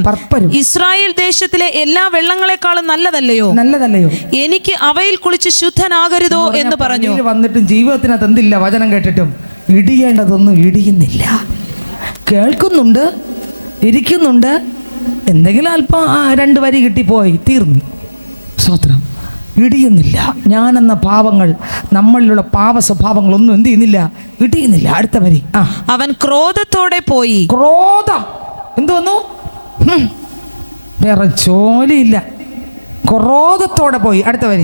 ഇസ്രായേൽ ദേശത്തിലെ എല്ലാ വെള്ളങ്ങളെക്കാളും നല്ലതല്ലയോ? എനിക്ക് അവയിൽ കുളിച്ച് ശുദ്ധനാകരുതോ എന്ന് പറഞ്ഞു. വന്നിട്ടും ജീവിതത്തിനകത്ത് എന്തില്ല? വചനം കേട്ടിട്ടും ഇടിയേണ്ടതൊന്നും ഇടിയുന്നില്ല. കേൾക്കുന്നുണ്ട്, ഇരിക്കുന്നുണ്ട്, എന്തെങ്കിലും അല്പം 2 വരി കിട്ടിപ്പോയി, തീർന്നു. സ്തോത്രം. ഇടിയുന്നില്ല. ഞാനെന്ന പാവങ്ങൾ, നമ്മളിലുള്ള പാവ സ്വഭാവങ്ങളൊന്നും എന്ത് ചെയ്യുന്നില്ല? ഇടിയുന്നില്ല. അടുത്ത വരി. അവൻ ക്രോധത്തോടെ പോയി. ക്രോധം എന്തോന്നു? വേറെ ജോലിയില്ല. ക്രോധത്തോടെ പോയി. അടുത്ത വരി.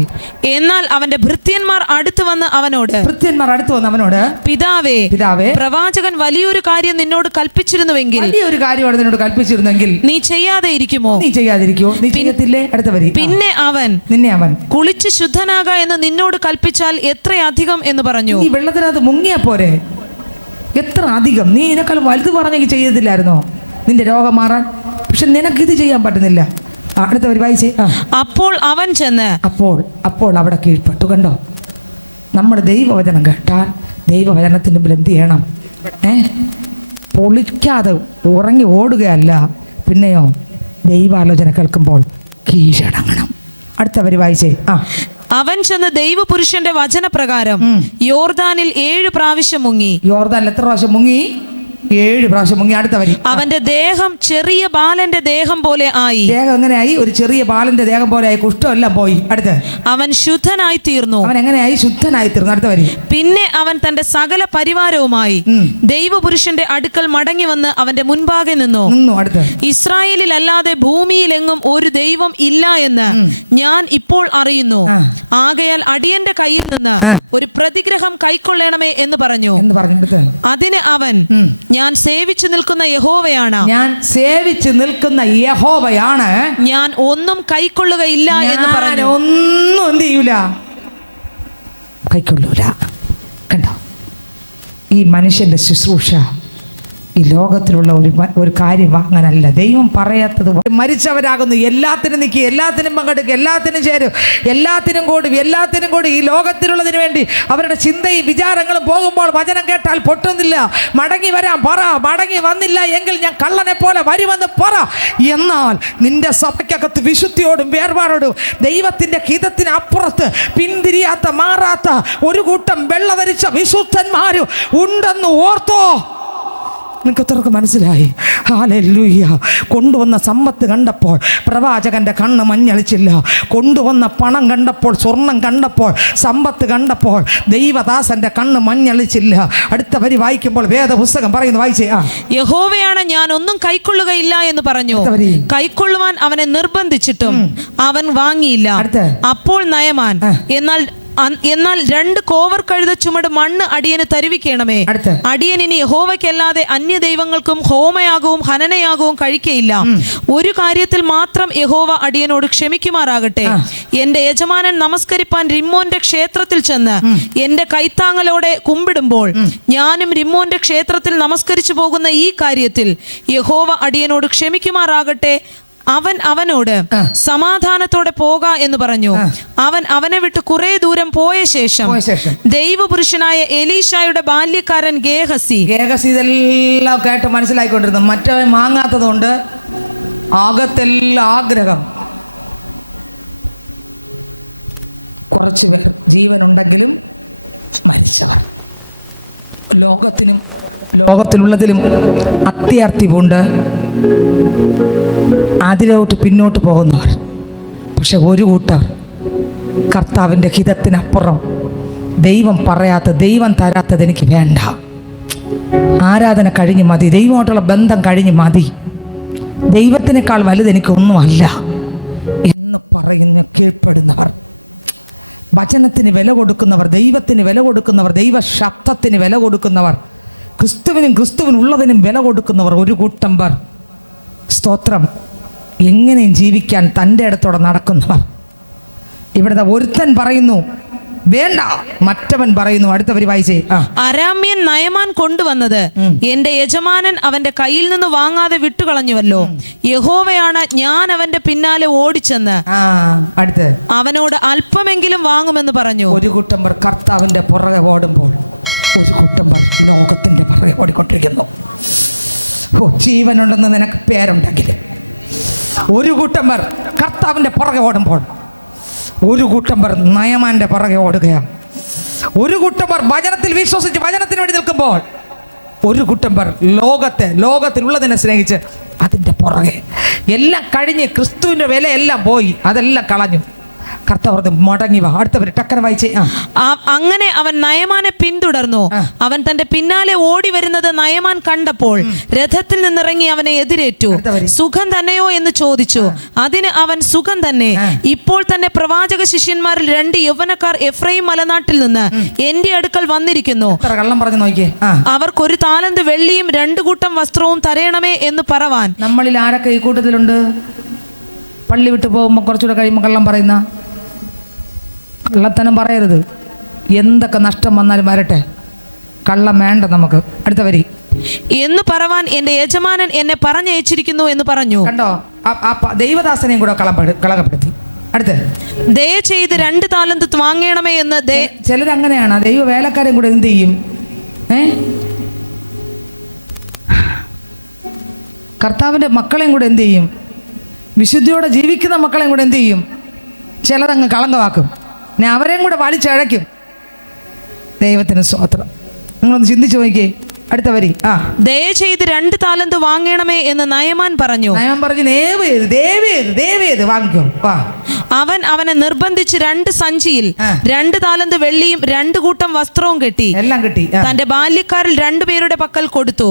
എന്നാൽ അവന്റെ ഭൃത്യന്മാർ അടുത്തു വന്ന് അവനോട് പിതാവേ, പ്രവാചകൻ വലിയൊരു കാര്യം നിന്നോട് കൽപ്പിച്ചിരുന്നുവെങ്കിൽ നീ ചെയ്യാതെ ഇരിക്കുമോ? നീ ചെയ്യത്തില്ലേ? അടുത്ത വരി. പിന്നെ നിന്നെ അവൻ കുളിച്ച് ശുദ്ധനാക എന്ന് നിന്നോട് കൽപ്പിച്ചാൽ എത്ര അധികം എന്ന് പറഞ്ഞു. ഈ വെള്ളത്തിനകത്ത് മുങ്ങിയാ പോരെ? എത്ര അധികം? നീ ഇതിനേക്കാൾ വലുത് പറഞ്ഞെങ്കിൽ ചെയ്യത്തില്ലായിരുന്നോ നിന്റെ രോഗം മാറാൻ? പക്ഷെ നിനക്കിത് ചെയ്യാൻ പറ്റുന്നില്ല. അടുത്ത ഒരു വായിച്ചേ. അപ്പോൾ അവൻ ചെന്ന് അപ്പോൾ അവിടെ കീഴ്പ്പെട്ടു. കണ്ടോ? നമ്മൾ ദൈവവചനം കേട്ടാൽ ദൈവവചനത്തിന് മുമ്പിൽ എന്ത് ചെയ്യണം? പൊളിക്കാതെ ഉറങ്ങി ഓടുകയല്ല, പിന്നെയോ ദൈവാലോചന കേൾക്കുമ്പോൾ കീഴടങ്ങണം. അടുത്ത വരി വായിച്ചേ. അവൻ ചെന്ന് ദൈവപുരുഷന്റെ വചനപ്രകാരം യോർദാനിൽ 7 പ്രാവശ്യം മുങ്ങി. യോർദാനിൽ എത്ര പ്രാവശ്യം മുങ്ങി? 7 പ്രാവശ്യം മുങ്ങി. അടുത്ത വരി. അവന്റെ ദേഹം ചെറിയ ബാലന്റെ ദേഹം പോലെ ആയി. ദേഹം എങ്ങനെയായി? ഒരു ചെറിയ ബാലന്റെ ദേഹം പോലെ ആയി. കുഷ്ഠമെല്ലാം പോയി. അടുത്ത്. അവൻ ശുദ്ധനായി തീർന്നു. അവൻ എങ്ങനെയായി? ശുദ്ധനായി തീർന്നു. അടുത്ത വരി. പിന്നെ അവൻ തന്റെ സകല പരിവാരവുമായി ദൈവപുരുഷന്റെ അടുക്കൽ മടങ്ങി വന്ന് അവന്റെ മുൻപാകെ നിന്നു. അടുത്ത്. ഇസ്രായേലിൽ അല്ലാതെ ഭൂമിയിലെങ്ങും ഒരു ദൈവം ഇല്ല എന്ന് ഞാൻ ഇപ്പോൾ അറിയുന്നു. ആകയാൽ അടിയന്റെ കയ്യിൽ നിന്ന് ഒരു പ്രതിഗ്രഹം കൈക്കൊള്ളണമേ എന്ന് പറഞ്ഞു. അതിന് അവൻ, ഞാൻ സേവിച്ചു നിൽക്കുന്ന യഹോവയാണ്, ഞാൻ ഒന്നും കൈക്കൊള്ളുകയില്ല എന്ന് പറഞ്ഞു. ഒന്നും എന്ത് ചെയ്യൂല? കൈക്കൊള്ളൂല. കണ്ടോ? ഈ മനുഷ്യന്റെ ശുശ്രൂഷ ഈ ലോകത്തിലുള്ള ഒരു കാര്യം അങ്ങനല്ല. ദൈവം പറയാത്തത് മരിച്ചവരാകുന്നു. എല്ലാത്തിനും നിൽക്കുക, എല്ലാത്തിനും പങ്കെടുക്കുക, എല്ലാത്തിനും ചേരും, എല്ലാത്തിനും കൂടി ഈ ലോകത്തിലുള്ളതിന് വേണ്ടി അവരുടെ ചിന്തയും വിചാരങ്ങളും പോകുമ്പോൾ വചനം കേട്ടാൽ പൊട്ടുന്നില്ല. മടങ്ങി വരാൻ പറ. മടങ്ങി വന്നില്ല എങ്കിൽ ഞാൻ കള്ളനെ പോലെ വരുമെന്ന് പറ. എന്നാൽ നിന്റെ സഭയ്ക്കകത്ത് വിശുദ്ധിയോടും വേർപാടോടും ദൈവത്തിൻ്റെ ഹിതത്തിന് അപ്പുറത്ത് പിന്തിരിയാത്ത മാറാത്ത ഒരു കൂട്ടം വെള്ളധരിച്ച വിശുദ്ധന്മാരും ഉണ്ടെന്ന് ഓർത്തോ. നിങ്ങൾക്ക് എത്രക്ക് മനസ്സിലായി? ഹല്ലേലൂയ. കൊണ്ടുവന്ന സമ്പത്ത് കണ്ടപ്പോൾ പ്രവാചകന്റെ കണ്ണ് മഞ്ഞളിച്ചില്ല. കൊണ്ടുവന്ന പണം കണ്ടപ്പോൾ, സ്വർണം കണ്ടപ്പോൾ, സമ്പത്ത് കണ്ടപ്പോൾ ദൈവദാസന്റെ കണ്ണ് മഞ്ഞളിച്ചില്ല. അടുത്ത വരി വായിക്കുമ്പോൾ വേദപുസ്തകം പറയുന്നു. വായിച്ചേ. യഹോവയാണ്, ഞാൻ ഒന്നും കൈക്കൊള്ളുകയില്ല എന്ന് പറഞ്ഞു. കൈക്കൊള്ളുവാൻ അവനെ നിർബന്ധിച്ചിട്ടും അവൻ വാങ്ങിയില്ല. അപ്പോൾ നയമാൻ, എന്നാൽ 2 കോവർ കഴുത ചുമട് മണ്ണ് അടിയന് തരുവിക്കണമേ. അടിയൻ ഇനി യഹോവയ്ക്കല്ലാതെ അന്യ ദൈവങ്ങൾക്കും ഹോമയാഗവും ഹനനയാഗവും കഴിക്കയില്ല. ഒരു കാര്യത്തിൽ മാത്രം യഹോവ അടിയനോട് ക്ഷമിക്കുമാറാകട്ടെ. എന്റെ യജമാനൻ നമസ്കരിപ്പാൻ റിമ്മോന്റെ ക്ഷേത്രത്തിൽ ചെന്ന് എന്റെ കൈത്താങ്ങലോടെ കുമ്പിടുമ്പോൾ ഞാനും റിമ്മോന്റെ ക്ഷേത്രത്തിൽ നമസ്കരിച്ചു പോകുന്ന ഈ കാര്യത്തിൽ യഹോവ അടിയനോട് ക്ഷമിക്കുമാറാകട്ടെ. അവൻ അവനോട് സമാധാനത്തോടെ പോക എന്ന് പറഞ്ഞു. അവൻ അവനെ വിട്ട് കുറെ ദൂരം പോയ ശേഷം ദൈവപുരുഷനായ എലീശായുടെ ബാല്യക്കാരൻ ഗേഹസി ഇതെല്ലാം കേട്ട് മനസ്സിലായിക്കൊണ്ടിരുന്നു. മറ്റവൻ വാങ്ങാത്തതുകൊണ്ട് ആകത്തെല്ലാം ആഗ്രഹം. കുറച്ചു പേർ ജീവനുണ്ടെങ്കിലും മരിച്ചവർ, ലോകത്തിലുള്ളതിലും അത്യാർത്തി പൂണ്ട് അതിലോട്ട് പിന്നോട്ട് പോകുന്നവർ. പക്ഷെ ഒരു കൂട്ടർ കർത്താവിൻ്റെ ഹിതത്തിനപ്പുറം ദൈവം പറയാത്ത, ദൈവം തരാത്തത് എനിക്ക് വേണ്ട, ആരാധന കഴിഞ്ഞ് മതി, ദൈവമായിട്ടുള്ള ബന്ധം കഴിഞ്ഞ് മതി, ദൈവത്തിനേക്കാൾ വലുത് എനിക്കൊന്നുമല്ല എന്ന് പറയുന്ന കീഴ്പ്പെടുന്നവർ, വചനത്തിന് വില കൊടുക്കുന്നവർ, ദൈവത്തിന് വില കൊടുക്കുന്നവർ, ദൈവ ശബ്ദത്തിന് വില കൊടുക്കുന്നവർ, ക്രിസ്തുവിനുള്ളതിനും വില കൊടുക്കുന്നവർ ഒരു കൂട്ടം പേർ. സ്തോത്രം. എങ്ങനെയും ജീവിക്കാൻ തൻ്റെ ഇടത്തോടെ നടക്കുന്നവർ. ഇവിടുത്തെ ഒരുത്തൻ പറയുന്നു, വേണ്ട. മറ്റവൻ പറയുന്നു, അടുത്ത വരി വായിച്ചേ. അരാമ്യൻ നയമാൻ കൊണ്ടുവന്നത് എന്റെ യജമാനൻ അവന്റെ കയ്യിൽ നിന്ന് വാങ്ങാതെ വിട്ടുകളഞ്ഞുവല്ലോ. യഹോവയാണ് ഞാൻ അവന്റെ പിന്നാലെ ഓടിച്ചെന്ന് അടുത്ത് അവനോട് അല്പമെങ്കിലും വാങ്ങുമെന്ന് പറഞ്ഞു. ഒരു കൂട്ടം പേർ കർത്താവിന്റെ പുറകെ ഓടുമ്പോൾ ഒരു കൂട്ടം പേർ ലോകത്തിന്റെ പുറകെ ഓടിക്കൊണ്ടിരിക്കുന്നു. ജീവനുണ്ടെന്ന് നിനക്ക് പേരുണ്ടെങ്കിലും ഒരു കൂട്ടം പേർ കർത്താവിന്റെ പുറകെ ഓടുമ്പോൾ ഒരു കൂട്ടം പേർ നയമാന്റെ പുറകെ ഓടുകയാണ്. ഒരു കൂട്ടം പേർ വചനത്തിൽ വിശ്വസിച്ച് വചനത്തിന് വേണ്ടി നിൽക്കുമ്പോൾ ഒരു കൂട്ടം പേർ ലോകത്തിലുള്ളതിനെ സ്നേഹിച്ച് അതിൻ്റെ പുറകെ. എല്ലാം കഴിഞ്ഞ് ക്രിസ്തുവിൻ്റെ വിലയെല്ലാം പോയി, അതെല്ലാം കളഞ്ഞു. കർത്താവ് മടങ്ങി വാ. അടുത്തവർ ടക്കന വായിച്ചേ. അങ്ങനെ അവൻ നയമാനെ പിന്തുടർന്നു. അവൻ തന്റെ പിന്നാലെ ഓടി വരുന്നത് നയമാൻ കണ്ടപ്പോൾ രഥത്തിൽ നിന്നിറങ്ങി അവനെ എതിരേറ്റു. സുഖം തന്നെയോ എന്ന് ചോദിച്ചു. അതിന് അവൻ സുഖം തന്നെ. ഇപ്പോൾ തന്നെ പ്രവാചക ശിഷ്യന്മാരിൽ 2 യൗവനക്കാർ എഫ്രൈം മലനാട്ടിൽ നിന്ന് എന്റെ അടുക്കൽ വന്നിരിക്കുന്നു. കള്ളം പറഞ്ഞു നോക്കിയേ. അവർക്ക് 1 താലന്ത് വെള്ളിയും 2 കൂട്ടം വസ്ത്രവും തരയണമേ എന്ന് പറവാൻ. നമ്മളിൽ ആരൊക്കെ ഈ കൂട്ടത്തിലുണ്ട്? പള്ളി വിട്ടു പോകുമ്പോൾ കുറച്ചുകൂടെ കഴിയുമ്പോൾ കള്ളം പറയുന്ന, കള്ളത്തനം പറയരുത്. എന്തൊക്കെ നഷ്ടം വന്നാലും വരട്ടെ, കള്ളം വേണ്ട നമുക്ക്. അടുത്ത വരി. എന്ന് പറവാൻ എന്റെ യജമാനൻ എന്നെ പറഞ്ഞയച്ചിരിക്കുന്നു എന്ന് പറഞ്ഞു. കണ്ടോ, ദൈവദാസനെയും കൂടെ കളങ്കപ്പെടുത്തി. അടുത്ത് ദയ ചെയ്ത് 2 താലന്ത് വാങ്ങണമേ എന്ന്. ചിലരങ്ങനെയാണ്, ദൈവ വേലക്കാരെയും കൂടെ എന്ത് ചെയ്യും? കർത്താവിൻ്റെ മക്കളെയും കൂടെ എന്ത് ചെയ്യും? വിശുദ്ധിയോടെ ജീവിക്കുന്ന മക്കളെയും കൂടെ എന്ത് ചെയ്യും? ചിലരങ്ങ് കളങ്കമാക്കും, പിന്നെ അവരെയും കൂടെ വലിച്ചഴയ്ക്കും. ദൈവത്തിന് സ്തോത്രം. നിങ്ങളൊന്ന് ചിന്തിച്ചു നോക്കിയേ. അടുത്ത വരി. ദയ ചെയ്ത് 2 താലന്ത് വാങ്ങണമേ എന്ന് നയമാൻ പറഞ്ഞു. നയമാൻ പറഞ്ഞു, ദയവേത് വാങ്ങിക്കോ. അവൻ അവനെ നിർബന്ധിച്ച് 2 സഞ്ചിയിൽ 2 താലന്ത് വെള്ളിയും 2 കൂട്ടം വസ്ത്രവും കെട്ടി എല്ലാം കെട്ടി തന്റെ ബാല്യക്കാരിൽ 2 പേരുടെ പക്കൽ കൊടുത്തു.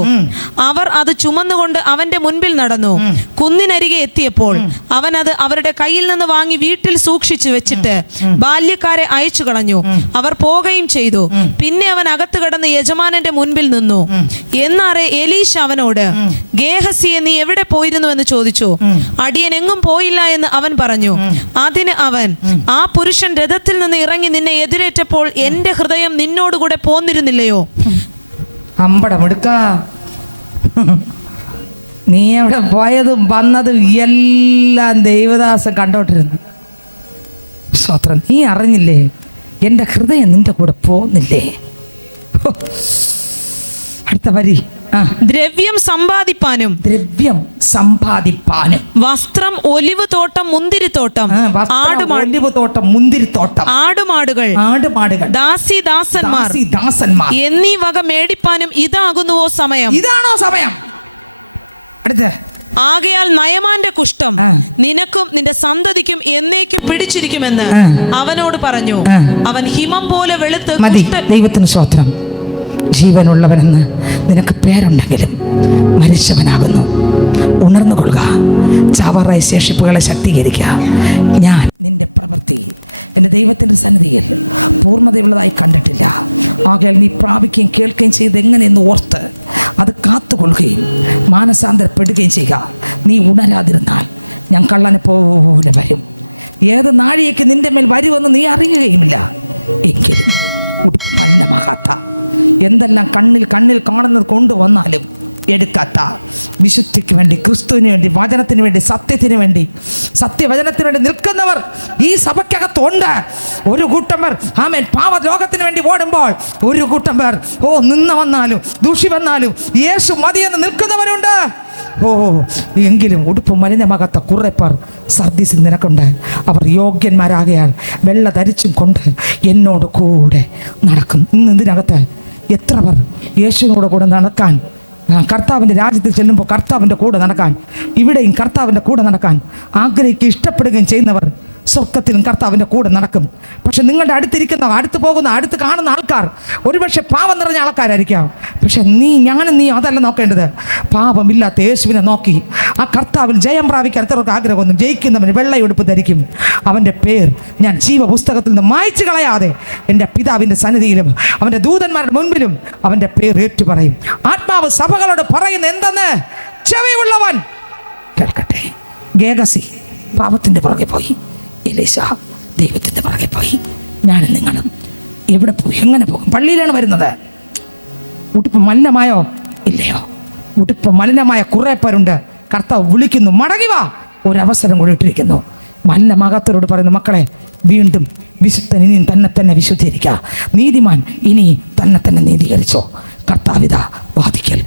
അവർ അത് ചുമന്നുകൊണ്ട് അവന്റെ മുൻപിൽ നടന്നു. കുന്നിനരികെ എത്തിയപ്പോൾ അവൻ അത് അവരുടെ കയ്യിൽ നിന്ന് വാങ്ങി വീട്ടിൽ സൂക്ഷിച്ചു വെച്ചിട്ട് ബാല്യക്കാരെ അയച്ചു കളഞ്ഞു. അവർ പോകുകയും ചെയ്തു. പിന്നെ അവൻ അകത്ത് കടന്ന് യജമാനന്റെ മുൻപിൽ നിന്നു. എന്നാറെ എലീശ അവനോട്, ഗേഹസിയെ നീ എവിടെ പോയിരുന്നു എന്ന് ചോദിച്ചു. അടിയൻ എങ്ങും പോയില്ല എന്ന് അവൻ പറഞ്ഞു. അതിന് അവൻ, ആ പുരുഷൻ രഥത്തിൽ നിന്ന് ഇറങ്ങി നിന്നെ എതിരേറ്റപ്പോൾ എന്റെ ഹൃദയം നിന്നോടുകൂടെ പോന്നിരുന്നില്ലയോ? അമ്പടമെടുക്ക, നീ എവിടെ പോയതും വന്നതും എല്ലാം ദൈവദാസൻ കണ്ടോട്ടിരുന്നു. സ്വത്രം, നീ അറിഞ്ഞില്ലേ എൻ്റെ ഹൃദയം നിന്റെ കൂടെ പോന്നില്ലേ? അടുത്ത വരി. ദ്രവ്യം സമ്പാദിപ്പാനും വസ്ത്രം, ഒലിവ് തോട്ടം, മുന്തിരിത്തോട്ടം, ആടുമാടുകൾ, ദാസിദാസന്മാർ എന്നീ വക മേടിപ്പാനും ഇതാകുന്നുവോ സമയം? ഇതാണോ സമയം? ആകയാൽ നയമാന്റെ കുഷ്ഠം നിനക്കും നിന്റെ സന്തതിക്കും എന്നേക്കും പിടിച്ചിരിക്കുമെന്ന് അവനോട് പറഞ്ഞു. അവൻ ഹിമം പോലെ വെളുത്ത്. ദൈവത്തിന് സ്തോത്രം. ജീവനുള്ളവനെന്ന് നിനക്ക് പേരുണ്ടെങ്കിലും മരിച്ചവനാകുന്നു. ഉണർന്നുകൊള്ളുക, ചാവറായ ശേഷിപ്പുകളെ ശക്തീകരിക്കുക. ഞാൻ നിന്റെ പ്രവൃത്തി എൻ്റെ ദൈവത്തിൻ്റെ സന്നിധിയിൽ പൂർണ്ണതയുള്ളതായി കണ്ടിട്ടില്ല. ആകയാൽ നീ പ്രാപിക്കുകയും കേൾക്കുകയും ചെയ്ത് എങ്ങനെയെന്ന് ഓർത്ത് അത് കാത്തുകൊള്ളുകയും മാനസാന്തരപ്പെടുകയും ചെയ്യുക. നീ ഉണരാതിരുന്നാൽ ഞാൻ കള്ളനെ പോലെ വരും. ഏത് നാഴികയ്ക്ക് നിന്റെ മേൽ വരുമെന്ന് നീ അറിയുകയുമില്ല. എങ്കിലും ഉടുപ്പ് മലിനമാകാത്ത, എന്തെല്ലാം കണ്ണിൽ കാണുന്നത് കൊണ്ടുവന്നാലും എടുക്കാത്ത, വിശുദ്ധിക്ക് വേണ്ടി, ക്രിസ്തുവിന് വേണ്ടി, വചനത്തിന് വേണ്ടി, സത്യത്തിന് വേണ്ടി, സത്യവചനത്തിന് വേണ്ടി നിൽക്കുന്നവർ ഈ സഭയ്ക്കകത്തുണ്ട്. ഒരു കൂട്ടം പേർ ആമേൻ പാവലോകത്തിന് വേണ്ടി ഓടുമ്പോൾ ഒരു കൂട്ടം പേർ നിന്ന് വന്നാലും ദൂഷി വന്നാലും യേശു മതിയെന്ന് നിൽക്കുന്നവരുണ്ട്. എങ്കിലും ഉടുപ്പ് മലിനമാകാത്ത കുറേ പേർ സർദീസിൽ നിനക്കുണ്ട്. അവർ യോഗ്യന്മാരാകയാൽ വെള്ള ധരിച്ചും കൊണ്ട് എന്നോട് കൂടെ നടക്കും. ഇന്ന് ഇതിനകത്ത് എത്ര പേർ യേശുവിനോട് കൂടെ നടക്കാൻ, കർത്താവിൻ്റെ രാജ്യത്തിൽ ചെല്ലുമ്പോൾ കർത്താവിൻ്റെ കൂടെ നടക്കാൻ, ഇവിടെയും കർത്താവിൻ്റെ കൂടെ നടക്കാൻ ആഗ്രഹിക്കുകയും ഇഷ്ടപ്പെടുകയും ചെയ്യുന്നവർ സ്വർഗത്തിലും കർത്താവിൻ്റെ കൂടെ നടക്കും. പക്ഷെ നിങ്ങളുടെ അടുത്തിരിക്കുന്ന, അടുത്ത് പോകുന്ന, അടുത്ത് കാണുന്ന ആൾക്കാർ ഒരുപക്ഷെ പാപം നിറഞ്ഞ ആൾക്കാരായിരിക്കാം. പക്ഷെ നീ അതല്ല നോക്കേണ്ടത്. പാപമില്ലാത്ത യേശുവിനെ നോക്കി ആ കർത്താവിൽ ജയം പ്രാപിക്കാൻ എത്രയൊക്കെ ആഗ്രഹമൊന്നും, ജയിക്കുന്നവന് വെള്ളയുടുപ്പ് ധരിക്കും. അവൻ്റെ പേർ ഞാൻ ജീവപുസ്തകത്തിൽ നിന്ന് മായ്ച്ചു കളയാതെ എൻ്റെ പിതാവിൻ്റെ സന്നിധിയിലും അവൻ്റെ ദൂതന്മാരുടെ മുൻപിലും അവൻ്റെ പേർ ഏറ്റുപറയും. ആത്മാവ് സഭകളോട് പറയുന്ന എന്തെന്ന് ചെവിയുള്ളവൻ കേൾക്കട്ടെ. ഗേഹസി പാപത്തിൻ്റെ പുറകെ പോയി, എലീശ ദൈവത്തിൻ്റെ പുറകെ പോയി. ഞാനും നിങ്ങളും എവിടെ പോകും, എങ്ങനെ പോകും? പള്ളിയിലാണ് വരുന്നത്. ഉടുപ്പ് മലിനമായോ? ഇല്ലയോ? ഉടുപ്പ് മലിനമായ കുറേ പേരുണ്ട്. കർത്താവ് വിളിക്കുന്നു, മടങ്ങി വാ. ഒരവസരം കൂടി ഇട്ടിരിക്കുന്നു. മലിനമാകാത്തവരോട് പറയുന്നു, മക്കളെ വീണ്ടും വിശുദ്ധൻ ഇനി തന്നെ വിശുദ്ധീകരിക്കുക, നീതിമാൻ ഇനി തന്നെ നീതീകരിച്ചോ. കർത്താവിത വാദിക്കൽ.